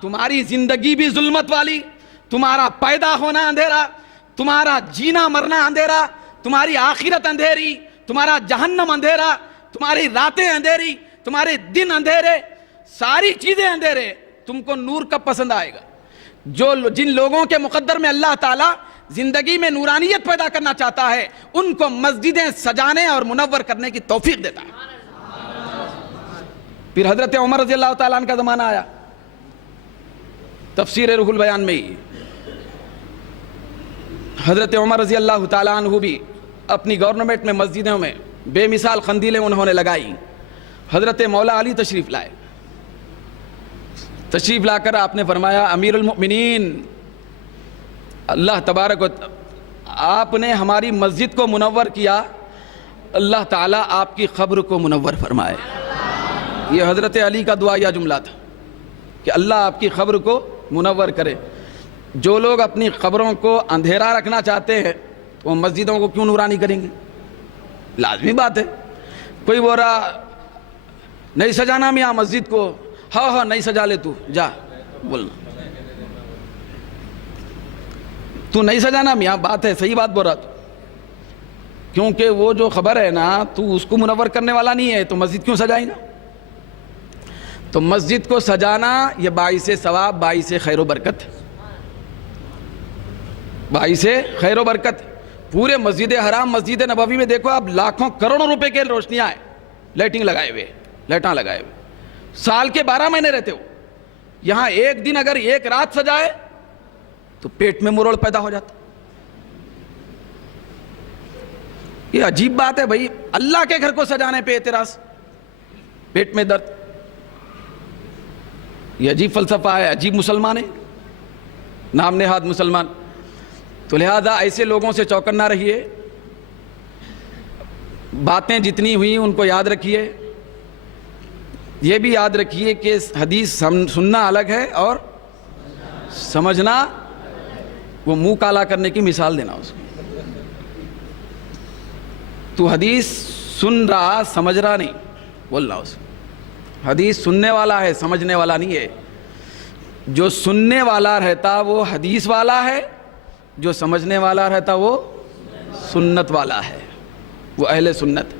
تمہاری زندگی بھی ظلمت والی, تمہارا پیدا ہونا اندھیرا, تمہارا جینا مرنا اندھیرا, تمہاری آخرت اندھیری, تمہارا جہنم اندھیرا, تمہاری راتیں اندھیری, تمہارے دن اندھیرے, ساری چیزیں اندھیرے. تم کو نور کب پسند آئے گا؟ جن لوگوں کے مقدر میں اللہ تعالیٰ زندگی میں نورانیت پیدا کرنا چاہتا ہے ان کو مسجدیں سجانے اور منور کرنے کی توفیق دیتا ہے. پھر حضرت عمر رضی اللہ تعالیٰ عنہ کا زمانہ آیا. تفسیر روح البیان میں ہی حضرت عمر رضی اللہ تعالیٰ عنہ بھی اپنی گورنمنٹ میں مسجدوں میں بے مثال قندیلیں انہوں نے لگائی. حضرت مولا علی تشریف لائے. تشریف لا کر آپ نے فرمایا امیر المؤمنین, اللہ تبارک و آپ نے ہماری مسجد کو منور کیا, اللہ تعالیٰ آپ کی قبر کو منور فرمائے. یہ حضرت علی کا دعائیہ جملہ تھا کہ اللہ آپ کی قبر کو منور کرے. جو لوگ اپنی قبروں کو اندھیرا رکھنا چاہتے ہیں وہ مسجدوں کو کیوں نورانی کریں گے؟ لازمی بات ہے. کوئی بول رہا نہیں سجانا میاں مسجد کو, ہاں نہیں سجا لے, تو جا بولنا, تو نہیں سجانا میاں, بات ہے صحیح بات بول رہا تو, کیونکہ وہ جو خبر ہے نا تو اس کو منور کرنے والا نہیں ہے تو مسجد کیوں سجائیں گا؟ تو مسجد کو سجانا یہ باعث ثواب, باعث خیر و برکت, باعث خیر و برکت. پورے مسجد حرام مسجد نبوی میں دیکھو آپ, لاکھوں کروڑوں روپے کے روشنیاں ہیں, لائٹنگ لگائے ہوئے, لائٹاں لگائے ہوئے, سال کے 12 مہینے رہتے ہو. یہاں ایک دن اگر ایک رات سجائے تو پیٹ میں مروڑ پیدا ہو جاتا. یہ عجیب بات ہے بھائی, اللہ کے گھر کو سجانے پہ اعتراض, پیٹ میں درد. یہ عجیب فلسفہ ہے, عجیب مسلمان ہے, نام نہاد مسلمان. تو لہذا ایسے لوگوں سے چوکنا رہیے. باتیں جتنی ہوئیں ان کو یاد رکھیے. یہ بھی یاد رکھیے کہ حدیث سننا الگ ہے اور سمجھنا, وہ منہ کالا کرنے کی مثال دینا اس کو. تو حدیث سن رہا سمجھ رہا نہیں بولنا اس کو. حدیث سننے والا ہے, سمجھنے والا نہیں ہے. جو سننے والا رہتا وہ حدیث والا ہے, جو سمجھنے والا رہتا وہ سنت والا ہے, وہ اہل سنت.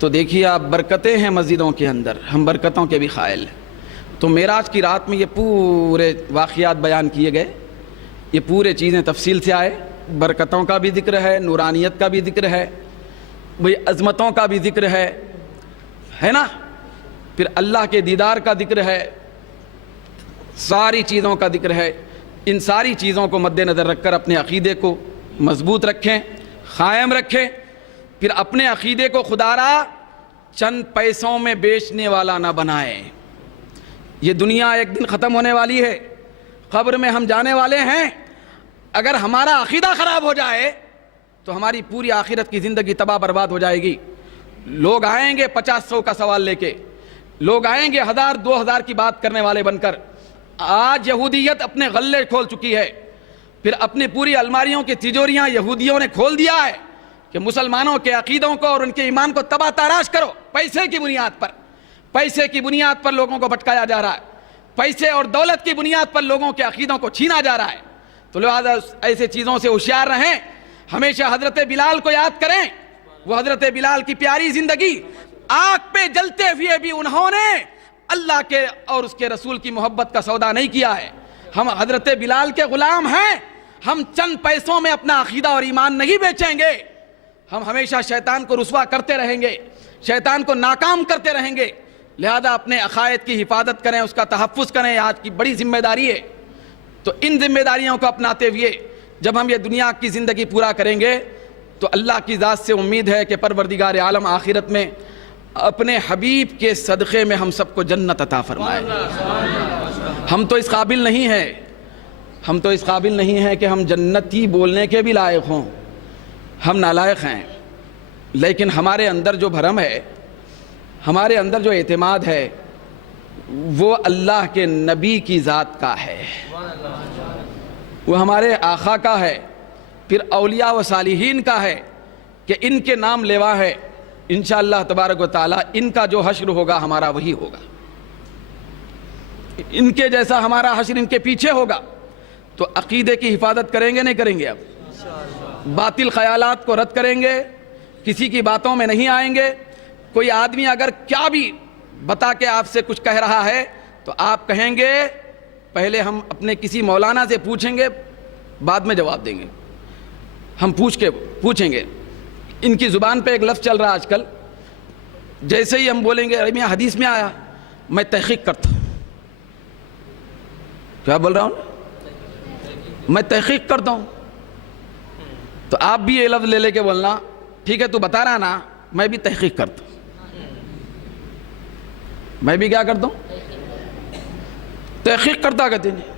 تو دیکھیے آپ, برکتیں ہیں مسجدوں کے اندر, ہم برکتوں کے بھی قائل ہیں. تو معراج کی رات میں یہ پورے واقعات بیان کیے گئے, یہ پورے چیزیں تفصیل سے آئے. برکتوں کا بھی ذکر ہے, نورانیت کا بھی ذکر ہے, بھئی عظمتوں کا بھی ذکر ہے نا, پھر اللہ کے دیدار کا ذکر ہے, ساری چیزوں کا ذکر ہے. ان ساری چیزوں کو مد نظر رکھ کر اپنے عقیدے کو مضبوط رکھیں, قائم رکھیں. پھر اپنے عقیدے کو خدا را چند پیسوں میں بیچنے والا نہ بنائیں. یہ دنیا ایک دن ختم ہونے والی ہے, قبر میں ہم جانے والے ہیں، اگر ہمارا عقیدہ خراب ہو جائے تو ہماری پوری آخرت کی زندگی تباہ برباد ہو جائے گی۔ لوگ آئیں گے 50-100 کا سوال لے کے، لوگ آئیں گے 1000-2000 کی بات کرنے والے بن کر۔ آج یہودیت اپنے غلے کھول چکی ہے، پھر اپنی پوری الماریوں کی تجوریاں یہودیوں نے کھول دیا ہے کہ مسلمانوں کے عقیدوں کو اور ان کے ایمان کو تباہ تاراش کرو۔ پیسے کی بنیاد پر، پیسے کی بنیاد پر لوگوں کو بھٹکایا جا رہا ہے، پیسے اور دولت کی بنیاد پر لوگوں کے عقیدوں کو چھینا جا رہا ہے۔ تو لہذا ایسے چیزوں سے ہوشیار رہیں، ہمیشہ حضرت بلال کو یاد کریں۔ وہ حضرت بلال کی پیاری زندگی، آگ پہ جلتے ہوئے بھی انہوں نے اللہ کے اور اس کے رسول کی محبت کا سودا نہیں کیا ہے۔ ہم حضرت بلال کے غلام ہیں، ہم چند پیسوں میں اپنا عقیدہ اور ایمان نہیں بیچیں گے۔ ہم ہمیشہ شیطان کو رسوا کرتے رہیں گے، شیطان کو ناکام کرتے رہیں گے۔ لہذا اپنے عقائد کی حفاظت کریں، اس کا تحفظ کریں، آج کی بڑی ذمہ داری ہے۔ تو ان ذمہ داریوں کو اپناتے ہوئے جب ہم یہ دنیا کی زندگی پورا کریں گے تو اللہ کی ذات سے امید ہے کہ پروردگار عالم آخرت میں اپنے حبیب کے صدقے میں ہم سب کو جنت عطا فرمائے۔ ہم تو اس قابل نہیں ہیں، ہم تو اس قابل نہیں ہیں کہ ہم جنتی بولنے کے بھی لائق ہوں، ہم نالائق ہیں۔ لیکن ہمارے اندر جو بھرم ہے، ہمارے اندر جو اعتماد ہے، وہ اللہ کے نبی کی ذات کا ہے، وہ ہمارے آقا کا ہے، پھر اولیاء و صالحین کا ہے کہ ان کے نام لیوا ہے۔ انشاءاللہ تبارک و تعالی ان کا جو حشر ہوگا ہمارا وہی ہوگا، ان کے جیسا ہمارا حشر ان کے پیچھے ہوگا۔ تو عقیدے کی حفاظت کریں گے نہیں کریں گے؟ اب باطل خیالات کو رد کریں گے، کسی کی باتوں میں نہیں آئیں گے۔ کوئی آدمی اگر کیا بھی بتا کے آپ سے کچھ کہہ رہا ہے تو آپ کہیں گے پہلے ہم اپنے کسی مولانا سے پوچھیں گے، بعد میں جواب دیں گے۔ ہم پوچھیں گے۔ ان کی زبان پہ ایک لفظ چل رہا آج کل، جیسے ہی ہم بولیں گے میں حدیث میں آیا، میں تحقیق کرتا ہوں۔ کیا بول رہا ہوں؟ میں تحقیق کرتا ہوں۔ تو آپ بھی یہ لفظ لے لے کے بولنا، ٹھیک ہے تو بتا رہا نا، میں بھی تحقیق کرتا ہوں۔ میں بھی کیا کرتا ہوں؟ تحقیق کرتا کہتے ہیں۔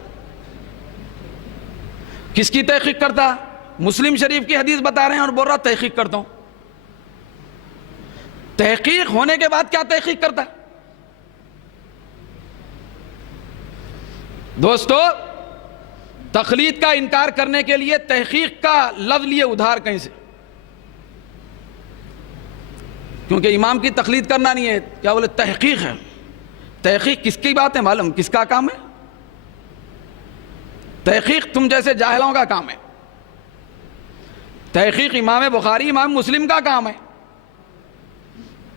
کس کی تحقیق کرتا؟ مسلم شریف کی حدیث بتا رہے ہیں اور بول رہا تحقیق کرتا ہوں۔ تحقیق ہونے کے بعد کیا تحقیق کرتا؟ دوستو، تقلید کا انکار کرنے کے لیے تحقیق کا لفظ لیے ادھار کہیں سے، کیونکہ امام کی تقلید کرنا نہیں ہے، کیا بولے تحقیق ہے۔ تحقیق کس کی بات ہے؟ معلوم کس کا کام ہے؟ تحقیق تم جیسے جاہلوں کا کام ہے۔ تحقیق امام بخاری، امام مسلم کا کام ہے۔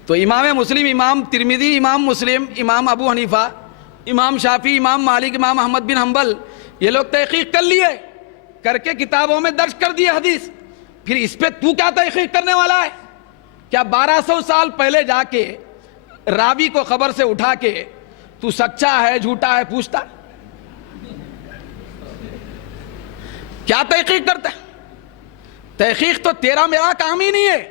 تو امام مسلم، امام ترمذی، امام مسلم، امام ابو حنیفہ، امام شافعی، امام مالک، امام احمد بن حنبل، یہ لوگ تحقیق کر لیے، کر کے کتابوں میں درج کر دیے حدیث۔ پھر اس پہ تو کیا تحقیق کرنے والا ہے؟ کیا 1200 سال پہلے جا کے راوی کو خبر سے اٹھا کے تو سچا ہے جھوٹا ہے پوچھتا؟ کیا تحقیق کرتا ہے؟ تحقیق تو تیرا میرا کام ہی نہیں ہے۔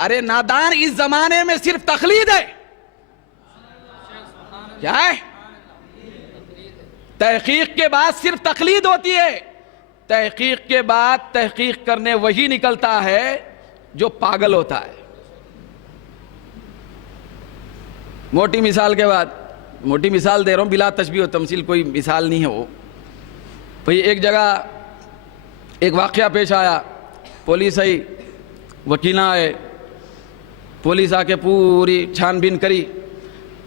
ارے نادان، اس زمانے میں صرف تقلید ہے۔ کیا ہے؟ تحقیق کے بعد صرف تقلید ہوتی ہے۔ تحقیق کے بعد تحقیق کرنے وہی نکلتا ہے جو پاگل ہوتا ہے۔ موٹی مثال کے بعد، موٹی مثال دے رہا ہوں بلا تشبیہ و تمثیل، کوئی مثال نہیں ہے وہ۔ بھئی ایک جگہ ایک واقعہ پیش آیا، پولیس آئی، وکیل آئے، پولیس آ کے پوری چھان بین کری،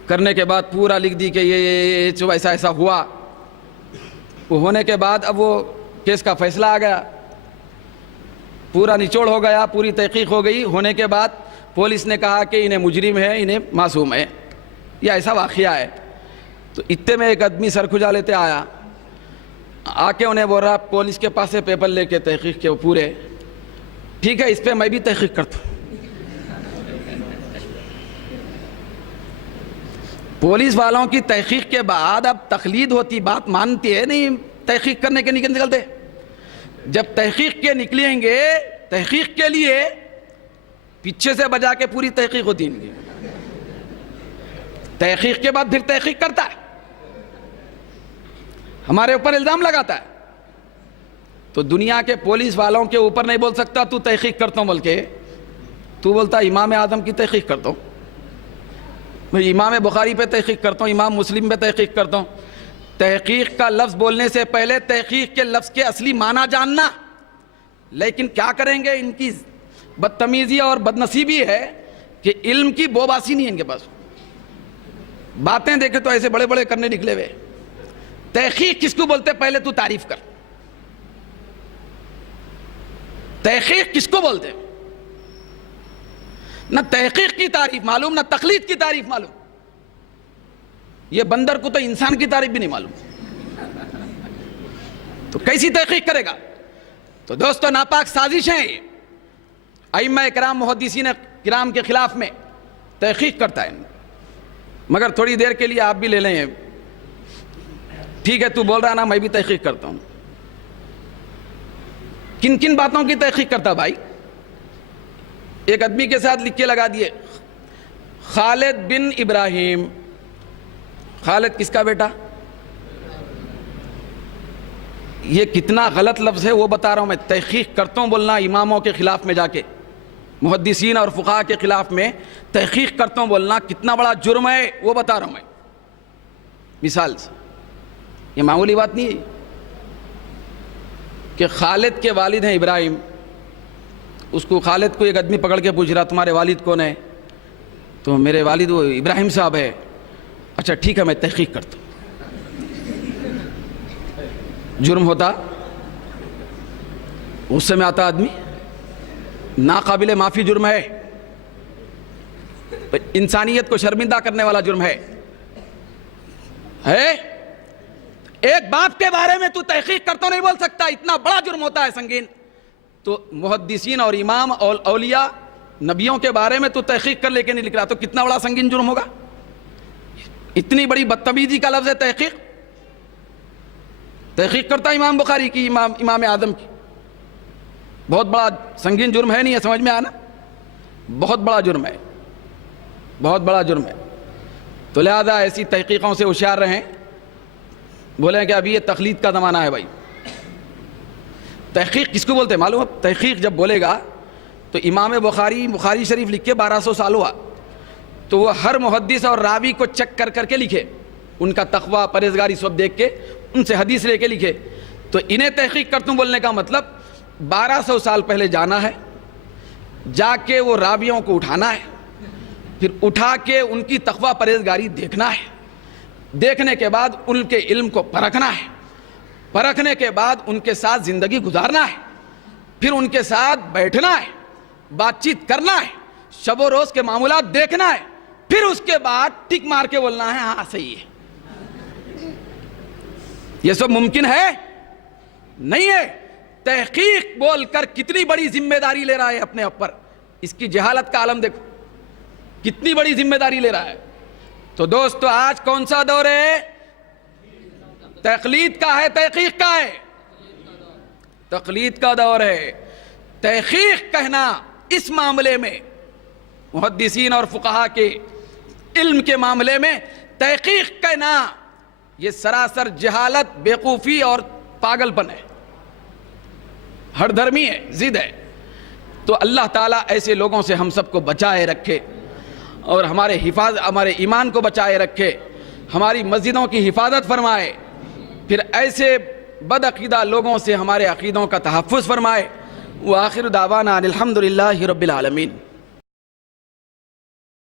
کرنے کے بعد پورا لکھ دی کہ یہ جو ایسا ایسا ہوا۔ وہ ہونے کے بعد اب وہ کیس کا فیصلہ آ گیا، پورا نچوڑ ہو گیا، پوری تحقیق ہو گئی۔ ہونے کے بعد پولیس نے کہا کہ انہیں مجرم ہے، انہیں معصوم ہے، یہ ایسا واقعہ ہے۔ تو اتنے میں ایک آدمی سر کھجا لیتے آیا، آ کے انہیں بول رہا پولیس کے پاس سے پیپر لے کے تحقیق کے پورے، ٹھیک ہے اس پہ میں بھی تحقیق کرتا ہوں۔ پولیس والوں کی تحقیق کے بعد اب تقلید ہوتی، بات مانتی ہے نہیں، تحقیق کرنے کے نکلتے۔ جب تحقیق کے نکلیں گے، تحقیق کے لیے پیچھے سے بجا کے پوری تحقیق ہوتی ان کی۔ تحقیق کے بعد پھر تحقیق کرتا ہے۔ ہمارے اوپر الزام لگاتا ہے. تو دنیا کے پولیس والوں کے اوپر نہیں بول سکتا تو تحقیق کرتا ہوں بول کے, تو بولتا امام اعظم کی تحقیق کرتا ہوں, میں امام بخاری پہ تحقیق کرتا ہوں, امام مسلم پہ تحقیق کرتا ہوں. تحقیق کا لفظ بولنے سے پہلے تحقیق کے لفظ کے اصلی معنی جاننا. لیکن کیا کریں گے, ان کی بدتمیزی اور بدنصیبی ہے کہ علم کی بوباسی نہیں ہے ان کے پاس. باتیں دیکھے تو ایسے بڑے بڑے کرنے نکلے ہوئے. تحقیق کس کو بولتے پہلے تو تعریف کر. تحقیق کس کو بولتے؟ نہ تحقیق کی تعریف معلوم, نہ تقلید کی تعریف معلوم. یہ بندر کو تو انسان کی تعریف بھی نہیں معلوم, تو کیسی تحقیق کرے گا؟ تو دوستو ناپاک سازش ہیں یہ. ائمہ کرام محدثین کرام کے خلاف میں تحقیق کرتا ہے. مگر تھوڑی دیر کے لیے آپ بھی لے لیں, ٹھیک ہے تو بول رہا نا میں بھی تحقیق کرتا ہوں. کن کن باتوں کی تحقیق کرتا بھائی؟ ایک آدمی کے ساتھ لکھ کے لگا دیے خالد بن ابراہیم. خالد کس کا بیٹا؟ یہ کتنا غلط لفظ ہے وہ بتا رہا ہوں میں. تحقیق کرتا ہوں بولنا اماموں کے خلاف میں جا کے, محدثین اور فقہاء کے خلاف میں تحقیق کرتا ہوں بولنا کتنا بڑا جرم ہے وہ بتا رہا ہوں میں مثال سے. یہ معمولی بات نہیں ہے کہ خالد کے والد ہیں ابراہیم. اس کو خالد کو ایک آدمی پکڑ کے پوچھ رہا تمہارے والد کون ہے؟ تو میرے والد وہ ابراہیم صاحب ہے. اچھا ٹھیک ہے میں تحقیق کرتا ہوں. جرم ہوتا, غصے میں آتا آدمی, ناقابل معافی جرم ہے, انسانیت کو شرمندہ کرنے والا جرم ہے. ایک باپ کے بارے میں تو تحقیق کرتا نہیں بول سکتا, اتنا بڑا جرم ہوتا ہے سنگین. تو محدثین اور امام اور اولیاء نبیوں کے بارے میں تو تحقیق کر لے کے نہیں لکھ رہا, تو کتنا بڑا سنگین جرم ہوگا. اتنی بڑی بدتمیزی کا لفظ ہے تحقیق. تحقیق کرتا امام بخاری کی, امام اعظم کی. بہت بڑا سنگین جرم ہے, نہیں ہے سمجھ میں آنا؟ بہت بڑا جرم ہے, بہت بڑا جرم ہے. تو لہذا ایسی تحقیقوں سے ہوشیار رہیں. بولیں کہ ابھی یہ تقلید کا زمانہ ہے بھائی. تحقیق کس کو بولتے ہیں معلوم ہے؟ تحقیق جب بولے گا تو امام بخاری شریف لکھ کے 1200 سال ہوا, تو وہ ہر محدث اور راوی کو چیک کر کر کے لکھے, ان کا تقویٰ پرہیزگاری سب دیکھ کے ان سے حدیث لے کے لکھے. تو انہیں تحقیق کرتا ہوں بولنے کا مطلب 1200 سال پہلے جانا ہے, جا کے وہ راویوں کو اٹھانا ہے, پھر اٹھا کے ان کی تقویٰ پرہیزگاری دیکھنا ہے, دیکھنے کے بعد ان کے علم کو پرکھنا ہے, پرکھنے کے بعد ان کے ساتھ زندگی گزارنا ہے, پھر ان کے ساتھ بیٹھنا ہے, بات چیت کرنا ہے, شب و روز کے معاملات دیکھنا ہے, پھر اس کے بعد ٹک مار کے بولنا ہے ہاں صحیح ہے. یہ سب ممکن ہے؟ نہیں ہے. تحقیق بول کر کتنی بڑی ذمہ داری لے رہا ہے اپنے اوپر. اس کی جہالت کا عالم دیکھو, کتنی بڑی ذمہ داری لے رہا ہے. تو دوستو آج کون سا دور ہے؟ تقلید کا ہے, تحقیق کا ہے؟ تقلید کا دور ہے. تحقیق کہنا اس معاملے میں, محدثین اور فقہاء کے علم کے معاملے میں تحقیق کہنا یہ سراسر جہالت, بیوقوفی اور پاگل پن ہے, ہر دھرمی ہے, ضد ہے. تو اللہ تعالیٰ ایسے لوگوں سے ہم سب کو بچائے رکھے اور ہمارے ایمان کو بچائے رکھے, ہماری مسجدوں کی حفاظت فرمائے, پھر ایسے بد عقیدہ لوگوں سے ہمارے عقیدوں کا تحفظ فرمائے. وآخر دعوانا الحمدللہ رب العالمین.